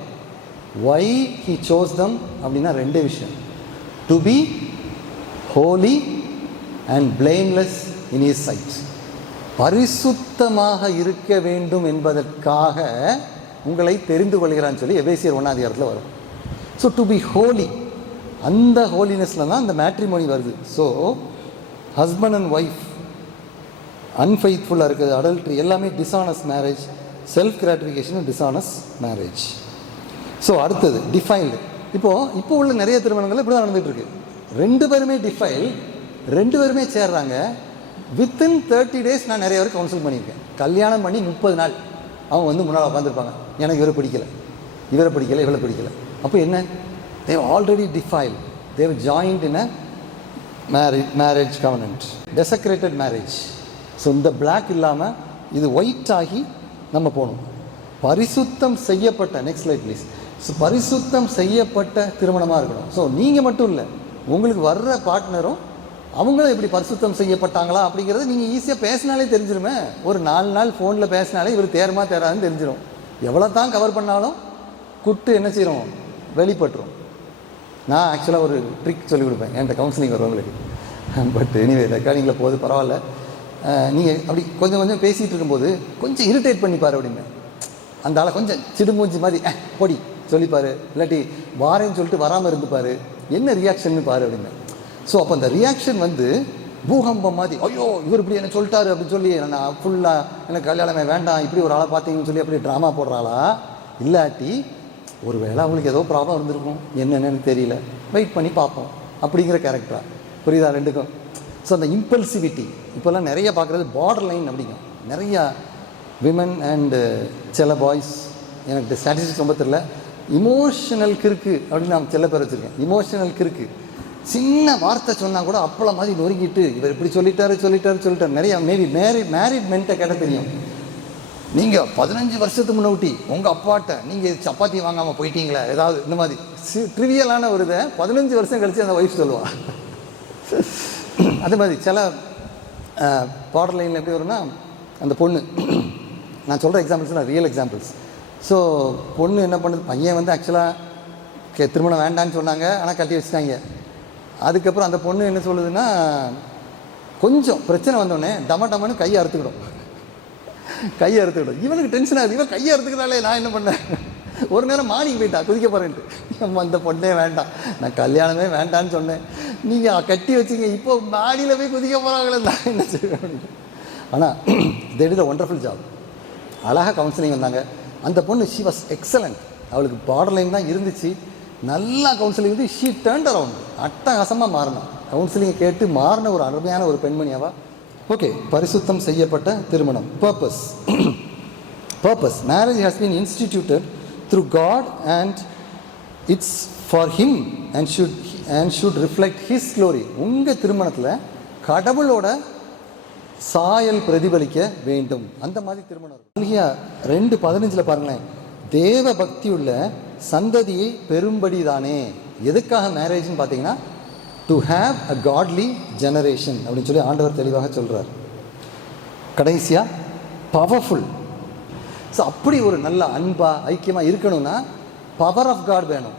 வை ஹீ சோஸ் தம் அப்படின்னா 2 விஷயம். To be holy and blameless in his sight. பரிசுத்தமாக இருக்க வேண்டும் என்பதற்காக உங்களை தெரிந்து கொள்கிறான்னு சொல்லி எபேசியர் 1 வரும். ஸோ டு பி ஹோலி, அந்த ஹோலினஸில் தான் இந்த மேட்ரிமோனி வருது. ஸோ ஹஸ்பண்ட் அண்ட் ஒய்ஃப் அன்ஃபெய்த்ஃபுல்லாக இருக்குது, அடல்ட்ரி எல்லாமே dishonest marriage, self gratification dishonest marriage. So அடுத்தது டிஃபைல்டு. இப்போ உள்ள நிறைய திருமணங்கள் இப்படி தான் நடந்துகிட்ருக்கு. 2 பேருமே டிஃபைல், 2 பேருமே சேர்றாங்க. வித்தின் 30 days நான் நிறைய பேர் கவுன்சில் பண்ணியிருக்கேன். கல்யாணம் பண்ணி 30 நாள் அவங்க முன்னால் உட்காந்துருப்பாங்க. எனக்கு இவரை பிடிக்கலை, இவரை பிடிக்கலை, இவளை பிடிக்கலை. அப்போ என்ன? They already defile, they joined in a marriage covenant, desecrated marriage. So இந்த பிளாக் இல்லாமல் இது ஒயிட் ஆகி நம்ம போகணும். பரிசுத்தம் செய்யப்பட்ட, நெக்ஸ்ட் ஸ்லைட் ப்ளீஸ். ஸோ பரிசுத்தம் செய்யப்பட்ட திருமணமாக இருக்கணும். ஸோ நீங்கள் மட்டும் இல்லை, உங்களுக்கு வர்ற பார்ட்னரும் அவங்களும் எப்படி பரிசுத்தம் செய்யப்பட்டாங்களா அப்படிங்கிறது நீங்கள் ஈஸியாக பேசினாலே தெரிஞ்சிருமே. ஒரு 4 நாள் ஃபோனில் பேசினாலே இவர் தேருமா தேராதுன்னு தெரிஞ்சிடும். எவ்வளோ தான் கவர் பண்ணாலும் குட்டு என்ன செய்கிறோம்? வெளிப்பட்டுரும். நான் ஆக்சுவலாக ஒரு ட்ரிக் சொல்லிக் கொடுப்பேன் என்கிட்ட கவுன்சிலிங் வரவங்களுக்கு. பட் எனிவே ரெக்கார்டிங்கில் போகுது பரவாயில்ல. நீங்கள் அப்படி கொஞ்சம் கொஞ்சம் பேசிகிட்டு இருக்கும்போது கொஞ்சம் இரிட்டேட் பண்ணிப்பார் அப்படின்னு. அந்த ஆளை கொஞ்சம் சிடுமூஞ்சி மாதிரி பொடி சொல்லிப்பார், இல்லாட்டி வாரேன்னு சொல்லிட்டு வராமல் இருந்துப்பார், என்ன ரியாக்ஷன்னு பாரு அப்படின்னு. ஸோ அப்போ அந்த ரியாக்ஷன் வந்து பூகம்பம் மாதிரி, ஐயோ இவர் இப்படி என்ன சொல்லிட்டாரு அப்படின்னு சொல்லி நான் ஃபுல்லாக எனக்கு கல்யாணமே வேண்டாம் இப்படி ஒரு ஆளை பார்த்தீங்கன்னு சொல்லி அப்படி ட்ராமா போடுறாளா, இல்லாட்டி ஒரு வேளை அவங்களுக்கு ஏதோ ப்ராப்ளம் இருந்திருக்கும், என்னென்னு தெரியல, வெயிட் பண்ணி பார்ப்போம் அப்படிங்கிற கேரக்டரா. புரியுதா ரெண்டுக்கும்? ஸோ அந்த இம்பல்சிவிட்டி இப்போல்லாம் நிறைய பார்க்குறது பார்டர் லைன் அப்படிங்க. நிறையா விமன் அண்டு சில பாய்ஸ், எனக்கு ஸ்டாட்டிஸ்டிக்ஸ் ரொம்ப தெரியல, இமோஷனல் கிறுக்கு அப்படின்னு நான் சில பேர் வச்சுருக்கேன். இமோஷனல் கிறுக்கு, சின்ன வார்த்தை சொன்னால் கூட அப்பள மாதிரி நொறுங்கிட்டு இவர் இப்படி சொல்லிட்டாரு. நிறைய மேபி மேரிட் மென்ட்டை கேட்டால் தெரியும். நீங்கள் 15 வருஷத்துக்கு முன்னாடி உங்கள் அப்பாட்ட நீங்கள் சப்பாத்தி வாங்காமல் போயிட்டீங்களே, ஏதாவது இந்த மாதிரி ட்ரிவியலான ஒரு இதை 15 வருஷம் கழித்து அந்த ஒய்ஃப் சொல்லுவாள். அதே மாதிரி சில பார்டர் லைனில் எப்படி வரும்னா, அந்த பொண்ணு, நான் சொல்கிற எக்ஸாம்பிள்ஸ்லாம் ரியல் எக்ஸாம்பிள்ஸ். ஸோ பொண்ணு என்ன பண்ணுது, பையன் வந்து ஆக்சுவலாக திருமணம் வேண்டான்னு சொன்னாங்க, ஆனால் கட்டி வச்சுட்டாங்க. அதுக்கப்புறம் அந்த பொண்ணு என்ன சொல்லுதுன்னா, கொஞ்சம் பிரச்சனை வந்தோடனே டமன்னு கையை அறுத்துக்கிடும். இவனுக்கு டென்ஷன் ஆகுது, இவன் கையை அறுத்துக்கிறாளே, நான் என்ன பண்ணேன், ஒரு நேரம் மாடிக்கு போயிட்டா குதிக்க போகிறேன்ட்டு. நம்ம அந்த பொண்ணே வேண்டாம், நான் கல்யாணமே வேண்டான்னு சொன்னேன், நீங்கள் கட்டி வச்சிங்க, இப்போ மாடியில் போய் குதிக்க போகிறாங்களே, நான் என்ன செய்வேன் அப்படின்னு. ஆனால் they did a wonderful job. அழகாக கவுன்சிலிங் வந்தாங்க. அந்த பொண்ணு ஷி வாஸ் எக்ஸலண்ட். அவளுக்கு பார்டர் லைன் தான் இருந்துச்சு, நல்லா கவுன்சிலிங் வந்து ஷீ டர்ன்ட் அரவுண்ட், அட்டகாசமாக மாறினான். கவுன்சிலிங்கை கேட்டு மாறின ஒரு அருமையான ஒரு பெண்மணியாவா. ஓகே, பரிசுத்தம் செய்யப்பட்ட திருமணம். Purpose marriage has been instituted through God and it's for him and should reflect his glory. உங்கள் திருமணத்தில் கடவுளோட சாயல் பிரதிபலிக்க வேண்டும், அந்த மாதிரி திருமணம். 2:15 பாருங்களேன், தேவ பக்தி உள்ள சந்ததியை பெரும்படி தானே. எதுக்காக மேரேஜ்னு பார்த்தீங்கன்னா, to have a godly generation அப்படின்னு சொல்லி ஆண்டவர் தெளிவாக சொல்கிறார். கடைசியாக பவர்ஃபுல். ஸோ அப்படி ஒரு நல்ல அன்பாக ஐக்கியமாக இருக்கணும்னா பவர் ஆஃப் காட் வேணும்,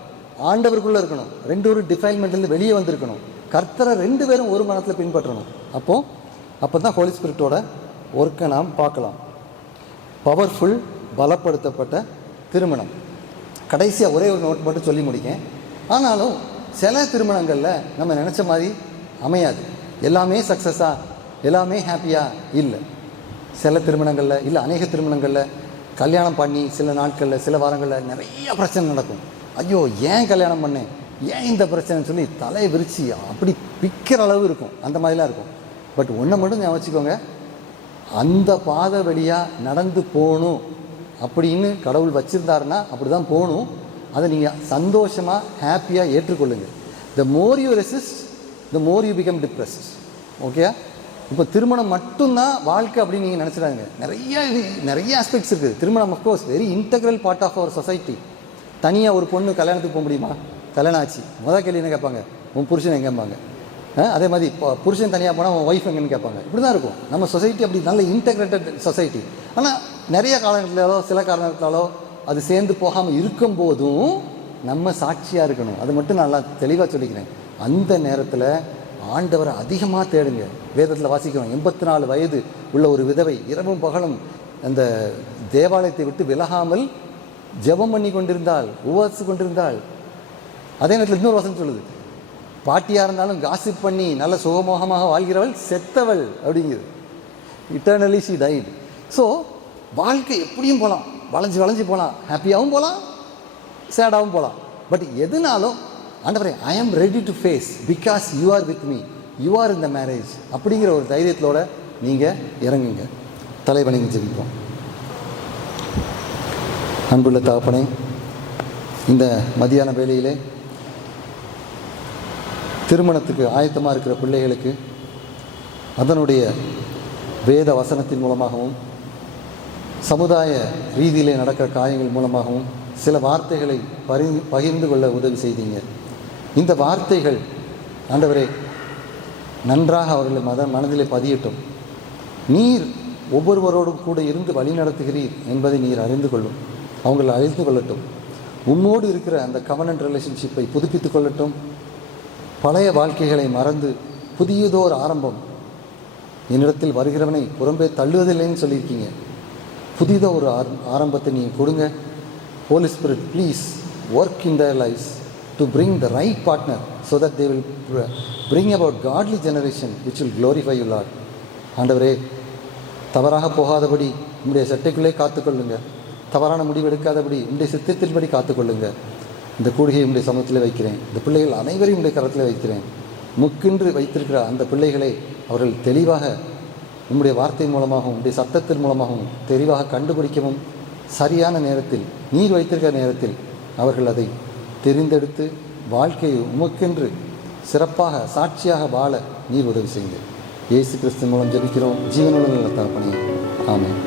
ஆண்டவருக்குள்ளே இருக்கணும், 2 ஒரு டிஃபைல்மெண்ட்லேருந்து வெளியே வந்திருக்கணும், கர்த்தரை 2 பேரும் ஒரு மனத்தில் பின்பற்றணும். அப்போ தான் ஹோலி ஸ்பிரிட்டோட ஒர்க்கை நாம் பார்க்கலாம். பவர்ஃபுல், பலப்படுத்தப்பட்ட திருமணம். கடைசியாக ஒரே ஒரு நோட் மட்டும் சொல்லி முடிக்கேன். ஆனாலும் சில திருமணங்களில் நம்ம நினச்ச மாதிரி அமையாது. எல்லாமே சக்ஸஸாக, எல்லாமே ஹாப்பியாக இல்லை. சில திருமணங்களில் இல்லை, அநேக திருமணங்களில் கல்யாணம் பண்ணி சில நாட்களில் சில வாரங்களில் நிறைய பிரச்சனை நடக்கும். ஐயோ ஏன் கல்யாணம் பண்ணேன், ஏன் இந்த பிரச்சனைன்னு சொல்லி தலையை விரிச்சு அப்படி பிக்கிற அளவு இருக்கும், அந்த மாதிரிலாம் இருக்கும். பட் ஒன்றை மட்டும் ஞாபகம் வச்சுக்கோங்க, அந்த பாதை வழியாக நடந்து போகணும் அப்படின்னு கடவுள் வச்சுருந்தாருன்னா அப்படி தான் போகணும். அதை நீங்கள் சந்தோஷமாக ஹாப்பியாக ஏற்றுக்கொள்ளுங்கள். The more you resist the more you become depressed. Okay, இப்போ திருமணம் மட்டும்தான் வாழ்க்கை அப்படின்னு நீங்கள் நினச்சிடாங்க. நிறைய ஆஸ்பெக்ட்ஸ் இருக்குது. திருமணம் of course very integral part of our society. தனியாக ஒரு பொண்ணு கல்யாணத்துக்கு போக முடியுமா? கல்யாணம் ஆச்சு முதல் கேள்வி என்ன கேட்பாங்க, உன் புருஷன் எங்கேம்பாங்க. அதே மாதிரி புருஷன் தனியாக போனால் உன் ஒய்ஃப் எங்கன்னு கேட்பாங்க. இப்படி தான் இருக்கும் நம்ம சொசைட்டி. அப்படி நல்ல இன்டெகிரேட்டட் சொசைட்டி. ஆனால் நிறைய காலங்களாலோ சில காரணத்தாலோ அது சேர்ந்து போகாமல் இருக்கும்போதும் நம்ம சாட்சியாக இருக்கணும். அது மட்டும் நல்லா தெளிவாக சொல்லிக்கிறேன். அந்த நேரத்தில் ஆண்டவரை அதிகமாக தேடுங்க. வேதத்தில் வாசிக்கிறோம், 84 வயது உள்ள ஒரு விதவை இரவும் பகலும் அந்த தேவாலயத்தை விட்டு விலகாமல் ஜெபம் பண்ணி கொண்டிருந்தாள், உபவாசித்து கொண்டிருந்தாள். அதே நேரத்தில் இன்னொரு வசனம் சொல்லுது, பாட்டியாக இருந்தாலும் காசிப் பண்ணி நல்ல சுகமோகமாக வாழ்கிறவள் செத்தவள் அப்படிங்குது. Eternally she died. ஸோ வாழ்க்கை எப்படியும் போகலாம், வளைஞ்சு போகலாம், ஹாப்பியாகவும் போகலாம், சேடாகவும் போகலாம். பட் எதுனாலும் ஆண்டவரே I am ready to face because you are with me, you are in the marriage அப்படிங்கிற ஒரு தைரியத்தோடு நீங்கள் இறங்குங்க. தலைவணிங்க ஜெபிப்போம். அன்புள்ள தகப்பனே, இந்த மதியான வேளையிலே திருமணத்துக்கு ஆயத்தமாக இருக்கிற பிள்ளைகளுக்கு அதனுடைய வேத வசனத்தின் மூலமாகவும் சமுதாய ரீதியிலே நடக்கிற காரியங்கள் மூலமாகவும் சில வார்த்தைகளை பகிர்ந்து கொள்ள உதவி செய்தீங்க. இந்த வார்த்தைகள் ஆண்டவரே நன்றாக அவர்களை மனதிலே பதியட்டும். நீர் ஒவ்வொருவரோடும் கூட இருந்து வழி நடத்துகிறீர் என்பதை நீர் அறிந்து கொள்ளும். அவங்களை அறிந்து கொள்ளட்டும். உம்மோடு இருக்கிற அந்த கவர்னன்ட் ரிலேஷன்ஷிப்பை புதுப்பித்து கொள்ளட்டும். பழைய வாழ்க்கைகளை மறந்து புதியதோர் ஆரம்பம். என்னிடத்தில் வருகிறவனை புறம்பே தள்ளுவதில்லைன்னு சொல்லியிருக்கீங்க. புதிதாக ஒரு ஆரம்பத்தை நீங்கள் கொடுங்க. Holy Spirit, please work in their lives to bring the right partner so that they will bring about godly generation which will glorify you, Lord. ஆண்டவரே, தவறாக போகாதபடி உம்முடைய சட்டைக்குள்ளே காத்துக்கொள்ளுங்க. தவறான முடிவு எடுக்காதபடி உம்முடைய சித்தத்தின்படி காத்துக்கொள்ளுங்க. இந்த கூடுகையை உம்முடைய சமூகத்தில் வைக்கிறேன். இந்த பிள்ளைகள் அனைவரையும் உம்முடைய கரத்தில் வைக்கிறேன். முக்கின்று வைத்திருக்கிற அந்த பிள்ளைகளை அவர்கள் தெளிவாக உம்முடைய வார்த்தை மூலமாகவும் உம்முடைய சத்தத்தின் மூலமாகவும் தெளிவாக கண்டுபிடிக்கவும், சரியான நேரத்தில் நீர் வைத்திருக்கிற நேரத்தில் அவர்கள் அதை தெரிந்தெடுத்து வாழ்க்கையை உமக்கென்று சிறப்பாக சாட்சியாக வாழ நீர் உதவி செய்யுங்க. இயேசு கிறிஸ்து மூலம் ஜெபிக்கிறோம் ஜீவனுள்ள நல்ல தகப்பனே. ஆமென்.